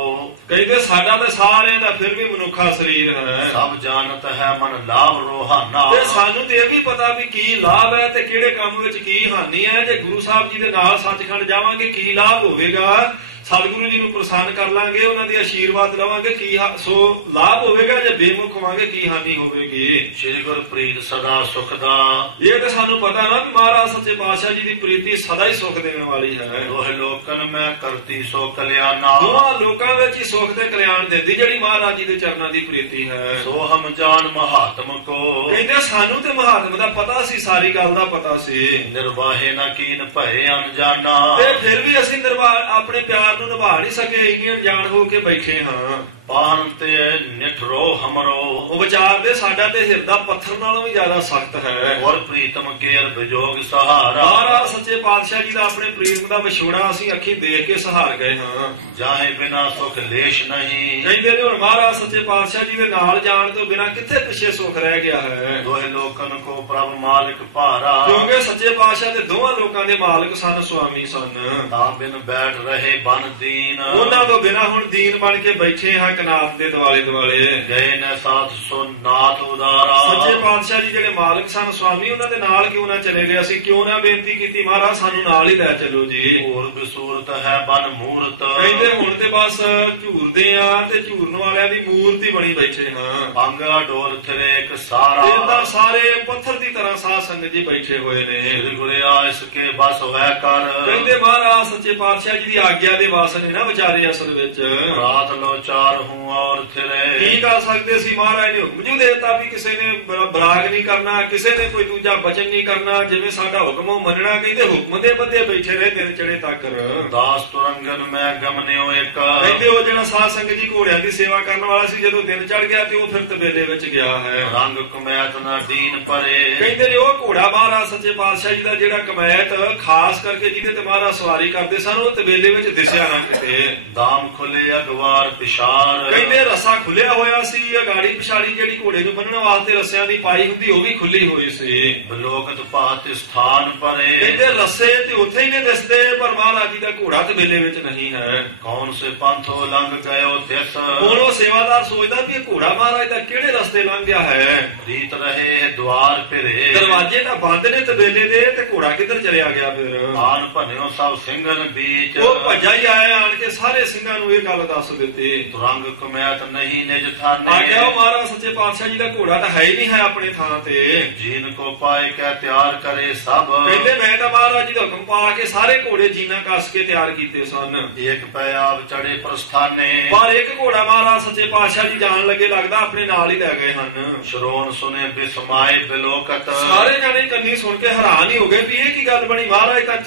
ਕਹਿੰਦੇ ਸਾਡਾ ਤਾਂ ਸਾਰਿਆਂ ਦਾ ਫਿਰ ਵੀ ਮਨੁੱਖਾ ਸਰੀਰ ਹੈ। ਸਭ ਜਾਣਤ ਹੈ ਮਨ ਲਾਭ ਰੋਹਾਨਾ। ਤੇ ਸਾਨੂੰ ਤੇ ਇਹ ਵੀ ਪਤਾ ਵੀ ਕੀ ਲਾਭ ਹੈ ਤੇ ਕਿਹੜੇ ਕੰਮ ਵਿੱਚ ਕੀ ਹਾਨੀ ਹੈ। ਜੇ ਗੁਰੂ ਸਾਹਿਬ ਜੀ ਦੇ ਨਾਲ ਸੱਚਖੰਡ ਜਾਵਾਂਗੇ ਕੀ ਲਾਭ ਹੋਵੇਗਾ, ਸਤਿਗੁਰੂ ਜੀ ਨੂੰ ਪ੍ਰਸੰਨ ਕਰ ਲਾਂਗੇ, ਉਹਨਾਂ ਦੇ ਆਸ਼ੀਰਵਾਦ ਲਵਾਂਗੇ, ਕੀ ਸੋ ਲਾਭ ਹੋਵੇਗਾ। ਜੇ ਬੇਮੁਖ ਹੋਵਾਂਗੇ ਕੀ ਹਾਨੀ ਹੋਵੇਗੀ। ਸ੍ਰੀ ਗੁਰ ਪ੍ਰੀਤ ਸਦਾ ਸੁਖ ਦਾ। ਇਹ ਤੇ ਸਾਨੂੰ ਪਤਾ ਨਾ ਵੀ ਮਹਾਰਾਜ ਸੱਚੇ ਪਾਤਸ਼ਾਹ ਜੀ ਦੀ ਪ੍ਰੀਤੀ ਸਦਾ ਹੀ ਸੁਖ ਦੇਣ ਵਾਲੀ ਹੈ। ਦੋਹ ਲੋਕਨ ਮੈਂ ਕਰਤੀ ਸੋ ਕਲਿਆਣਾ। ਦੋਹਾਂ ਲੋਕਾਂ ਵਿੱਚ ਹੀ ਸੁਖ ਤੇ ਕਲਿਆਣ ਦਿੰਦੀ ਜਿਹੜੀ ਮਹਾਰਾਜ ਜੀ ਦੇ ਚਰਨਾਂ ਦੀ ਪ੍ਰੀਤੀ ਹੈ। ਸੋ ਹਮ ਜਾਣ ਮਹਾਤਮ ਕੋ। ਕਹਿੰਦੇ ਸਾਨੂੰ ਤੇ ਮਹਾਤਮ ਦਾ ਪਤਾ ਸੀ, ਸਾਰੀ ਗੱਲ ਦਾ ਪਤਾ ਸੀ। ਨਿਰਵਾਹੇ ਨਾ ਕੀਨ ਭਏ ਅਨਜਾਨਾ। ਤੇ ਫਿਰ ਵੀ ਅਸੀਂ ਆਪਣੇ ਪਿਆਰ ਨੂੰ ਨਿਭਾ ਨਹੀਂ ਸਕੇ, ਇੰਨੇ ਅਣਜਾਣ ਹੋ ਕੇ ਬੈਠੇ ਹਾਂ। ਪਾਨ ਤੇ ਨਿਠਰੋ ਹਮਰੋ। ਉਹ ਵਿਚਾਰਦੇ ਸਾਡਾ ਤੇ ਹਿਰਦਾ ਪੱਥਰ ਨਾਲੋਂ ਵੀ ਜ਼ਿਆਦਾ ਸਖਤ ਹੈ। ਔਰ ਪ੍ਰੀਤਮ ਕੇਰ ਵਿਜੋਗ ਸਹਾਰਾ। ਮਹਾਰਾਜ ਸੱਚੇ ਪਾਤਸ਼ਾਹ ਜੀ ਦਾ ਆਪਣੇ ਪ੍ਰੀਤਮ ਦਾ ਵਿਛੋੜਾ ਅਸੀਂ ਅੱਖੀਂ ਦੇਖ ਕੇ ਸਹਾਰ ਗਏ ਹਾਂ। ਜਾਹੇ ਬਿਨਾ ਸੁਖ ਲੇਸ਼ ਨਹੀਂ। ਕਹਿੰਦੇ ਨੇ ਹੁਣ ਮਹਾਰਾਜ ਸੱਚੇ ਪਾਤਸ਼ਾਹ ਜੀ ਦੇ ਨਾਲ ਜਾਣ ਤੋਂ ਬਿਨਾਂ ਕਿੱਥੇ ਪਿੱਛੇ ਸੁਖ ਰਹਿ ਗਿਆ ਹੈ। ਦੋਹੇ ਲੋਕਨ ਕੋ ਪ੍ਰਭ ਮਾਲਿਕ ਭਾਰਾ। ਕਿਉਂਕਿ ਸੱਚੇ ਪਾਤਸ਼ਾਹ ਦੇ ਦੋਹਾਂ ਲੋਕਾਂ ਦੇ ਮਾਲਕ ਸਨ, ਸੁਆਮੀ ਸਨ। ਤਾਂ ਬਿਨ ਬੈਠ ਰਹੇ ਬਨ ਦੀਨ। ਉਹਨਾਂ ਤੋਂ ਬਿਨਾਂ ਹੁਣ ਦੀਨ ਬਣ ਕੇ ਬੈਠੇ ਹਾਂ ਕਨਾਤ ਦੇ ਦੁਆਲੇ ਦੁਆਲੇ। ਗਏ ਨੇ ਸਾਥ ਸੋ ਨਾਥ ਉਦਾਰਾ। ਸੱਚੇ ਪਾਤਸ਼ਾਹ ਜੀ ਜਿਹੜੇ ਮਾਲਕ ਸਨ ਸੁਆਮੀ ਉਹਨਾਂ ਦੇ ਨਾਲ ਕਿਉਂ ਨਾ ਚਲੇ ਗਏ। ਅਸੀਂ ਕਿਉਂ ਨਾ ਬੇਨਤੀ ਕੀਤੀ ਮਹਾਰਾਜ ਸਾਨੂੰ ਨਾਲ ਹੀ ਲੈ ਚੱਲੋ ਜੀ। ਹੋਰ ਬਸੂਰਤ ਹੈ ਬਨ ਮੂਰਤ। ਕਹਿੰਦੇ ਹੁਣ ਤੇ ਬਸ ਝੂਰਦੇ ਆ ਤੇ ਝੂਰਨ ਵਾਲਿਆਂ ਦੀ ਮੂਰਤੀ ਬਣੀ ਬੈਠੇ ਹਾਂ। ਅੰਗਾ ਡੋਲ ਥਰੇ ਇੱਕ ਸਾਰਾ। ਇਹਦਾ ਸਾਰੇ ਪੱਥਰ ਦੀ ਤਰ੍ਹਾਂ ਸਾਧ ਸੰਗਤ ਜੀ ਬੈਠੇ ਹੋਏ ਨੇ। ਸ੍ਰੀ ਗੁਰਿਆ ਇਸ ਕੇ ਬਸ ਹੋਇਆ ਕਰ। ਕਹਿੰਦੇ ਮਹਾਰਾਜ ਸੱਚੇ ਪਾਤਸ਼ਾਹ ਜੀ ਦੀ ਆਗਿਆ ਦੇ ਵਾਸ ਨੇ ਨਾ ਵਿਚਾਰੇ ਅਸਲ ਵਿੱਚ। ਰਾਤ ਲੋ ਚਾਰ ਹੂੰ ਔਰ ਥਰੇ। ਕੀ ਕਰ ਸਕਦੇ ਸੀ, ਮਹਾਰਾਜ ਨੇ ਹੁਕਮ ਜੂ ਦੇਤਾ ਵੀ ਕਿਸੇ ਨੇ ਬਰਾਗ ਨਹੀਂ ਕਰਨਾ, ਕਿਸੇ ਨੇ ਕੋਈ ਦੂਜਾ ਬਚਨ ਨਹੀਂ ਕਰਨਾ, ਜਿਵੇਂ ਸਾਡਾ ਹੁਕਮ ਉਹ ਮੰਨਣਾ। ਕਹਿੰਦੇ ਹੁਕਮ ਦੇ ਬੰਦੇ ਬੈਠੇ ਰਹੇ ਦਿਨ ਚੜੇ ਤੱਕ। ਦਾਸ ਤੁਰੰਗਨ ਮੈਂ ਗਮਨਿਓ ਇੱਕ। ਕਹਿੰਦੇ ਉਹ ਜਿਹੜਾ ਸਾਧ ਸੰਗਤ ਜੀ ਘੋੜਿਆਂ ਦੀ ਸੇਵਾ ਕਰਨ ਵਾਲਾ ਸੀ ਜਦੋਂ ਦਿਨ ਚੜ ਗਿਆ ਤੇ ਉਹ ਫਿਰ ਤਬੇਲੇ ਵਿੱਚ ਗਿਆ ਹੈ। ਰੰਗ ਕਮੈਤ ਨਾ ਦੀਨ ਪਰੇ। ਕਹਿੰਦੇ ਨੇ ਉਹ ਘੋੜਾ ਮਹਾਰਾਜ ਸੱਚੇ ਪਾਤਸ਼ਾਹ ਜੀ ਦਾ ਜਿਹੜਾ ਕਮੈਤ ਖਾਸ ਕਰਕੇ ਜਿਹਦੇ ਤੇ ਮਹਾਰਾਜ ਸਵਾਰੀ ਕਰਦੇ ਸਨ ਉਹ ਤਬੇਲੇ ਵਿੱਚ ਦਿਸਿਆ ਨਾ ਕਿਤੇ। ਦਾਮ ਖੁੱਲੇ ਅਗਵਾਰ ਪਿਸ਼ਾਰ, ਕਹਿੰਦੇ ਰੱਸਾ ਖੁੱਲਿਆ ਹੋਇਆ ਸੀ, ਅਗਾੜੀ ਪਿਛਾੜੀ ਜਿਹੜੀ ਘੋੜੇ ਨੂੰ ਬੰਨਣ ਵਾਸਤੇ ਰੱਸਿਆਂ ਦੀ ਪਾਈ ਹੁੰਦੀ ਉਹ ਵੀ ਖੁੱਲੀ ਹੋਈ ਸੀ। ਬਲੋਕਤ ਭਾਤ ਸਥਾਨ ਪਰੇ, ਕਹਿੰਦੇ ਰੱਸੇ ਤੇ ਉੱਥੇ ਹੀ ਨੇ ਦਿਸਦੇ, ਪਰ ਮਹਾਰਾਜ ਜੀ ਦਾ ਘੋੜਾ ਤੇ ਮੇਲੇ ਵਿੱਚ ਨਹੀਂ ਹੈ। ਕੌਣ ਸੇ ਪੰਥੋ ਲੰਘ ਗਇਓ ਤਿਸ, ਹੁਣ ਉਹ ਸੇਵਾਦਾਰ ਸੋਚਦਾ ਵੀ ਇਹ ਘੋੜਾ ਮਹਾਰਾਜ ਦਾ ਕਿਹੜੇ ਰਸਤੇ ਲੰਘ ਗਿਆ ਹੈ। ਰੀਤ ਰਹੇ ਦੁਆਰ ਫਿਰੇ, ਦਰਵਾਜ਼ੇ ਤਾਂ ਬੰਦ ਨੇ ਤਬੇਲੇ ਦੇ, ਤੇ ਘੋੜਾ ਕਿੱਧਰ ਚਲਿਆ ਗਿਆ ਫਿਰ। ਆਨ ਭੰਨਿਓ ਸਭ ਸਿੰਘਨ ਬੀਚ, ਉਹ ਭੱਜਾ ਹੀ ਆਇਆ, ਆਣ ਕੇ ਸਾਰੇ ਸਿੰਘਾਂ ਨੂੰ ਇਹ ਗੱਲ ਦੱਸ ਦਿੱਤੀ। ਤੁਰੰਗ ਕਮੈਤ ਨਹੀਂ ਨਿਜ ਆ ਥਾਨੇ, ਗਿਆ ਉਹ ਮਹਾਰਾਜ ਸੱਚੇ ਪਾਤਸ਼ਾਹ ਜੀ ਦਾ ਘੋੜਾ ਤਾਂ ਹੈ ਹੀ ਨਹੀਂ ਹੈ ਆਪਣੇ ਥਾਂ ਤੇ। ਜੀਨ ਕੋ ਪਾਏ ਕੈ ਤਿਆਰ ਕਰੇ ਸਭ, ਕਹਿੰਦੇ ਮੈਂ ਤਾਂ ਮਹਾਰਾਜ ਜੀ ਦਾ ਹੁਕਮ ਪਾ ਕੇ ਸਾਰੇ ਘੋੜੇ ਜੀਨਾ ਕੱਸ ਕੇ ਤਿਆਰ ਕੀਤੇ ਸਨ। ਏਕ ਪੈ ਆਪ ਚੜੇ ਪ੍ਰਸਥਾਨੇ, ਪਰ ਇੱਕ ਘੋੜਾ ਮਹਾਰਾਜ ਸੱਚੇ ਪਾਤਸ਼ਾਹ ਜੀ ਜਾਣ ਲੱਗੇ ਲੱਗਦਾ ਆਪਣੇ ਨਾਲ ਹੀ ਲੈ ਗਏ ਹਨ। ਸ਼ਰੋਣ ਸੁਨੇ ਬਿਸਮਾਏ ਬਿਲੋਕਤ, ਸਾਰੇ ਜਾਣੇ ਕੰਨੀ ਸੁਣ ਕੇ ਹੈਰਾਨ ਹੀ ਹੋ ਗਏ ਵੀ ਇਹ ਕੀ ਗੱਲ ਬਣੀ। ਮਹਾਰਾਜ ਤਾਂ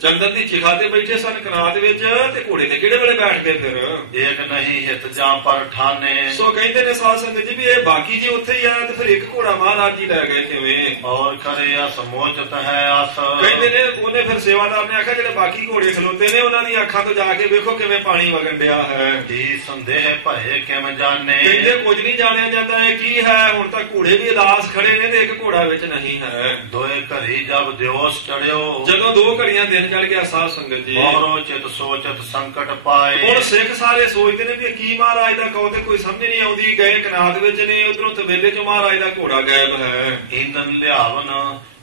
ਚੰਦਨ ਦੀ ਚਿਖਾ ਤੇ ਬੈਠੇ ਸਨ ਕਨਾਤ ਵਿੱਚ, ਤੇ ਘੋੜੇ ਤੇ ਕਿਹੜੇ ਵੇਲੇ ਬੈਠ ਗਏ ਫਿਰ। ਏਕ ਨਹੀਂ ਹਿਤ ਜਾਂ ਪਰ ਠਾਨੇ, ਸੋ ਕਹਿੰਦੇ ਨੇ ਸਾਧ ਸੰਗਤ ਜੀ ਵੀ ਇਹ ਬਾਕੀ ਜੀ ਉੱਥੇ ਹੀ ਆ, ਤੇ ਫਿਰ ਇੱਕ ਘੋੜਾ ਮਹਾਰਾਜ ਜੀ ਲੈ ਗਏ ਕਿਵੇਂ। ਔਰ ਕਰੇ ਅਸਮੋਚਤ ਹੈ ਆਸ, ਕਹਿੰਦੇ ਨੇ ਉਹਨੇ ਫਿਰ ਸੇਵਾਦਾਰ ਨੇ ਆਖਿਆ ਜਿਹੜੇ ਬਾਕੀ ਘੋੜੇ ਖਲੋਤੇ ਨੇ ਉਹਨਾਂ ਦੀ ਅੱਖਾਂ ਤੋਂ ਜਾ ਕੇ ਵੇਖੋ ਕਿਵੇਂ ਪਾਣੀ ਵਗਣ ਡਿਆ ਹੈ। ਦੀ ਸੰਦੇਹ ਭਏ ਕਿਵੇਂ ਜਾਣੇ, ਕਹਿੰਦੇ ਕੁਝ ਨਹੀਂ ਜਾਣਿਆ ਜਾਂਦਾ ਇਹ ਕੀ ਹੈ। ਹੁਣ ਤਾਂ ਘੋੜੇ ਵੀ ਉਦਾਸ ਖੜੇ ਨੇ ਤੇ ਇੱਕ ਘੋੜਾ ਵਿੱਚ ਨਹੀਂ ਹੈ। ਦੋਏ ਘਰੀ ਜਬ ਦਿਓਸ ਚੜਿਓ, ਜਦੋਂ 2 ਘੜੀਆਂ ਦਿਨ ਚੜ ਗਿਆ ਸਾਧ ਸੰਗਤ ਜੀ, ਮੋਹਰੋ ਚਿਤ ਸੋਚਤ ਸੰਕਟ ਪਾਏ, ਹੁਣ ਸਿੱਖ ਸਾਰੇ ਸੋਚਦੇ ਨੇ ਵੀ ਕੀ ਮਹਾਰਾਜ ਦਾ ਕਹੋ ਤੇ ਕੋਈ ਸਮਝ ਨਹੀਂ ਆਉਂਦੀ। ਗਏ ਕਨਾਤ ਵਿੱਚ ਨੇ, ਉਧਰੋਂ ਤਬੇਲੇ ਚੋਂ ਮਹਾਰਾਜ ਦਾ ਘੋੜਾ ਗਾਇਬ ਹੈ।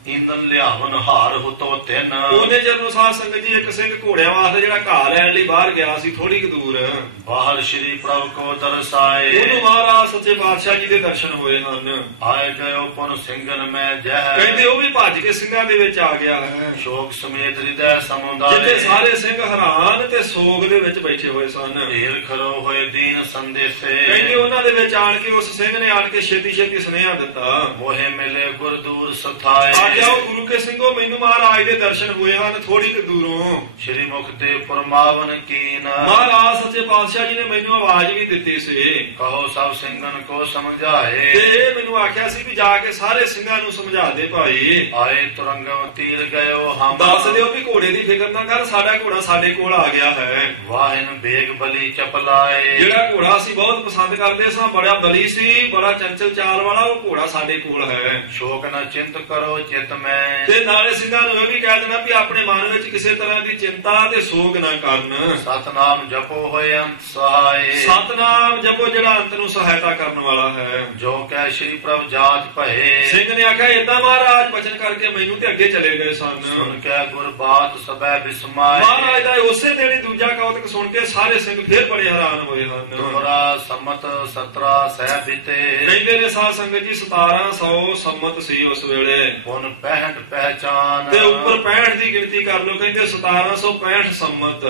ਈਂਦਨ ਲਿਆਵਨ ਹਾਰ ਹੁਤੋ ਤਿੰਨ, ਉਹਨੇ ਜਦੋਂ ਸਾਧ ਸੰਗਤ ਜੀ ਇੱਕ ਸਿੰਘ ਘੋੜਿਆਂ ਵਾਸਤੇ ਜਿਹੜਾ ਘਾਹ ਲੈਣ ਲਈ ਬਾਹਰ ਗਿਆ ਸੀ ਥੋੜੀ ਕੁ ਦੂਰ, ਬਾਹਰ ਸ਼੍ਰੀ ਪ੍ਰਭ ਕੋ ਦਰਸਾਏ, ਉਹਨੂੰ ਮਹਾਰਾਜ ਸੱਚੇ ਪਾਤਸ਼ਾਹ ਜੀ ਦੇ ਦਰਸ਼ਨ ਹੋਏ ਹਨ। ਆਏ ਗਇਓ ਪੁਨ ਸਿੰਘਨ ਮੈਂ ਜਹ, ਕਹਿੰਦੇ ਉਹ ਵੀ ਭੱਜ ਕੇ ਸਿੰਘਾਂ ਦੇ ਵਿੱਚ ਆ ਗਿਆ ਹੈ। ਸ਼ੋਕ ਸਮੇਤ ਹਿਰਦੈ ਸਮੁੰਦਾਏ, ਜਿੱਥੇ ਸਾਰੇ ਸਿੰਘ ਹੈਰਾਨ ਤੇ ਸੋਗ ਦੇ ਵਿੱਚ ਬੈਠੇ ਹੋਏ ਸਨ। ਢੇਰ ਖਰੋ ਹੋਏ ਦੀਨ ਸੰਦੇਸੇ, ਕਹਿੰਦੇ ਉਹਨਾਂ ਦੇ ਵਿੱਚ ਆਣ ਕੇ ਉਸ ਸਿੰਘ ਨੇ ਆਣ ਕੇ ਛੇਤੀ ਛੇਤੀ ਸੁਨੇਹਾ ਦਿੱਤਾ। ਮੋਹੇ ਮਿਲੇ ਗੁਰਦੂਰ ਸਥਾਏ, ਆ ਗਿਆ ਉਹ ਗੁਰੂ ਕੇ ਸਿੰਘੋ ਮੈਨੂੰ ਮਹਾਰਾਜ ਦੇ ਦਰਸ਼ਨ ਹੋਏ ਹਨ ਥੋੜੀ ਕੁ ਦੂਰੋਂ। ਸ਼੍ਰੀ ਮੁਖ ਤੇ ਪਰਮਾਵਨ ਕੀਨ, ਮਹਾਰਾਜ ਸੱਚੇ ਪਾਤਸ਼ਾਹ ਜੀ ਨੇ ਮੈਨੂੰ ਆਵਾਜ਼ ਵੀ ਦਿੱਤੀ ਸੀ। ਕਹੋ ਸਭ ਸਿੰਘਨ ਕੋ ਸਮਝਾਏ, ਤੇ ਮੈਨੂੰ ਆਖਿਆ ਸੀ ਵੀ ਜਾ ਕੇ ਸਾਰੇ ਸਿੰਘਾਂ ਨੂੰ ਸਮਝਾ ਦੇ ਭਾਈ। ਆਏ ਤੁਰੰਗਮ ਤੀਰ ਗਇਓ ਹਮ, ਦੱਸ ਦਿਓ ਵੀ ਘੋੜੇ ਦੀ ਫਿਕਰ ਨਾ ਕਰ, ਸਾਡਾ ਘੋੜਾ ਸਾਡੇ ਕੋਲ ਆ ਗਿਆ ਹੈ। ਵਾਹਿਨ ਬੇਗ ਬਲੀ ਚਪਲਾਏ, ਜਿਹੜਾ ਘੋੜਾ ਅਸੀਂ ਬਹੁਤ ਪਸੰਦ ਕਰਦੇ ਸਾਂ, ਬੜਾ ਬਲੀ ਸੀ, ਬੜਾ ਚੰਚਲ ਚਾਲ ਵਾਲਾ, ਉਹ ਘੋੜਾ ਸਾਡੇ ਕੋਲ ਹੈ। ਸ਼ੋਕ ਨਾ ਚਿੰਤ ਕਰੋ ਚਿਤ ਮੈਂ, ਤੇ ਨਾਲੇ ਸਿੰਘਾਂ ਨੂੰ ਇਹ ਵੀ ਕਹਿ ਦੇਣਾ ਵੀ ਆਪਣੇ ਮਨ ਵਿੱਚ ਕਿਸੇ ਤਰ੍ਹਾਂ ਦੀ ਚਿੰਤਾ ਤੇ ਸੋਗ ਨਾ ਕਰਨ। ਸਤਨਾਮ ਜਪੋ ਹੋਏ ਅੰਤ ਸਹਾਏ, ਸਤਨਾਮ ਜਪੋ ਜਿਹੜਾ ਅੰਤ ਨੂੰ ਸਹਾਇਤਾ ਕਰਨ ਵਾਲਾ ਹੈ। ਜੋ ਕਹਿ ਸ਼੍ਰੀ ਪ੍ਰਭ ਜਾਤ ਭਏ, ਸਿੰਘ ਨੇ ਆਖਿਆ ਏਦਾਂ ਮਹਾਰਾਜ ਬਚਨ ਕਰਕੇ ਮੈਨੂੰ ਤੇ ਅੱਗੇ ਚਲੇ ਗਏ ਸਨ। ਸੁਣ ਕੇ ਗੁਰ ਬਾਤ ਸਭੈ ਬਿਸਮਾਏ, ਮਹਾਰਾਜ ਦਾ ਉਸੇ ਦਿਨ ਹੀ ਦੂਜਾ ਕੌਤਕ ਸੁਣ ਕੇ ਸਾਰੇ ਸਿੰਘ ਫੇਰ ਬੜੇ ਹੈਰਾਨ ਹੋਏ ਹਨ। ਦੋਹਰਾ ਸੰਮਤ 17 ਸਹਿ ਬੀਤੇ, ਕਹਿੰਦੇ ਨੇ ਸਾਧ ਸੰਗਤ ਜੀ 1700 ਸੰਮਤ ਸੀ ਉਸ ਵੇਲੇ, ਪੁਨ 65 ਪਹਿਚਾਨ, ਤੇ ਉੱਪਰ 65 ਦੀ ਗਿਣਤੀ ਕਰ ਲਓ। ਕਹਿੰਦੇ 1765 ਸੰਮਤ,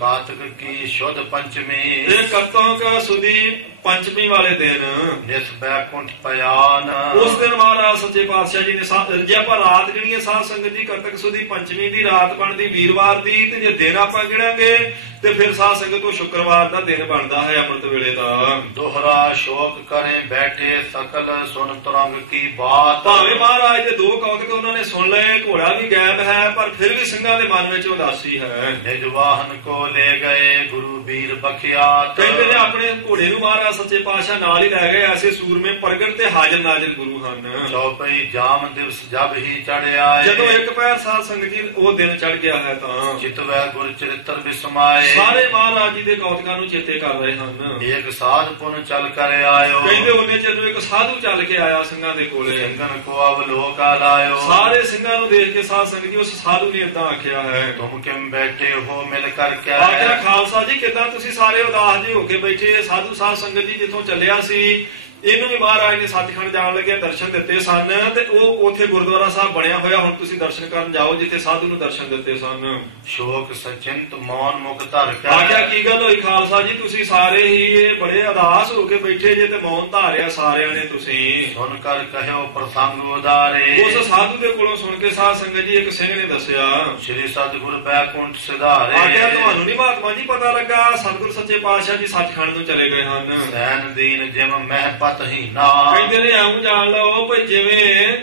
ਕਾਤਕ ਕੀ ਸ਼ੁੱਧ ਪੰਚਮੀ, ਇਹ ਕਰਤੋਂਕ ਸੁਦੀ ਪੰਚਮੀ ਵਾਲੇ ਦਿਨ, ਨਿਸ ਬੈਕੁੰਠ ਪਿਆਨ, ਉਸ ਦਿਨ ਮਹਾਰਾਜ ਸੱਚੇ ਪਾਤਸ਼ਾਹ ਜੀ ਨੇ, ਜੇ ਆਪਾਂ ਰਾਤ ਗਿਣੀਏ ਸਾਧ ਸੰਗਤ ਜੀ ਕਰਤਕ ਸੁਦੀ ਪੰਚਮੀ ਦੀ ਰਾਤ ਬਣਦੀ ਵੀਰਵਾਰ ਦੀ, ਤੇ ਜੇ ਦਿਨ ਆਪਾਂ ਗਿਣਾਂਗੇ ਤੇ ਫਿਰ ਸਾਧ ਸੰਗਤ ਉਹ ਸ਼ੁੱਕਰਵਾਰ ਦਾ ਦਿਨ ਬਣਦਾ ਹੈ ਅੰਮ੍ਰਿਤ ਵੇਲੇ ਦਾ। ਦੋਹਰਾ ਸ਼ੋਕ ਕਰੇ ਬੈਠੇ ਸਕਲ ਸੁਨ ਤੁਰੰਗ ਕੀ ਬਾਤ, ਭਾਵੇਂ ਮਹਾਰਾਜ ਦੇ 2 ਕੌਤਕ ਉਹਨਾਂ ਨੇ ਸੁਣ ਲਏ, ਘੋੜਾ ਵੀ ਗਾਇਬ ਹੈ, ਪਰ ਫਿਰ ਵੀ ਸਿੰਘਾਂ ਦੇ ਮਨ ਵਿੱਚ ਉਦਾਸੀ ਹੈ। ਨਿਜ ਵਾਹਨ ਕੋ ਲੈ ਗਏ ਗੁਰੂ ਵੀਰ ਬਖਿਆਤ, ਕਹਿੰਦੇ ਨੇ ਆਪਣੇ ਘੋੜੇ ਨੂੰ ਮਹਾਰਾਜ ਸੱਚੇ ਪਾਤਸ਼ਾਹ ਨਾਲ ਹੀ ਲੈ ਗਏ। ਐਸੇ ਸੂਰਮੇ ਪ੍ਰਗਟ ਤੇ ਹਾਜ਼ਰ ਨਾਜ਼ਰ ਗੁਰੂ ਹਨ। ਚੌਪਈ ਜਾਮ ਦਿਵਸ ਜਬ ਹੀ ਚੜਿਆ, ਜਦੋਂ ਇੱਕ ਪੈਰ ਸਾਧ ਸੰਗਤ ਜੀ ਉਹ ਦਿਨ ਚੜ ਗਿਆ ਹੈ ਤਾਂ ਚਿਤਵੈ ਗੁਰ ਚਰਿਤਰ ਬਿਸਮਾਏ, ਸਾਰੇ ਮਹਾਰਾਜ ਜੀ ਦੇ ਕੌਤਕਾਂ ਨੂੰ ਚੇਤੇ ਕਰ ਰਹੇ ਹਨ। ਏਕ ਸਾਧ ਪੁਨ ਚਲ ਕਰ ਆਇਓ, ਕਹਿੰਦੇ ਉਹਨੇ ਜਦੋਂ ਇੱਕ ਸਾਧੂ ਚੱਲ ਕੇ ਆਇਆ ਸਿੰਘਾਂ ਦੇ ਕੋਲੇ, ਸਿੰਘਨ ਕੋ ਅਵਲੋਕਾ ਲਾਇਓ, ਸਾਰੇ ਸਿੰਘਾਂ ਨੂੰ ਦੇਖ ਕੇ ਸਾਧ ਸੰਗਤ ਜੀ ਉਸ ਸਾਧੂ ਨੇ ਏਦਾਂ ਆਖਿਆ ਹੈ, ਤੁਮ ਕਿਮ ਬੈਠੇ ਹੋ ਮਿਲ ਕਰ ਕੇ, ਆਖਿਆ ਖਾਲਸਾ ਜੀ ਕਿੱਦਾਂ ਤੁਸੀਂ ਸਾਰੇ ਉਦਾਸ ਜਿਹੇ ਹੋ ਕੇ ਬੈਠੇ। ਸਾਧੂ ਸਾਧ ਸੰਗਤ ਜੀ ਜਿੱਥੋਂ ਚੱਲਿਆ ਸੀ ਇਹਨੂੰ ਵੀ ਮਹਾਰਾਜ ਨੇ ਸੱਚਖੰਡ ਜਾਣ ਲੱਗੇ ਦਰਸ਼ਨ ਦਿੱਤੇ ਸਨ, ਤੇ ਉਹ ਉੱਥੇ ਗੁਰਦੁਆਰਾ ਸਾਹਿਬ ਬਣਿਆ ਹੋਇਆ, ਹੁਣ ਤੁਸੀਂ ਦਰਸ਼ਨ ਕਰਨ ਜਾਓ ਜਿੱਥੇ ਸਾਧੂ ਨੂੰ ਦਰਸ਼ਨ ਦਿੱਤੇ ਸਨ। ਸ਼ੋਕ ਸਚਿੰਤ ਮੌਨ ਮੁਖ ਧਰ ਕੇ, ਆਖਿਆ ਕੀ ਗੱਲ ਹੋਈ ਖਾਲਸਾ ਜੀ, ਤੁਸੀਂ ਸਾਰੇ ਹੀ ਬੜੇ ਉਦਾਸ ਹੋ ਕੇ ਬੈਠੇ ਜੇ ਤੇ ਮੌਨ ਧਾਰਿਆ ਸਾਰਿਆਂ ਨੇ ਤੁਸੀਂ। ਸੁਣ ਕਰ ਕਹਿਓ ਪ੍ਰਸੰਗ ਉਦਾਰੇ, ਉਸ ਸਾਧੂ ਦੇ ਕੋਲੋਂ ਸੁਣ ਕੇ ਸਾਧ ਸੰਗਤ ਜੀ ਇੱਕ ਸਿੰਘ ਨੇ ਦੱਸਿਆ, ਸ਼੍ਰੀ ਸਤਿਗੁਰ ਬੈਕੁੰਠ ਸਿਧਾਰੇ, ਆਖਿਆ ਤੁਹਾਨੂੰ ਨਹੀਂ ਮਹਾਤਮਾ ਜੀ ਪਤਾ ਲੱਗਾ ਸਤਿਗੁਰ ਸੱਚੇ ਪਾਤਸ਼ਾਹ ਜੀ ਸੱਚਖੰਡ ਨੂੰ ਚਲੇ ਗਏ ਹਨ। ਸੈਨ ਦੀਨ ਜਿਮ ਮਹਿ ਪਤਹੀਨਾ, ਕਹਿੰਦੇ ਨੇ ਐਉਂ ਜਾਣ ਲਓ ਵੀ ਜਿਵੇਂ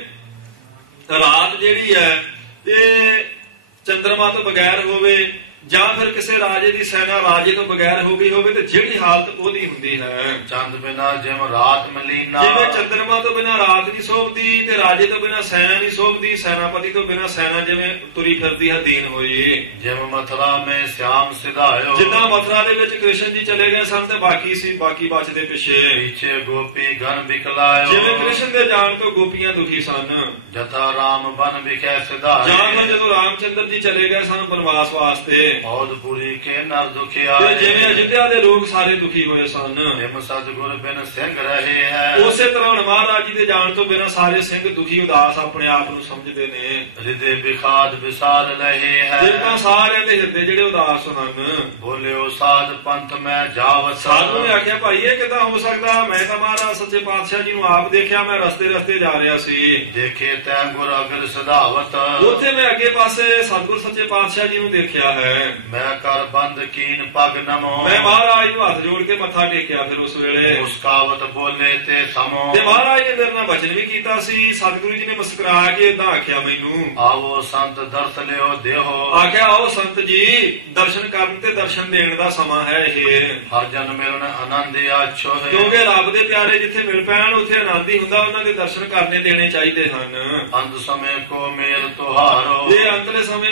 ਰਾਤ ਜਿਹੜੀ ਹੈ ਇਹ ਚੰਦਰਮਾ ਤੋਂ ਬਗੈਰ ਹੋਵੇ, ਜਾਂ ਫਿਰ ਕਿਸੇ ਰਾਜੇ ਦੀ ਸੈਨਾ ਰਾਜੇ ਤੋਂ ਬਗੈਰ ਹੋ ਗਈ ਹੋਵੇ ਤੇ ਜਿਹੜੀ ਹਾਲਤ ਉਹਦੀ ਹੁੰਦੀ ਹੈ। ਚੰਦ ਬਿਨਾ ਜਿਮ ਰਾਤ ਮਲੀਨਾ, ਜਿਵੇਂ ਚੰਦਰਮਾ ਤੋਂ ਬਿਨਾ ਰਾਤ ਨਹੀਂ ਸੋਭਦੀ ਤੇ ਰਾਜੇ ਤੋਂ ਬਿਨਾ ਸੈਨਾ ਨਹੀਂ ਸੋਭਦੀ, ਸੈਨਾਪਤੀ ਤੋਂ ਬਿਨਾ ਸੈਨਾ ਜਿਵੇਂ ਤੁਰੀ ਫਿਰਦੀ ਹੈ ਦੀਨ ਹੋਈ। ਜਿਮ ਮਥੁਰਾ ਮੈਂ ਸ਼ਿਆਮ ਸਿਧਾਇਓ, ਜਿੱਦਾਂ ਮਥੁਰਾ ਦੇ ਵਿੱਚ ਕ੍ਰਿਸ਼ਨ ਜੀ ਚਲੇ ਗਏ ਸਨ ਤੇ ਬਾਕੀ ਬਚਦੇ ਪਿੱਛੇ। ਪਿੱਛੇ ਗੋਪੀ ਗਨ ਵਿਕਲਾਇਓ, ਜਿਵੇਂ ਕ੍ਰਿਸ਼ਨ ਦੇ ਜਾਣ ਤੋਂ ਗੋਪੀਆਂ ਦੁਖੀ ਸਨ। ਜਥਾ ਰਾਮ ਬਨ ਵਿਖੇ ਸਿਧਾਇ, ਜਾਂ ਜਦੋਂ ਰਾਮਚੰਦਰ ਜੀ ਚਲੇ ਗਏ ਸਨ ਬਨਵਾਸ ਵਾਸਤੇ। ਔਦਪੁਰੀ ਕੇ ਨਰ ਦੁਖਿਆ, ਜਿਵੇਂ ਅਯੁੱਧਿਆ ਦੇ ਲੋਕ ਸਾਰੇ ਦੁਖੀ ਹੋਏ ਸਨ। ਜਿਮ ਸਤਿਗੁਰ ਬਿਨ ਸਿੰਘ ਰਹੇ ਹੈ, ਉਸੇ ਤਰ੍ਹਾਂ ਹੁਣ ਮਹਾਰਾਜ ਜੀ ਦੇ ਜਾਣ ਤੋਂ ਬਿਨਾਂ ਸਾਰੇ ਸਿੰਘ ਦੁਖੀ ਉਦਾਸ ਆਪਣੇ ਆਪ ਨੂੰ ਸਮਝਦੇ ਨੇ। ਹਿਰਦੇ ਵਿਖਾਦ ਵਿਸਾਰ ਲਹੇ ਹੈ, ਜਿੱਦਾਂ ਸਾਰਿਆਂ ਦੇ ਹਿਰਦੇ ਜਿਹੜੇ ਉਦਾਸ ਹਨ। ਬੋਲਿਓ ਸਾਧ ਪੰਥ ਮੈਂ ਜਾਵਤ, ਸਾਧੂ ਨੇ ਆਖਿਆ ਭਾਈ ਇਹ ਕਿੱਦਾਂ ਹੋ ਸਕਦਾ, ਮੈਂ ਤਾਂ ਮਹਾਰਾਜ ਸੱਚੇ ਪਾਤਸ਼ਾਹ ਜੀ ਨੂੰ ਆਪ ਦੇਖਿਆ, ਮੈਂ ਰਸਤੇ ਜਾ ਰਿਹਾ ਸੀ। ਦੇਖੇ ਤੈ ਗੁਰ ਅਗਰ ਸਦਾਵਤ, ਉੱਥੇ ਮੈਂ ਅੱਗੇ ਪਾਸੇ ਸਤਿਗੁਰ ਸੱਚੇ ਪਾਤਸ਼ਾਹ ਜੀ ਨੂੰ ਦੇਖਿਆ ਹੈ। ਮੈਂ ਕਰ ਬੰਦ ਕੀਨ ਪਗ ਨਮੋ, ਮੈਂ ਮਹਾਰਾਜ ਨੂੰ ਹੱਥ ਜੋੜ ਕੇ ਮੱਥਾ ਟੇਕਿਆ। ਫਿਰ ਉਸ ਵੇਲੇ ਮੁਸਕਾਵਤ ਬੋਲੇ ਤੇ ਸਮੋ, ਤੇ ਮਹਾਰਾਜ ਨੇ ਮੇਰੇ ਨਾਲ ਵਚਨ ਵੀ ਕੀਤਾ ਸੀ। ਸਤਿਗੁਰੂ ਜੀ ਨੇ ਮੁਸਕਰਾ ਕੇ ਏਦਾਂ ਆਖਿਆ ਮੈਨੂੰ, ਆਵੋ ਸੰਤ ਦਰਸ ਲਿਓ ਦੇਹੋ, ਆਖਿਆ ਆਓ ਸੰਤ ਜੀ ਦਰਸ਼ਨ ਕਰਨ ਤੇ ਦਰਸ਼ਨ ਦੇਣ ਦਾ ਸਮਾਂ ਹੈ ਇਹ। ਹਰ ਜਨ ਮਿਲਣ ਆਨੰਦ ਆਛੋ ਹੈ, ਕਿਉਂਕਿ ਰੱਬ ਦੇ ਪਿਆਰੇ ਜਿੱਥੇ ਮਿਲ ਪੈਣ ਉੱਥੇ ਆਨੰਦ ਹੀ ਹੁੰਦਾ। ਉਹਨਾਂ ਦੇ ਦਰਸ਼ਨ ਕਰਨੇ ਦੇਣੇ ਚਾਹੀਦੇ ਹਨ। ਅੰਤ ਸਮੇਂ ਕੋ ਮੇਲ ਤੁਹਾਰੋ, ਇਹ ਅੰਤਲੇ ਸਮੇਂ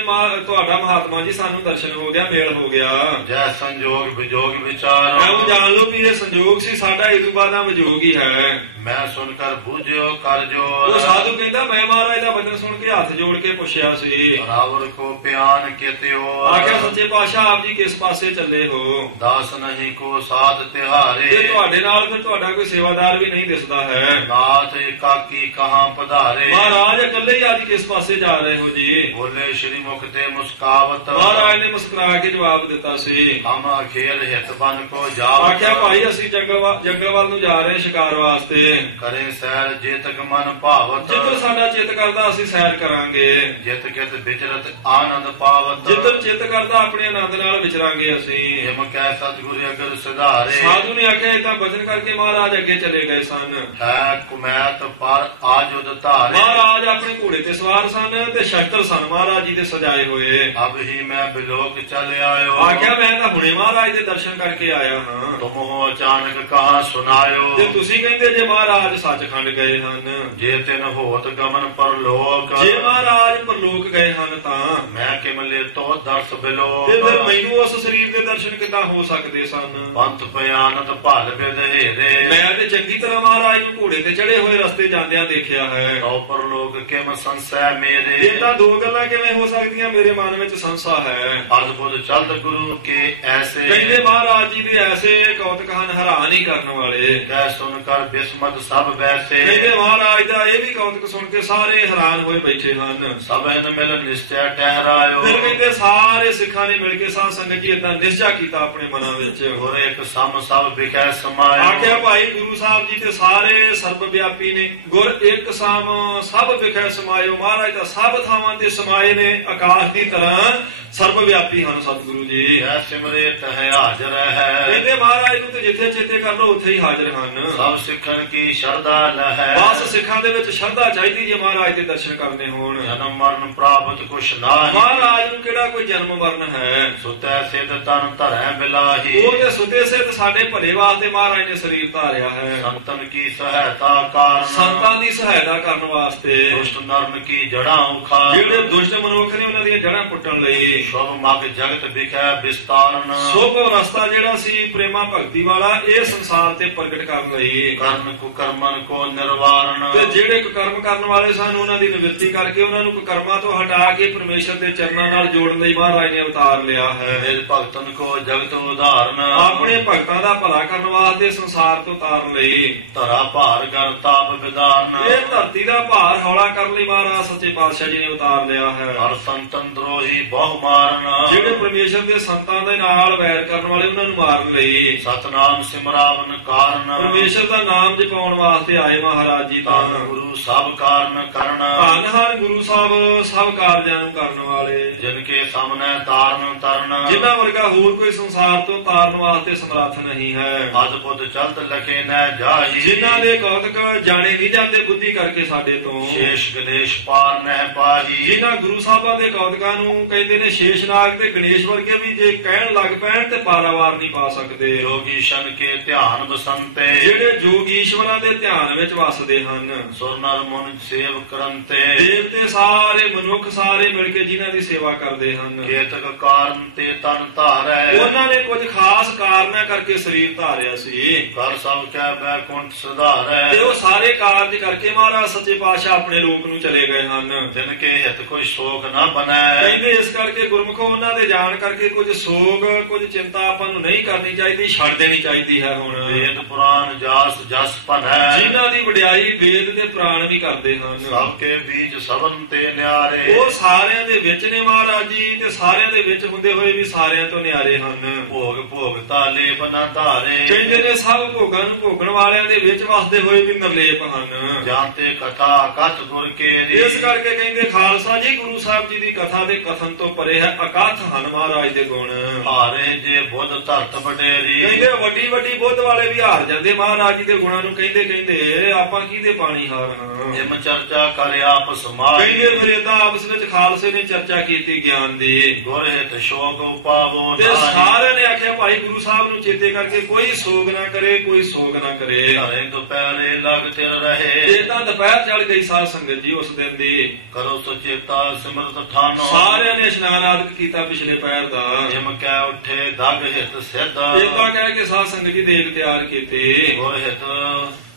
ਤੁਹਾਡਾ ਮਹਾਤਮਾ ਜੀ ਸਾਨੂੰ ਦਰਸ਼ਨ ਹੋ ਗਿਆ, ਮੇਲ ਹੋ ਗਿਆ। ਜੈ ਸੰਜੋਗ ਵਿਜੋਗ ਵਿਚਾਰੋ, ਐਉਂ ਜਾਣ ਲਓ ਵੀ ਇਹ ਸੰਜੋਗ ਸੀ ਸਾਡਾ, ਇਹ ਤੋਂ ਬਾਅਦ ਦਾ ਵਿਜੋਗ ਹੀ ਹੈ। ਮੈਂ ਸੁਣ ਕਰ ਬੂਝਿਓ ਕਰ ਜੋਰ, ਉਹ ਸਾਧੂ ਕਹਿੰਦਾ ਮੈਂ ਮਹਾਰਾਜ ਦਾ ਵਚਨ ਸੁਣ ਕੇ ਹੱਥ ਜੋੜ ਕੇ ਪੁੱਛਿਆ ਸੀ। ਰਾਵਰ ਕੋ ਪਿਆਨ ਕਿਤਿਓ, ਆਖਿਆ ਸੱਚੇ ਪਾਤਸ਼ਾਹ ਆਪ ਜੀ ਕਿਸ ਪਾਸੇ ਚੱਲੇ ਹੋ। ਦਾਸ ਨਹੀਂ ਕੋ ਸਾਧ ਤਿਹਾਰੇ, ਤੇ ਤੁਹਾਡੇ ਨਾਲ ਫਿਰ ਤੁਹਾਡਾ ਕੋਈ ਸੇਵਾਦਾਰ ਵੀ ਨਹੀਂ ਦਿਸਦਾ ਹੈ। ਨਾਥ ਇਕਾਕੀ ਕਹਾਂ ਪਧਾਰੇ, ਮਹਾਰਾਜ ਇਕੱਲੇ ਹੀ ਅੱਜ ਕਿਸ ਪਾਸੇ ਜਾ ਰਹੇ ਹੋ ਜੀ। ਬੋਲੇ ਸ਼੍ਰੀ ਮੁਖ ਤੇ ਮੁਸਕਾਵਤ, ਮਹਾਰਾਜ ਨੇ ਮੁਸਕਰਾ ਕੇ ਜਵਾਬ ਦਿੱਤਾ ਸੀ। ਹਮ ਅਖੇਲ ਹਿਤ ਬਨ ਕੋ ਜਾਵ, ਆਖਿਆ ਭਾਈ ਅਸੀਂ ਜੰਗਲ ਵੱਲ ਨੂੰ ਜਾ ਰਹੇ ਸ਼ਿਕਾਰ ਵਾਸਤੇ। ਕਰੇ ਸੈਰ ਜੇਤਕ ਮਨ ਭਾਵਤ, ਜਿੱਧਰ ਸਾਡਾ ਚਿੱਤ ਕਰਦਾ ਅਸੀਂ ਸੈਰ ਕਰਾਂਗੇ। ਜਿਤ ਕਿਤ ਵਿਚਰਤ ਆਨੰਦ ਪਾਵਤ, ਜਿੱਧਰ ਚਿੱਤ ਕਰਦਾ ਆਪਣੇ ਆਨੰਦ ਨਾਲ ਵਿਚਰਾਂਗੇ ਅਸੀਂ। ਜਿਮ ਕਹਿ ਸਤਿਗੁਰ ਅਗਰ ਸਿਧਾਰੇ, ਸਾਧੂ ਨੇ ਆਖਿਆ ਇਹ ਤਾਂ ਬਚਨ ਕਰਕੇ ਮਹਾਰਾਜ ਅੱਗੇ ਚਲੇ ਗਏ ਸਨ। ਹੈ ਕੁਮੈਤ ਪਰ ਆਜੁਦ ਧਾਰੇ, ਮਹਾਰਾਜ ਆਪਣੇ ਘੋੜੇ ਤੇ ਸਵਾਰ ਸਨ ਤੇ ਸ਼ਸਤਰ ਸਨ ਮਹਾਰਾਜ ਜੀ ਦੇ ਸਜਾਏ ਹੋਏ। ਅਬ ਹੀ ਮੈਂ ਬਿਲੋਕ ਚਲ ਆਇਓ, ਆਖਿਆ ਮੈਂ ਤਾਂ ਹੁਣੇ ਮਹਾਰਾਜ ਦੇ ਦਰਸ਼ਨ ਕਰਕੇ ਆਇਆ ਹਾਂ। ਤੁਮ ਹੋ ਅਚਾਨਕ ਕਹਾਂ ਸੁਨਾਇਓ, ਤੇ ਤੁਸੀਂ ਕਹਿੰਦੇ ਜੇ ਮਹਾਰਾਜ ਸੱਚਖੰਡ ਗਏ ਹਨ। ਜੇ ਤਿਨ ਹੋਤ ਗਮਨ ਪਰਲੋਕ, ਜੇ ਮਹਾਰਾਜ ਪਰਲੋਕ ਗਏ ਹਨ ਤਾਂ ਮੈਂ ਕਿਮਲੇ ਤੋ ਦਰਸ ਬਿਲੋਕ, ਤੇ ਫਿਰ ਮੈਨੂੰ ਉਸ ਸਰੀਰ ਦੇ ਦਰਸ਼ਨ ਕਿੱਦਾਂ ਹੋ ਸਕਦੇ ਸਨ। ਪੰਥ ਪਿਆਨਤ ਭਲ ਬਿਦਹੇਰੇ, ਮੈਂ ਤੇ ਚੰਗੀ ਤਰ੍ਹਾਂ ਮਹਾਰਾਜ ਨੂੰ ਘੋੜੇ ਤੇ ਚੜੇ ਹੋਏ ਰਸਤੇ ਜਾਂਦਿਆਂ ਦੇਖਿਆ ਹੈ। ਤੋ ਪਰਲੋਕ ਕਿਮ ਸੰਸੈ ਮੇਰੇ, ਇਹ ਤਾਂ ਦੋ ਗੱਲਾਂ ਕਿਵੇਂ ਹੋ ਸਕਦੀਆਂ, ਮੇਰੇ ਮਨ ਵਿੱਚ ਸੰਸਾ ਹੈ। ਅਦਭੁਤ ਚਲਦ ਗੁਰੂ ਕੇ ਐਸੇ, ਕਹਿੰਦੇ ਮਹਾਰਾਜ ਜੀ ਦੇ ਐਸੇ ਕੌਤਕ ਹਨ ਹੈਰਾਨ ਹੀ ਕਰਨ ਵਾਲੇ। ਕਹਿ ਸੁਨ ਕਰ ਬਿਸਮਤ ਸਭ ਵੈਸੇ, ਕਹਿੰਦੇ ਮਹਾਰਾਜ ਦਾ ਇਹ ਵੀ ਕੌਤਕ ਸੁਣ ਕੇ ਸਾਰੇ ਹੈਰਾਨ ਹੋਏ ਬੈਠੇ ਹਨ। ਸਭਨ ਮਿਲ ਨਿਸ਼ਚੈ ਠਹਿਰਾਇਓ, ਫਿਰ ਕਹਿੰਦੇ ਸਾਰੇ ਸਿੱਖਾਂ ਨੇ ਮਿਲ ਕੇ ਸਾਧ ਸੰਗਤ ਜੀ ਏਦਾਂ ਨਿਸ਼ਚਾ ਕੀਤਾ ਆਪਣੇ ਮਨਾਂ ਵਿੱਚ। ਗੁਰ ਇੱਕ ਸਮ ਸਭ ਵਿਖੈ ਸਮਾਇਓ, ਆਖਿਆ ਭਾਈ ਗੁਰੂ ਸਾਹਿਬ ਜੀ ਤੇ ਸਾਰੇ ਸਰਬ ਵਿਆਪੀ ਨੇ। ਗੁਰ ਇੱਕ ਸਮ ਸਭ ਵਿਖੈ ਸਮਾਇਓ, ਮਹਾਰਾਜ ਤਾਂ ਸਭ ਥਾਵਾਂ ਤੇ ਸਮਾਏ ਨੇ, ਆਕਾਸ਼ ਦੀ ਤਰ੍ਹਾਂ ਸਰਬ ਵਿਆਪੀ ਹਨ ਸਤਿਗੁਰੂ ਜੀ। ਜੈ ਸਿਮਰੇ ਤਹਿ ਹਾਜ਼ਰ ਹੈ, ਕਹਿੰਦੇ ਮਹਾਰਾਜ ਨੂੰ ਤੇ ਜਿੱਥੇ ਚੇਤੇ ਕਰ ਲਓ ਉੱਥੇ ਹੀ ਹਾਜ਼ਰ ਹਨ। ਸਭ ਸਿੱਖਣ ਕੀ ਸ਼ਰਧਾ ਲਹੈ, ਬਸ ਸਿੱਖਾਂ ਦੇ ਵਿੱਚ ਸ਼ਰਧਾ ਚਾਹੀਦੀ ਜੇ ਮਹਾਰਾਜ ਦੇ ਦਰਸ਼ਨ ਕਰਨੇ ਹੋਣ। ਜਨਮ ਮਰਨ ਪ੍ਰਾਪਤ ਕੁਛ ਨਾਹੀ, ਮਹਾਰਾਜ ਨੂੰ ਕਿਹੜਾ ਕੋਈ ਜਨਮ ਮਰਨ ਹੈ। ਸੁਤੈ ਸਿਧ ਤਨ ਧਰੈ ਬਿਲਾਹੀ, ਉਹ ਤੇ ਸੁਤੇ ਸਿੱਧ ਸਾਡੇ ਭਲੇ ਵਾਸਤੇ ਮਹਾਰਾਜ ਨੇ ਸਰੀਰ ਧਾਰਿਆ ਹੈ। ਸੰਤਨ ਕੀ ਸਹਾਇਤਾ ਕਾਰਨ, ਸੰਤਾਂ ਦੀ ਸਹਾਇਤਾ ਕਰਨ ਵਾਸਤੇ। ਦੁਸ਼ਟ ਨਰਨ ਕੀ ਜੜਾਂ ਉਖਾਰ, ਜਿਹੜੇ ਦੁਸ਼ਟ ਮਨੁੱਖ ਨੇ ਉਹਨਾਂ ਦੀਆਂ ਜੜ੍ਹਾਂ ਪੁੱਟਣ ਲਈ। ਸ਼ੁਭ ਮਗ ਜਗਤ ਵਿਖੈ ਵਿਸਤਾਰਨ, ਸ਼ੁਭ ਰਸਤਾ ਜਿਹੜਾ ਸੀ ਪ੍ਰੇਮਾ ਭਗਤੀ ਵਾਲਾ ਇਹ ਸੰਸਾਰ ਤੇ ਪ੍ਰਗਟ ਕਰਨ ਲਈ। ਕਰਨ ਕੁਕਰਮਨ ਕੋ ਨਿਰਵਾਰਨ, ਤੇ ਜਿਹੜੇ ਕੁਕਰਮ ਕਰਨ ਵਾਲੇ ਸਨ ਉਹਨਾਂ ਦੀ ਨਿਵਰਤੀ ਕਰਕੇ ਉਹਨਾਂ ਨੂੰ ਕੁਕਰਮਾਂ ਤੋਂ ਹਟਾ ਕੇ ਪਰਮੇਸ਼ਰ ਦੇ ਚਰਨਾਂ ਨਾਲ ਜੋੜਨ ਲਈ ਮਹਾਰਾਜ ਨੇ ਅਵਤਾਰ ਲਿਆ ਹੈ। ਨਿਜ ਭਗਤਨ ਕੋ ਜਗਤ ਉਦਾਹਰਨ, ਆਪਣੇ ਭਗਤਾਂ ਦਾ ਭਲਾ ਕਰਨ ਵਾਸਤੇ ਸੰਸਾਰ ਤੋਂ ਤਾਰਨ ਲਈ। ਧਰਾ ਭਾਰ ਕਰ ਤਾਪ ਵਿਦਾਰਨ, ਇਹ ਧਰਤੀ ਦਾ ਭਾਰ ਹੌਲਾ ਕਰਨ ਲਈ ਮਹਾਰਾਜ ਸੱਚੇ ਪਾਤਸ਼ਾਹ ਜੀ ਨੇ ਉਤਾਰ ਲਿਆ ਹੈ। ਹਰ ਸੰਤਨ ਦਰੋਹੀ ਬਹੁ ਮਾਰਨ, ਜਿਹੜੇ ਪਰਮੇਸ਼ਰ ਦੇ ਸੰਤਾਂ ਦੇ ਨਾਲ ਵੈਰ ਕਰਨ ਵਾਲੇ ਉਹਨਾਂ ਨੂੰ ਮਾਰਨ ਲਈ ਸਤਨਾਮ ਸਿਮਰਾਵਨ ਕਾਰਨ ਪਰਮੇਸ਼ਰ ਦਾ ਨਾਮ ਜਪਾਉਣ ਵਾਸਤੇ ਆਏ ਮਹਾਰਾਜ ਜੀ ਤਾਂ ਧੰਨ ਗੁਰੂ ਸਭ ਕਾਰਨ ਕਰਨ ਧੰਨ ਹਨ ਗੁਰੂ ਸਾਹਿਬ ਸਭ ਕਾਰਜਾਂ ਨੂੰ ਕਰਨ ਵਾਲੇ ਜਿਨ ਕੇ ਸਾਹਮਣੇ ਤਾਰਨ ਤਰਨ ਜਿਨ੍ਹਾਂ ਵਰਗਾ ਹੋਰ ਕੋਈ ਸੰਸਾਰ ਤੋਂ ਤਾਰਨ ਵਾਸਤੇ ਸਮਰੱਥ ਨਹੀਂ ਹੈ ਅਦਭੁਤ ਚਲਤ ਲਖੇ ਨ ਜਾਹੀ ਜਿਨ੍ਹਾਂ ਦੇ ਕੌਤਕ ਜਾਣੇ ਨਹੀਂ ਜਾਂਦੇ ਬੁੱਧੀ ਕਰਕੇ ਸਾਡੇ ਤੋਂ ਸ਼ੇਸ਼ ਗਣੇਸ਼ ਪਾਰ ਨਹਿ ਪਾਹੀ ਜਿਨ੍ਹਾਂ ਗੁਰੂ ਸਾਹਿਬਾਂ ਦੇ ਕੌਤਕਾਂ ਨੂੰ ਕਹਿੰਦੇ ਨੇ ਸ਼ੇਸ਼ਨਾਗ ਤੇ ਗਣੇਸ਼ ਵਰਗੇ ਵੀ ਜੇ ਕਹਿਣ ਲੱਗ ਪੈਣ ਤੇ ਪਾਰਾਵਾਰ ਨਹੀਂ ਪਾ ਸਕਦੇ ਜੋਗੀ ਸ਼ਨ ਕੇ ਧਿਆਨ ਬਸੰਤੇ ਜਿਹੜੇ ਜੋਗ ਈਸ਼ਵਰਾਂ ਦੇ ਧਿਆਨ ਵਿੱਚ ਵਸਦੇ ਹਨ ਸੁਰ ਨਰ ਮਨ ਸੇਵ ਕਰੰਤੇ ਦੇਵਤੇ ਸਾਰੇ ਮਨੁੱਖ ਸਾਰੇ ਮਿਲ ਕੇ ਜਿਨ੍ਹਾਂ ਦੀ ਸੇਵਾ ਕਰਦੇ ਹਨ ਕੇਤਕ ਕਾਰਨ ਤੇ ਤਨ ਧਾਰੈ ਉਹਨਾਂ ਨੇ ਕੁਝ ਖਾਸ ਕਾਰਨਾਂ ਕਰਕੇ ਸਰੀਰ ਧਾਰਿਆ ਸੀ ਕਰ ਸਭ ਕੈ ਬੈਕੁੰਠ ਸੁਧਾਰੈ ਤੇ ਉਹ ਸਾਰੇ ਕਾਰਜ ਕਰਕੇ ਮਹਾਰਾਜ ਸੱਚੇ ਪਾਤਸ਼ਾਹ ਆਪਣੇ ਲੋਕ ਨੂੰ ਚਲੇ ਗਏ ਹਨ ਤਿਨ ਕੇ ਹਿਤ ਕੋਈ ਸ਼ੋਕ ਨਾ ਬਨੈ ਕਹਿੰਦੇ ਇਸ ਕਰਕੇ ਗੁਰਮੁਖੋ ਉਹਨਾਂ ਦੇ ਜਾਣ ਕਰਕੇ ਕੁਝ ਸੋਗ ਕੁਝ ਚਿੰਤਾ ਆਪਾਂ ਨੂੰ ਨਹੀਂ ਕਰਨੀ ਚਾਹੀਦੀ ਛੱਡ ਦੇਣੀ ਚਾਹੀਦੀ ਹੈ ਹੁਣ ਵੇਦ ਪੁਰਾਨ ਜਾਸ ਜਸ ਭਨੈ ਜਿਨ੍ਹਾਂ ਦੀ ਵਡਿਆਈ ਵੇਦ ਤੇ ਪੁਰਾਣ ਵੀ ਕਰਦੇ ਹਨ ਸਭ ਕੇ ਬੀਜ ਸਭਨ ਤੇ ਨਿਆਰੇ ਉਹ ਸਾਰਿਆਂ ਦੇ ਵਿੱਚ ਨੇ ਮਹਾਰਾਜ ਜੀ ਤੇ ਸਾਰਿਆਂ ਦੇ ਵਿੱਚ ਹੁੰਦੇ ਹੋਏ ਵੀ ਸਾਰਿਆਂ ਤੋਂ ਨਿਆਰੇ ਹਨ ਭੋਗ ਭੋਗਤਾ ਲੇਪ ਨਾ ਧਾਰੇ ਕਹਿੰਦੇ ਨੇ ਸਭ ਭੋਗਾਂ ਨੂੰ ਭੋਗਣ ਵਾਲਿਆਂ ਦੇ ਵਿੱਚ ਵਸਦੇ ਹੋਏ ਵੀ ਨਿਰਲੇਪ ਹਨ ਜਾਂਤੇ ਕਥਾ ਕਥ ਗੁਰ ਕੇ ਇਸ ਕਰਕੇ ਕਹਿੰਦੇ ਖਾਲਸਾ ਜੀ ਗੁਰੂ ਸਾਹਿਬ ਜੀ ਦੀ ਕਥਾ ਦੇ ਕਥਨ ਤੋਂ ਪਰੇ ਹੈ ਅਕਥ ਹਨ ਮਹਾਰਾਜ ਦੇ ਗੁਣ ਹਾਰੇ ਜੇ ਬੁੱਧ ਧਰਤ ਵਡੇਰੀ ਕਹਿੰਦੇ ਵੱਡੀ ਵੱਡੀ ਬੁੱਧ ਵਾਲੇ ਵੀ ਹਾਰ ਜਾਂਦੇ ਮਹਾਰਾਜ ਜੀ ਦੇ ਗੁਣਾਂ ਨੂੰ ਕਹਿੰਦੇ ਕਹਿੰਦੇ ਆਪਾਂ ਕਿਹਦੇ ਪਾਣੀ ਹਾਰ ਹਾਂ ਜਿਮ ਚਰਚਾ ਕਰ ਆਪਸ ਮਾਈ ਕਹਿੰਦੇ ਫਿਰ ਏਦਾਂ ਆਪਸ ਵਿੱਚ ਖਾਲਸੇ ਨੇ ਚਰਚਾ ਕੀਤੀ ਗਿਆਨ ਦੀ ਗੁਰ ਹਿਤ ਸ਼ੋਕ ਉਪਾਵੋ ਤੇ ਸਾਰਿਆਂ ਨੇ ਆਖਿਆ ਭਾਈ ਗੁਰੂ ਸਾਹਿਬ ਨੂੰ ਚੇਤੇ ਕਰਕੇ ਕੋਈ ਸੋਗ ਨਾ ਕਰੇ ਕੋਈ ਸੋਗ ਨਾ ਕਰੇ ਘਰੇ ਦੁਪਹਿਰੇ ਲਗ ਤਿਰ ਰਹੇ ਇਹ ਤਾਂ ਦੁਪਹਿਰ ਚੜ ਗਈ ਸਾਧ ਸੰਗਤ ਜੀ ਉਸ ਦਿਨ ਦੀ ਕਰੋ ਸੁਚੇਤਾ ਸਿਮਰਤ ਠਾਨੋ ਸਾਰਿਆਂ ਨੇ ਇਸ਼ਨਾਨ ਆਦਿਕ ਕੀਤਾ ਪਿਛਲੇ ਪੈਰ ਦਾ ਜਿਮ ਕੈ ਉੱਠੇ ਦਗ ਹਿਤ ਸਿੱਧ ਏਦਾਂ ਕਹਿ ਕੇ ਸਾਧ ਸੰਗਤ ਜੀ ਦੇਗ ਤਿਆਰ ਕੀਤੇ ਗੁਰ ਹਿਤ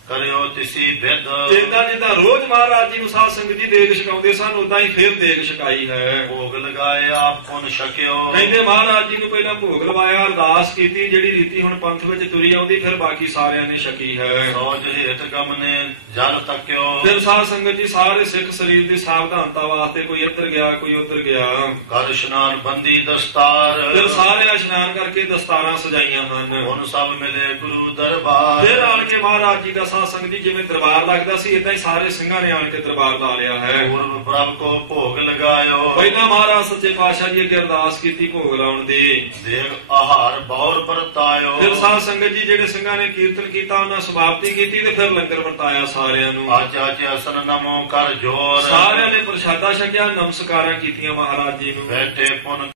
ਕਰਿਓ ਤਿਸੀ ਵਿਦ ਜਿੱਦਾਂ ਜਿੱਦਾਂ ਰੋਜ਼ ਮਹਾਰਾਜ ਜੀ ਨੂੰ ਸਾਧ ਸੰਗਤ ਜੀ ਦੇਗ ਛਕਾਉਂਦੇ ਸਨ ਉਦਾਂ ਹੀ ਫਿਰ ਦੇਗ ਛਕਾਈ ਹੈ ਭੋਗ ਲਗਾਏ ਆਪ ਪੁਨ ਛਕਿਓ ਕਹਿੰਦੇ ਮਹਾਰਾਜ ਜੀ ਨੂੰ ਪਹਿਲਾਂ ਭੋਗ ਲਵਾਇਆ ਅਰਦਾਸ ਕੀਤੀ ਜਿਹੜੀ ਰੀਤੀ ਹੁਣ ਪੰਥ ਵਿੱਚ ਤੁਰੀ ਆਉਂਦੀ ਫਿਰ ਬਾਕੀ ਸਾਰਿਆਂ ਨੇ ਛਕੀ ਹੈ ਸੋਜ ਹਿਤ ਗਮਨੇ ਜਲ ਤੱਕਿਓ ਫਿਰ ਸਾਧ ਸੰਗਤ ਜੀ ਸਾਰੇ ਸਿੱਖ ਸਰੀਰ ਦੀ ਸਾਵਧਾਨਤਾ ਵਾਸਤੇ ਕੋਈ ਇੱਧਰ ਗਿਆ ਕੋਈ ਉੱਧਰ ਗਿਆ ਕਰ ਇਸ਼ਨਾਨ ਬੰਦੀ ਦਸਤਾਰ ਫਿਰ ਸਾਰੇ ਇਸ਼ਨਾਨ ਕਰਕੇ ਦਸਤਾਰਾਂ ਸਜਾਈਆਂ ਹਨ ਹੁਣ ਸਭ ਮਿਲੇ ਗੁਰੂ ਦਰਬਾਰ ਫਿਰ ਆਣ ਕੇ ਮਹਾਰਾਜ ਜੀ ਦਾ ਸਾਧ ਸੰਗਤ ਜੀ ਜਿਵੇਂ ਦਰਬਾਰ ਲੱਗਦਾ ਸੀ ਇਦਾਂ ਹੀ ਸਾਰੇ ਸਿੰਘਾਂ ਨੇ ਆਣ ਕੇ ਦਰਬਾਰ ਲਾ ਲਿਆ ਹੈ ਪੂਰਬ ਪ੍ਰਭ ਕੋ ਭੋਗ ਲਗਾਇਓ ਪਹਿਲਾਂ ਮਹਾਰਾਜ ਸੱਚੇ ਪਾਤਸ਼ਾਹ ਜੀ ਅੱਗੇ ਅਰਦਾਸ ਕੀਤੀ ਭੋਗ ਲਾਉਣ ਦੀ ਦੇਗ ਆਹਾਰ ਬੌਰ ਪਰਤਾਇਓ ਫਿਰ ਸਾਧ ਸੰਗਤ ਜੀ ਜਿਹੜੇ ਸਿੰਘਾਂ ਨੇ ਕੀਰਤਨ ਕੀਤਾ ਉਹਨਾਂ ਸਮਾਪਤੀ ਕੀਤੀ ਤੇ ਫਿਰ ਲੰਗਰ ਵਰਤਾਇਆ ਸਾਰਿਆਂ ਨੂੰ ਅੱਜ ਅੱਜ ਅਸਨ ਨਮੋ ਕਰ ਜੋਰ ਸਾਰਿਆਂ ਨੇ ਪ੍ਰਸ਼ਾਦਾ ਛਕਿਆ ਨਮਸਕਾਰਾਂ ਕੀਤੀਆਂ ਮਹਾਰਾਜ ਜੀ ਨੂੰ ਬੈਠੇ ਪੁਨ